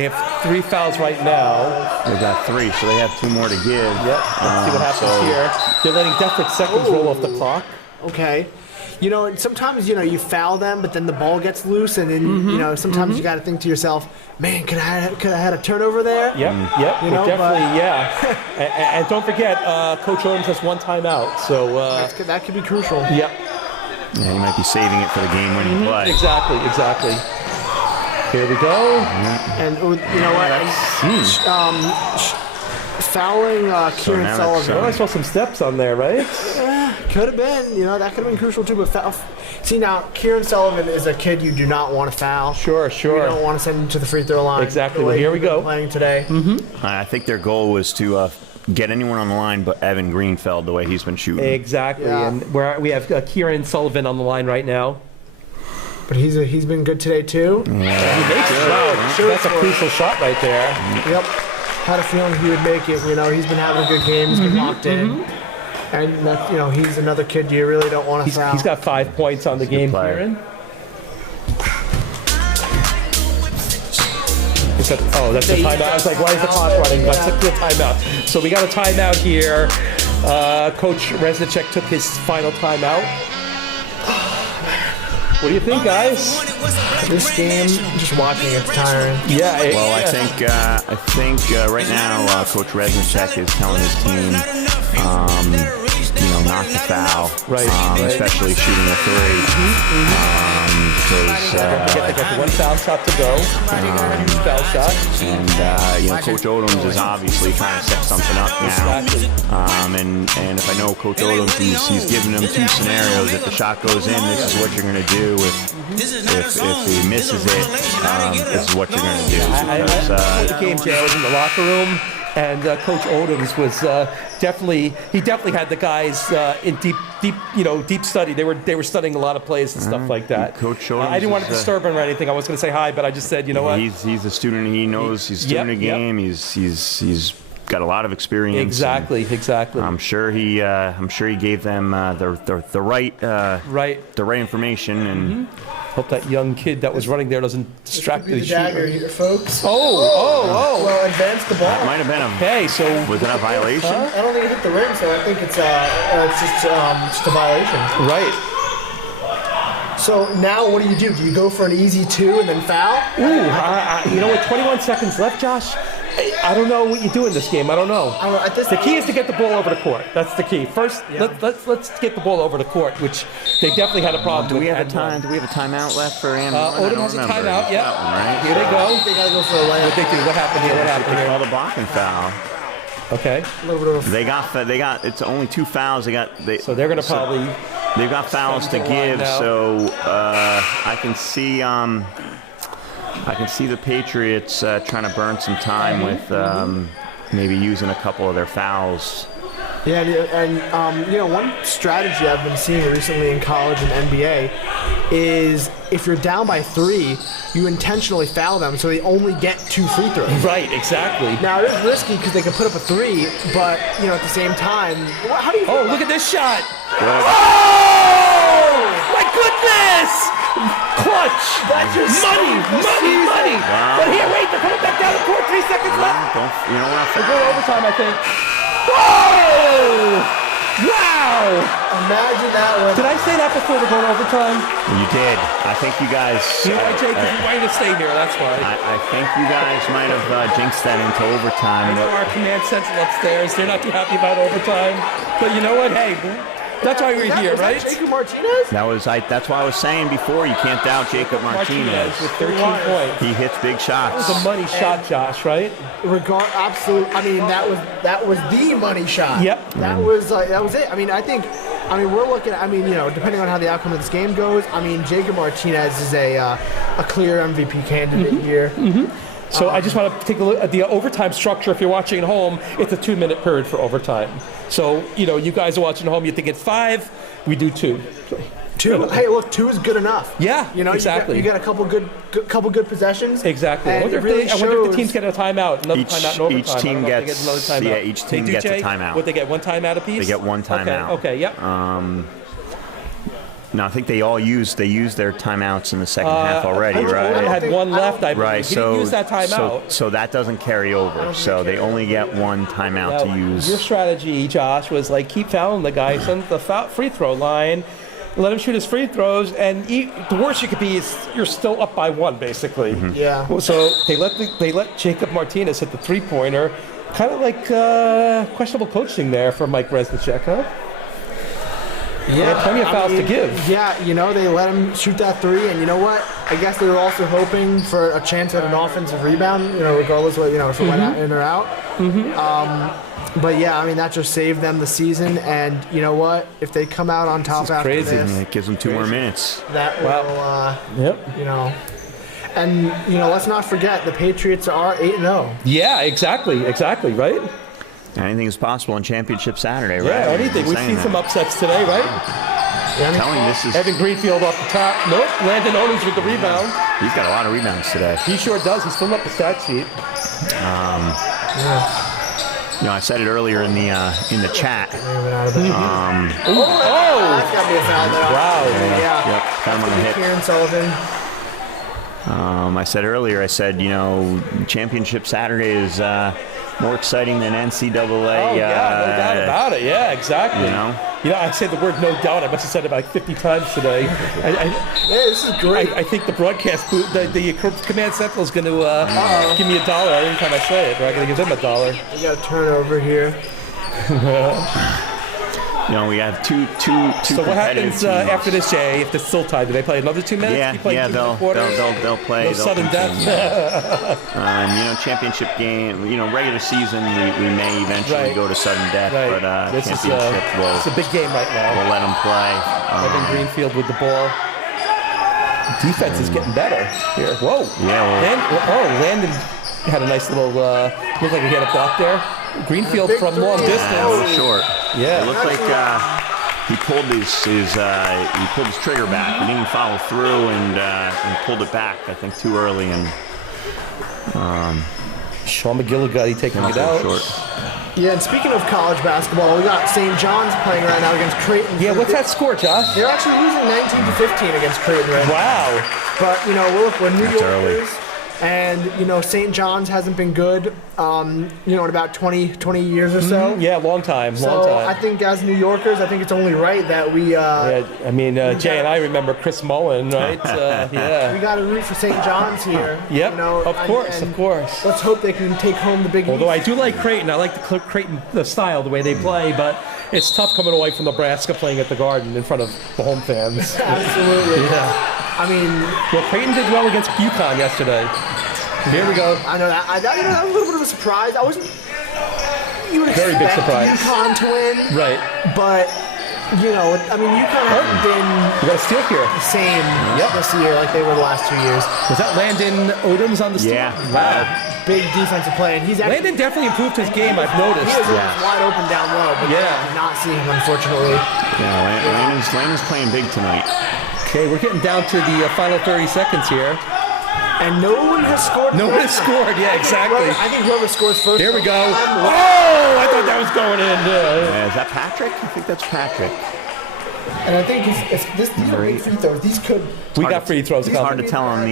have 3 fouls right now. They've got 3, so they have 2 more to give. Yep. Let's see what happens here. They're letting definite seconds roll off the clock. okay. You know, sometimes, you foul them, but then the ball gets loose, and then, sometimes you got to think to yourself, man, could I had a turnover there? Yep. You know, Definitely, yeah. and don't forget, Coach Owens has one timeout, so... that could be crucial. Yep. Yeah, he might be saving it for the game-winning play. Exactly. Here we go. And you know what? Fouling Kieran Sullivan. Well, I saw some steps on there, right? Could have been. That could have been crucial too. But see, now Kieran Sullivan is a kid you do not want to foul. Sure. You don't want to send him to the free throw line. Exactly. Well, here we go. Playing today. I think their goal was to get anyone on the line but Evan Greenfeld the way he's been shooting. Exactly. Yeah. And we have Kieran Sullivan on the line right now. But he's been good today too. Yeah. He makes it. Wow. That's a crucial shot right there. Yep. Had a feeling he would make it. He's been having a good game. He's been locked in. And that, he's another kid you really don't want to foul. He's got 5 points on the game, Kieran. That's a timeout. I was like, why is the clock running? That's a good timeout. So we got a timeout here. Coach Resnicek took his final timeout. What do you think, guys? This game, just watching it's tiring. Yeah. I think right now Coach Resnicek is telling his team, not to foul, right. Especially shooting a three. Because don't forget they got one foul shot to go. Foul shot. And Coach Odoms is obviously trying to set something up now. Exactly. And if I know Coach Odoms, he's giving them 2 scenarios. If the shot goes in, this is what you're going to do. If he misses it, this is what you're going to do. I the game, Jay. I was in the locker room, and Coach Odoms was definitely had the guys in deep study. They were studying a lot of plays and stuff like that. Coach Odoms, I didn't want to disturb him or anything. I was going to say hi, but I just said, you know what? He's a student. He knows he's doing a game. He's got a lot of experience. Exactly. I'm sure he gave them the right information and. Hope that young kid that was running there doesn't distract the dagger here, folks. Oh! Well, advance the ball. That might have been was it a violation? I don't think it hit the rim, so I think it's just a violation. Right. So now what do? Do you go for an easy 2 and then foul? Ooh, with 21 seconds left, Josh, I don't know what you do in this game. I don't know. The key is to get the ball over the court. That's the key. First, let's get the ball over the court, which they definitely had a problem with. Do we have a timeout left for Andrew? Odom has a timeout, yeah. Right? Here they go. They gotta go for a layup. What they do? What happened here? They called a blocking foul. Okay. A little bit of They got. It's only 2 fouls. So they're gonna probably. They've got fouls to give. So I can see. I can see the Patriots trying to burn some time with maybe using a couple of their fouls. Yeah, and one strategy I've been seeing recently in college and NBA is if you're down by 3, you intentionally foul them so they only get 2 free throws. Right, exactly. Now it is risky because they can put up a 3, but at the same time, how do you? Oh, look at this shot! Good. Oh my goodness! Clutch! That's just money! Wow. But here, wait, they're coming back down the court. 3 seconds left. You know what? We'll go overtime, I think. Whoa! Wow! Imagine that one. Did I say that before we're going overtime? You did. I think you guys. You know why, Jake? Because we wanted to stay here. That's why. I think you guys might have jinxed that into overtime. I know our command central upstairs. They're not too happy about overtime. But you know what? Hey, that's why we're here, right? Jacob Martinez? That's why I was saying before, you can't doubt Jacob Martinez. With 13 points. He hits big shots. That was a money shot, Josh, right? Absolute. I mean, that was the money shot. Yep. That was it. We're looking at, depending on how the outcome of this game goes, Jacob Martinez is a clear MVP candidate here. So I just want to take a look at the overtime structure. If you're watching at home, it's a 2-minute period for overtime. So, you guys are watching at home, you think it's 5, we do 2. 2. Hey, look, 2 is good enough. Yeah, exactly. You got a couple good possessions. Exactly. I wonder if the teams get a timeout, another timeout in overtime. Each team gets another timeout. Yeah, each team gets a timeout. What, they get 1 timeout apiece? They get 1 timeout. Okay, yep. No, I think they used their timeouts in the second half already, right? They had one left, I believe. Right, He didn't use that timeout. So that doesn't carry over. So they only get one timeout to use. Your strategy, Josh, was like keep fouling the guy, send the free throw line, let him shoot his free throws, and the worst you could be is you're still up by one, basically. Yeah. So they let Jacob Martinez hit the three-pointer, kind of like questionable coaching there for Mike Resnicek, huh? Yeah, they had plenty of fouls to give. Yeah, they let him shoot that three, and you know what? I guess they were also hoping for a chance at an offensive rebound, regardless of if it went out in or out. But yeah, that just saved them the season, and you know what? If they come out on top after crazy. this, It gives them 2 more minutes. That will, and let's not forget the Patriots are 8-0. Yeah, exactly, right. Anything is possible on Championship Saturday, right? Yeah, anything. We've seen some upsets today, right? I'm telling you, this is... Evan Greenfield off the top. Nope, Landon Onums with the rebound. He's got a lot of rebounds today. He sure does. He's filling up the stat sheet. I said it earlier in the chat. That's got to be a foul there. Wow. Yeah. Yep, got him on the hit. Kieran Sullivan. I said earlier, Championship Saturday is more exciting than NCAA. Oh, yeah, no doubt about it. Yeah, exactly. I said the word no doubt. I must have said it about 50 times today. This is great. I think the broadcast booth, the Command Central is going to give me $1 every time I say it. Or I'm going to give them $1. We got a turnover here. We have two. So what happens after this, Jay? If it's still tied, do they play another 2 minutes? They'll play. No sudden death. Championship game. Regular season, we may eventually go to sudden death, but this championship it's a big game right now. We'll let them play. Evan Greenfield with the ball. Defense is getting better here. Whoa. Yeah. Landon had a nice little. Looked like he had a block there. Greenfield from long distance. A little short. Yeah. It looked like he pulled his trigger back. He didn't follow through and pulled it back. I think too early and. Sean McGillicuddy taking it out. Short. Yeah, and speaking of college basketball, we got St. John's playing right now against Creighton. Yeah, what's that score, Josh? They're actually losing 19-15 against Creighton right now. Wow. But we're New Yorkers. And, St. John's hasn't been good, in about 20 years or so. Yeah, long time. So I think as New Yorkers, I think it's only right that we... Jay and I remember Chris Mullen, right? Yeah. We got to root for St. John's here. Yep, of course. Let's hope they can take home the Big East. Although I do like Creighton. I like the style, the way they play, but it's tough coming away from Nebraska playing at the Garden in front of the home fans. Absolutely. Yeah. Creighton did well against UConn yesterday. Here we go. I know that. That was a little bit of a surprise. I wasn't. You would very big surprise. UConn to win, right? But UConn hasn't been. We got a steal here. The same this year like they were the last 2 years. Was that Landon Odoms on the steal? Yeah. Wow. Big defensive play, and Landon definitely improved his game. I've noticed. He was wide open down low, but did not see him unfortunately. Yeah, Landon's playing big tonight. Okay, we're getting down to the final 30 seconds here. And no one has scored. No one has scored, yeah, exactly. I think whoever scores first. Here we go. Oh, I thought that was going in. Is that Patrick? I think that's Patrick. And I think if these are big free throws, these could. We got free throws. It's hard to tell on the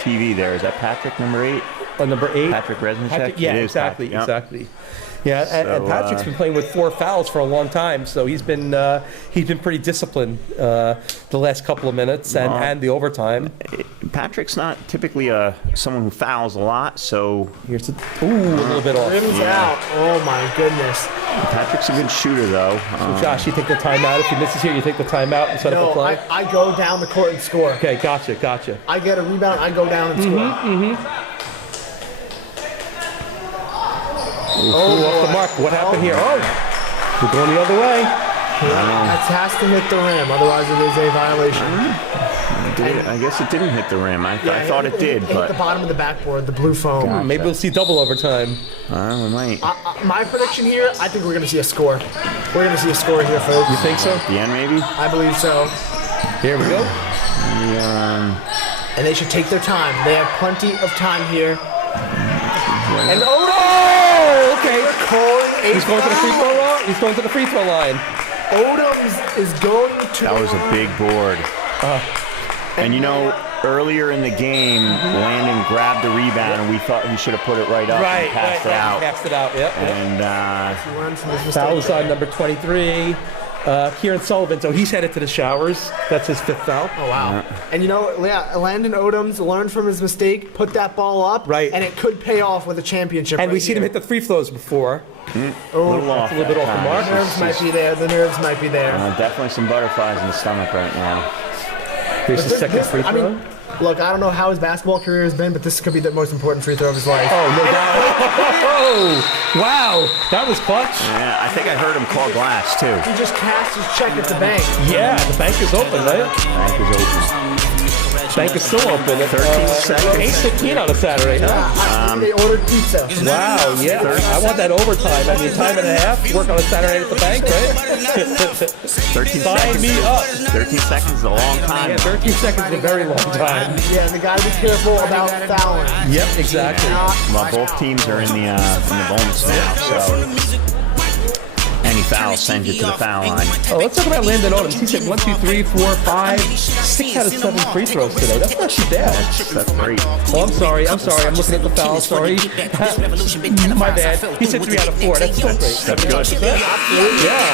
TV there. Is that Patrick, number 8? Number 8. Patrick Resnicek? Yeah, exactly. Yeah, and Patrick's been playing with 4 fouls for a long time, so he's been pretty disciplined the last couple of minutes and the overtime. Patrick's not typically someone who fouls a lot, so here's a little bit off. Rims out. Oh my goodness. Patrick's a good shooter though. So Josh, you take the timeout. If he misses here, you take the timeout and set up a play. I go down the court and score. Okay, gotcha. I get a rebound. I go down and score. Off the mark. What happened here? Oh, we're going the other way. That has to hit the rim, otherwise it is a violation. I guess it didn't hit the rim. I thought it did, but hit the bottom of the backboard, the blue foam. Gotcha. Maybe we'll see double overtime. We might. My prediction here, I think we're going to see a score. We're going to see a score here, folks. You think so? At the end, maybe? I believe so. Here we go. And they should take their time. They have plenty of time here. And okay. He's going to the free throw line. He's going to the free throw line. Odoms is going to. That was a big board. And you know, earlier in the game, Landon grabbed the rebound, and we thought he should have put it right up and passed it out. Passed it out, yep. And Foul's on number 23. Kieran Sullivan, so he's headed to the showers. That's his 5th foul. Oh, wow. And you know, Landon Odoms learned from his mistake, put that ball up, and it could pay off with a championship. And we've seen him hit the free throws before. A little off. A little bit off the mark. The nerves might be there. The nerves might be there. Definitely some butterflies in the stomach right now. Here's the second free throw. I mean, look, I don't know how his basketball career has been, but this could be the most important free throw of his life. Oh, no doubt. Oh, wow. That was clutch. Yeah, I think I heard him call glass, too. He just cashed his check at the bank. Yeah, the bank is open, right? Bank is open. Bank is still open. 13 seconds. 8:15 on a Saturday. Huh? They ordered pizza. Wow, yeah. I want that overtime. I mean, time and a half. Work on a Saturday at the bank, right? 13 Sign seconds. me up. 13 seconds is a long time. Yeah, 13 seconds is a very long time. Yeah, and they got to be careful about fouling. Yep, exactly. Well, both teams are in the bonus now, so any foul sends you to the foul line. Oh, let's talk about Landon Odoms. He said 1, 2, 3, 4, 5, 6 out of 7 free throws today. That's not too bad. That's great. Oh, I'm sorry. I'm looking at the foul. Sorry. My bad. He said 3 out of 4. That's still great. That's good. Yeah.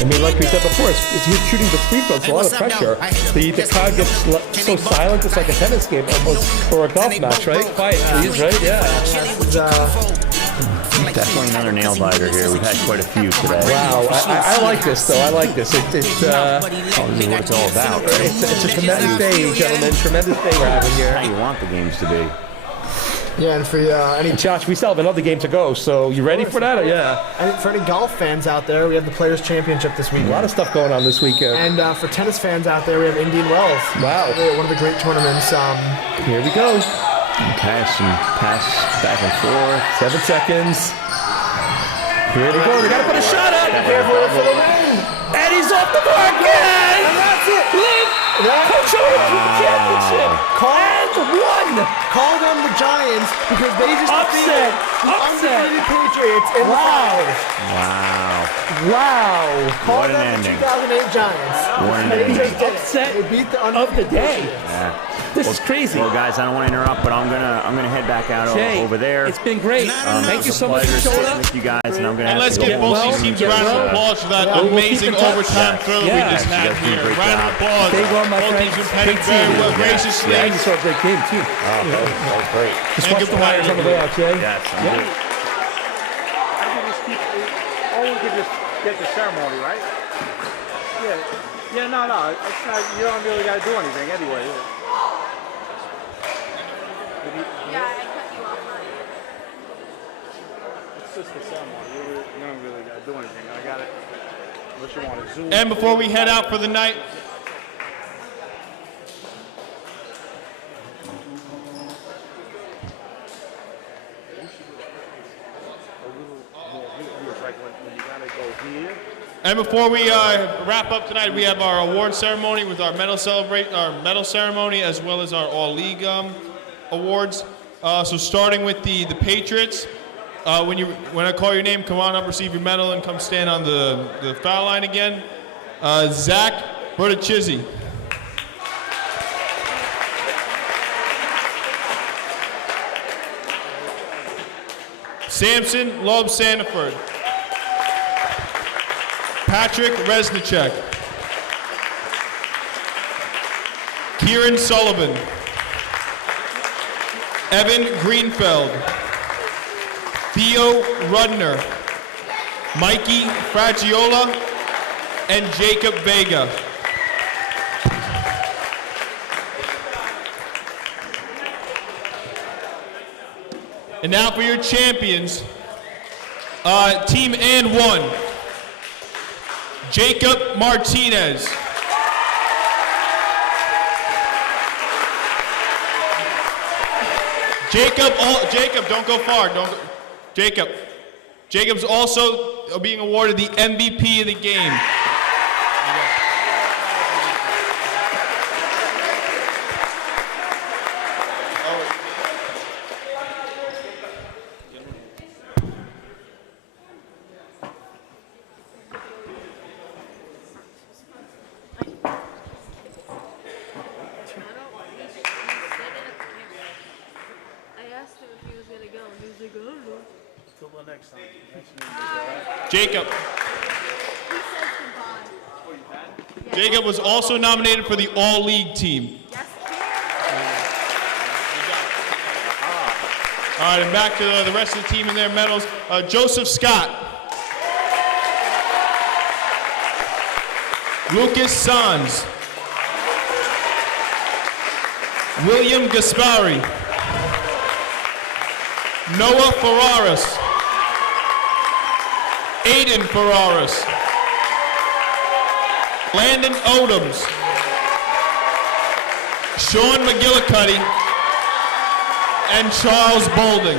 I mean, like we said before, if you're shooting the free throws, it's a lot of pressure. The crowd gets so silent, it's like a tennis game almost, or a golf match, right? Quiet, please, right? Yeah. Definitely another nail biter here. We've had quite a few today. Wow, I like this, though. I like this. This is what it's all about, right? It's a tremendous day, gentlemen. Tremendous day we're having here. How you want the games to be. Yeah, and for any Josh, we still have another game to go. So you ready for that? Or yeah. And for any golf fans out there, we have the Players Championship this weekend. A lot of stuff going on this weekend. And for tennis fans out there, we have Indian Wells. Wow. One of the great tournaments. Here we go. Okay, some pass back and forth. 7 seconds. Here we go. They got to put a shot up. Careful for the win. And he's off the mark. And that's it. Coach Owen to the championship. And 1. Call them the Giants because they just upset. The undefeated Patriots in the finals. Wow. Call What an them ending. the 2008 Giants. What an ending. Upset They beat the of the day. Yeah. This is crazy. Well, guys, I don't want to interrupt, but I'm gonna head back out Jay, over there. It's been great. Thank you so much for showing up. With you guys, and I'm gonna. And let's have to give go both home. these teams a round of applause for that amazing overtime thriller we just had here. Round of applause. Stay well, my both friends. teams been playing very well, graciously. Yeah, you saw a great game too. That was great. Just watch the wires on the way out, Jay. Yes, Yeah. indeed. Or we could just get the ceremony, right? Yeah, no. It's not, you don't really got to do anything anyway. Yeah, I cut you off already. It's just the ceremony. You don't really got to do anything. I got it. Unless you want to zoom. And before we head out for the night, wrap up tonight, we have our award ceremony with our medal ceremony, as well as our all league awards. So starting with the Patriots, when I call your name, come on up, receive your medal, and come stand on the foul line again. Zach Bertachizzi. Samson Loeb Sandiford. Patrick Resnicek. Kieran Sullivan. Evan Greenfeld. Theo Rudner. Mikey Fragiola. And Jacob Vega. And now for your champions, Team and 1, Jacob Martinez. Jacob, don't go far. Jacob's also being awarded the MVP of the game. Jacob. Jacob was also nominated for the All-League team. All right, and back to the rest of the team and their medals. Joseph Scott. Lucas Sanz. William Gaspari. Noah Ferraris. Aiden Ferraris. Landon Odoms. Sean McGillicuddy. And Charles Bolding.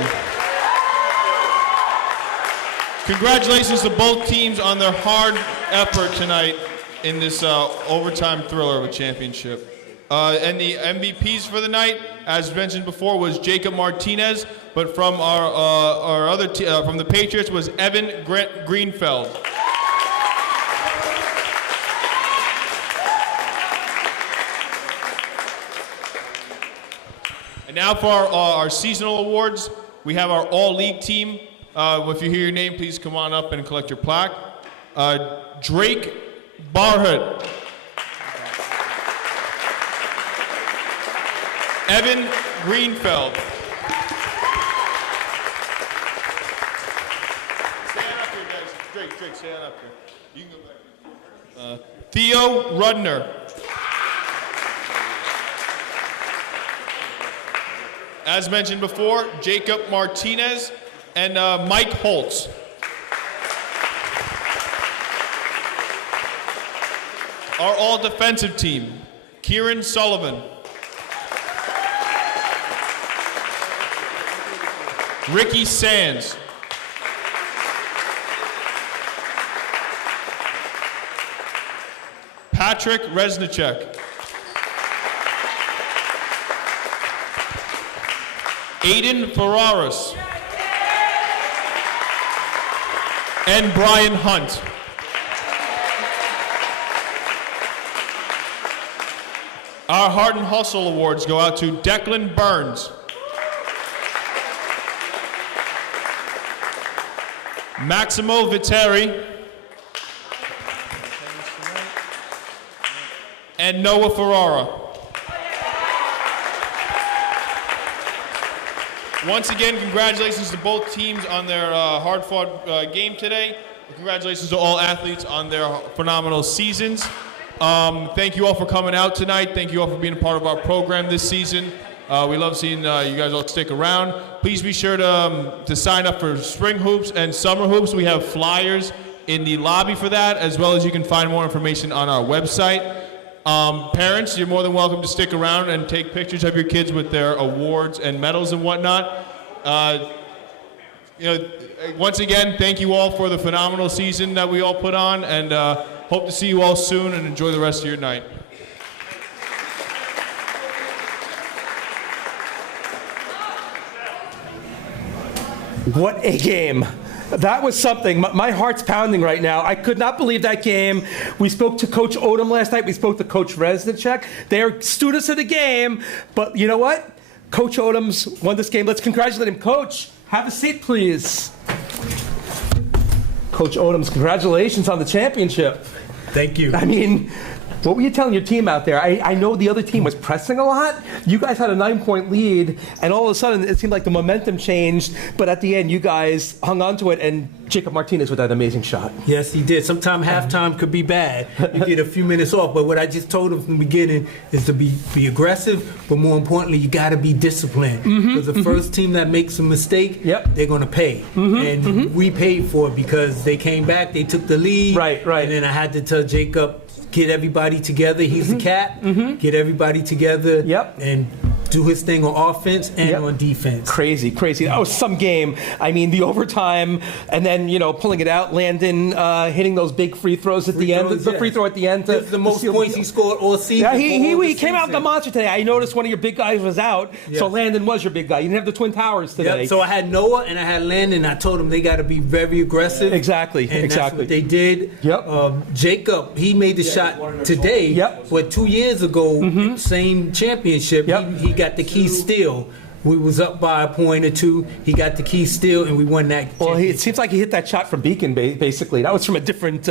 Congratulations to both teams on their hard effort tonight in this overtime thriller of a championship. And the MVPs for the night, as mentioned before, was Jacob Martinez, but from our other from the Patriots was Evan Greenfeld. And now for our seasonal awards, we have our all-league team. If you hear your name, please come on up and collect your plaque. Drake Barhood. Evan Greenfeld. Stand up here, guys. Drake, stand up here. You can go back. Theo Rudner. As mentioned before, Jacob Martinez and Mike Holtz. Our all-defensive team, Kieran Sullivan. Ricky Sands. Patrick Resnicek. Aiden Ferraris. And Brian Hunt. Our Heart and Hustle Awards go out to Declan Burns. Maximo Viteri. And Noah Ferrara. Once again, congratulations to both teams on their hard-fought game today. Congratulations to all athletes on their phenomenal seasons. Thank you all for coming out tonight. Thank you all for being a part of our program this season. We love seeing you guys all stick around. Please be sure to sign up for spring hoops and summer hoops. We have flyers in the lobby for that, as well as you can find more information on our website. Parents, you're more than welcome to stick around and take pictures of your kids with their awards and medals and whatnot. Once again, thank you all for the phenomenal season that we all put on, and hope to see you all soon, and enjoy the rest of your night. What a game. That was something. My heart's pounding right now. I could not believe that game. We spoke to Coach Odom last night. We spoke to Coach Resnicek. They are students of the game. But you know what? Coach Odom's won this game. Let's congratulate him. Coach, have a seat, please. Coach Odom's, congratulations on the championship. Thank you. I mean, what were you telling your team out there? I know the other team was pressing a lot. You guys had a 9-point lead, and all of a sudden it seemed like the momentum changed, but at the end you guys hung on to it, and Jacob Martinez with that amazing shot. Yes, he did. Sometimes halftime could be bad. You get a few minutes off, but what I just told him from the beginning is to be aggressive, but more importantly, you got to be disciplined. Because the first team that makes a mistake, they're going to pay. And we paid for it because they came back, they took the lead, and then I had to tell Jacob, get everybody together. He's the cap. Get everybody together and do his thing on offense and on defense. Crazy. That was some game. I mean, the overtime, and then, pulling it out, Landon hitting those big free throws at the end. The free throw at the end. This is the most points he scored all season. Yeah, he came out the monster today. I noticed one of your big guys was out, so Landon was your big guy. You didn't have the Twin Towers today. So I had Noah and I had Landon. I told them they got to be very aggressive. Exactly. And that's what they did. Jacob, he made the shot today, but 2 years ago, same championship, he got the key steal. We was up by a point or two. He got the key steal, and we won that. Well, it seems like he hit that shot from Beacon, basically. That was from a different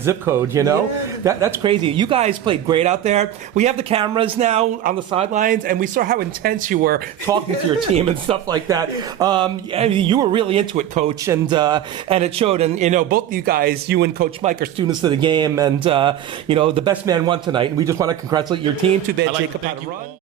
zip code, you know? Yeah. That's crazy. You guys played great out there. We have the cameras now on the sidelines, and we saw how intense you were talking to your team and stuff like that. I mean, you were really into it, Coach, and it showed. And, you know, both you guys, you and Coach Mike, are students of the game, and, you know, the best man won tonight. And we just want to congratulate your team. Too bad Jacob had a run.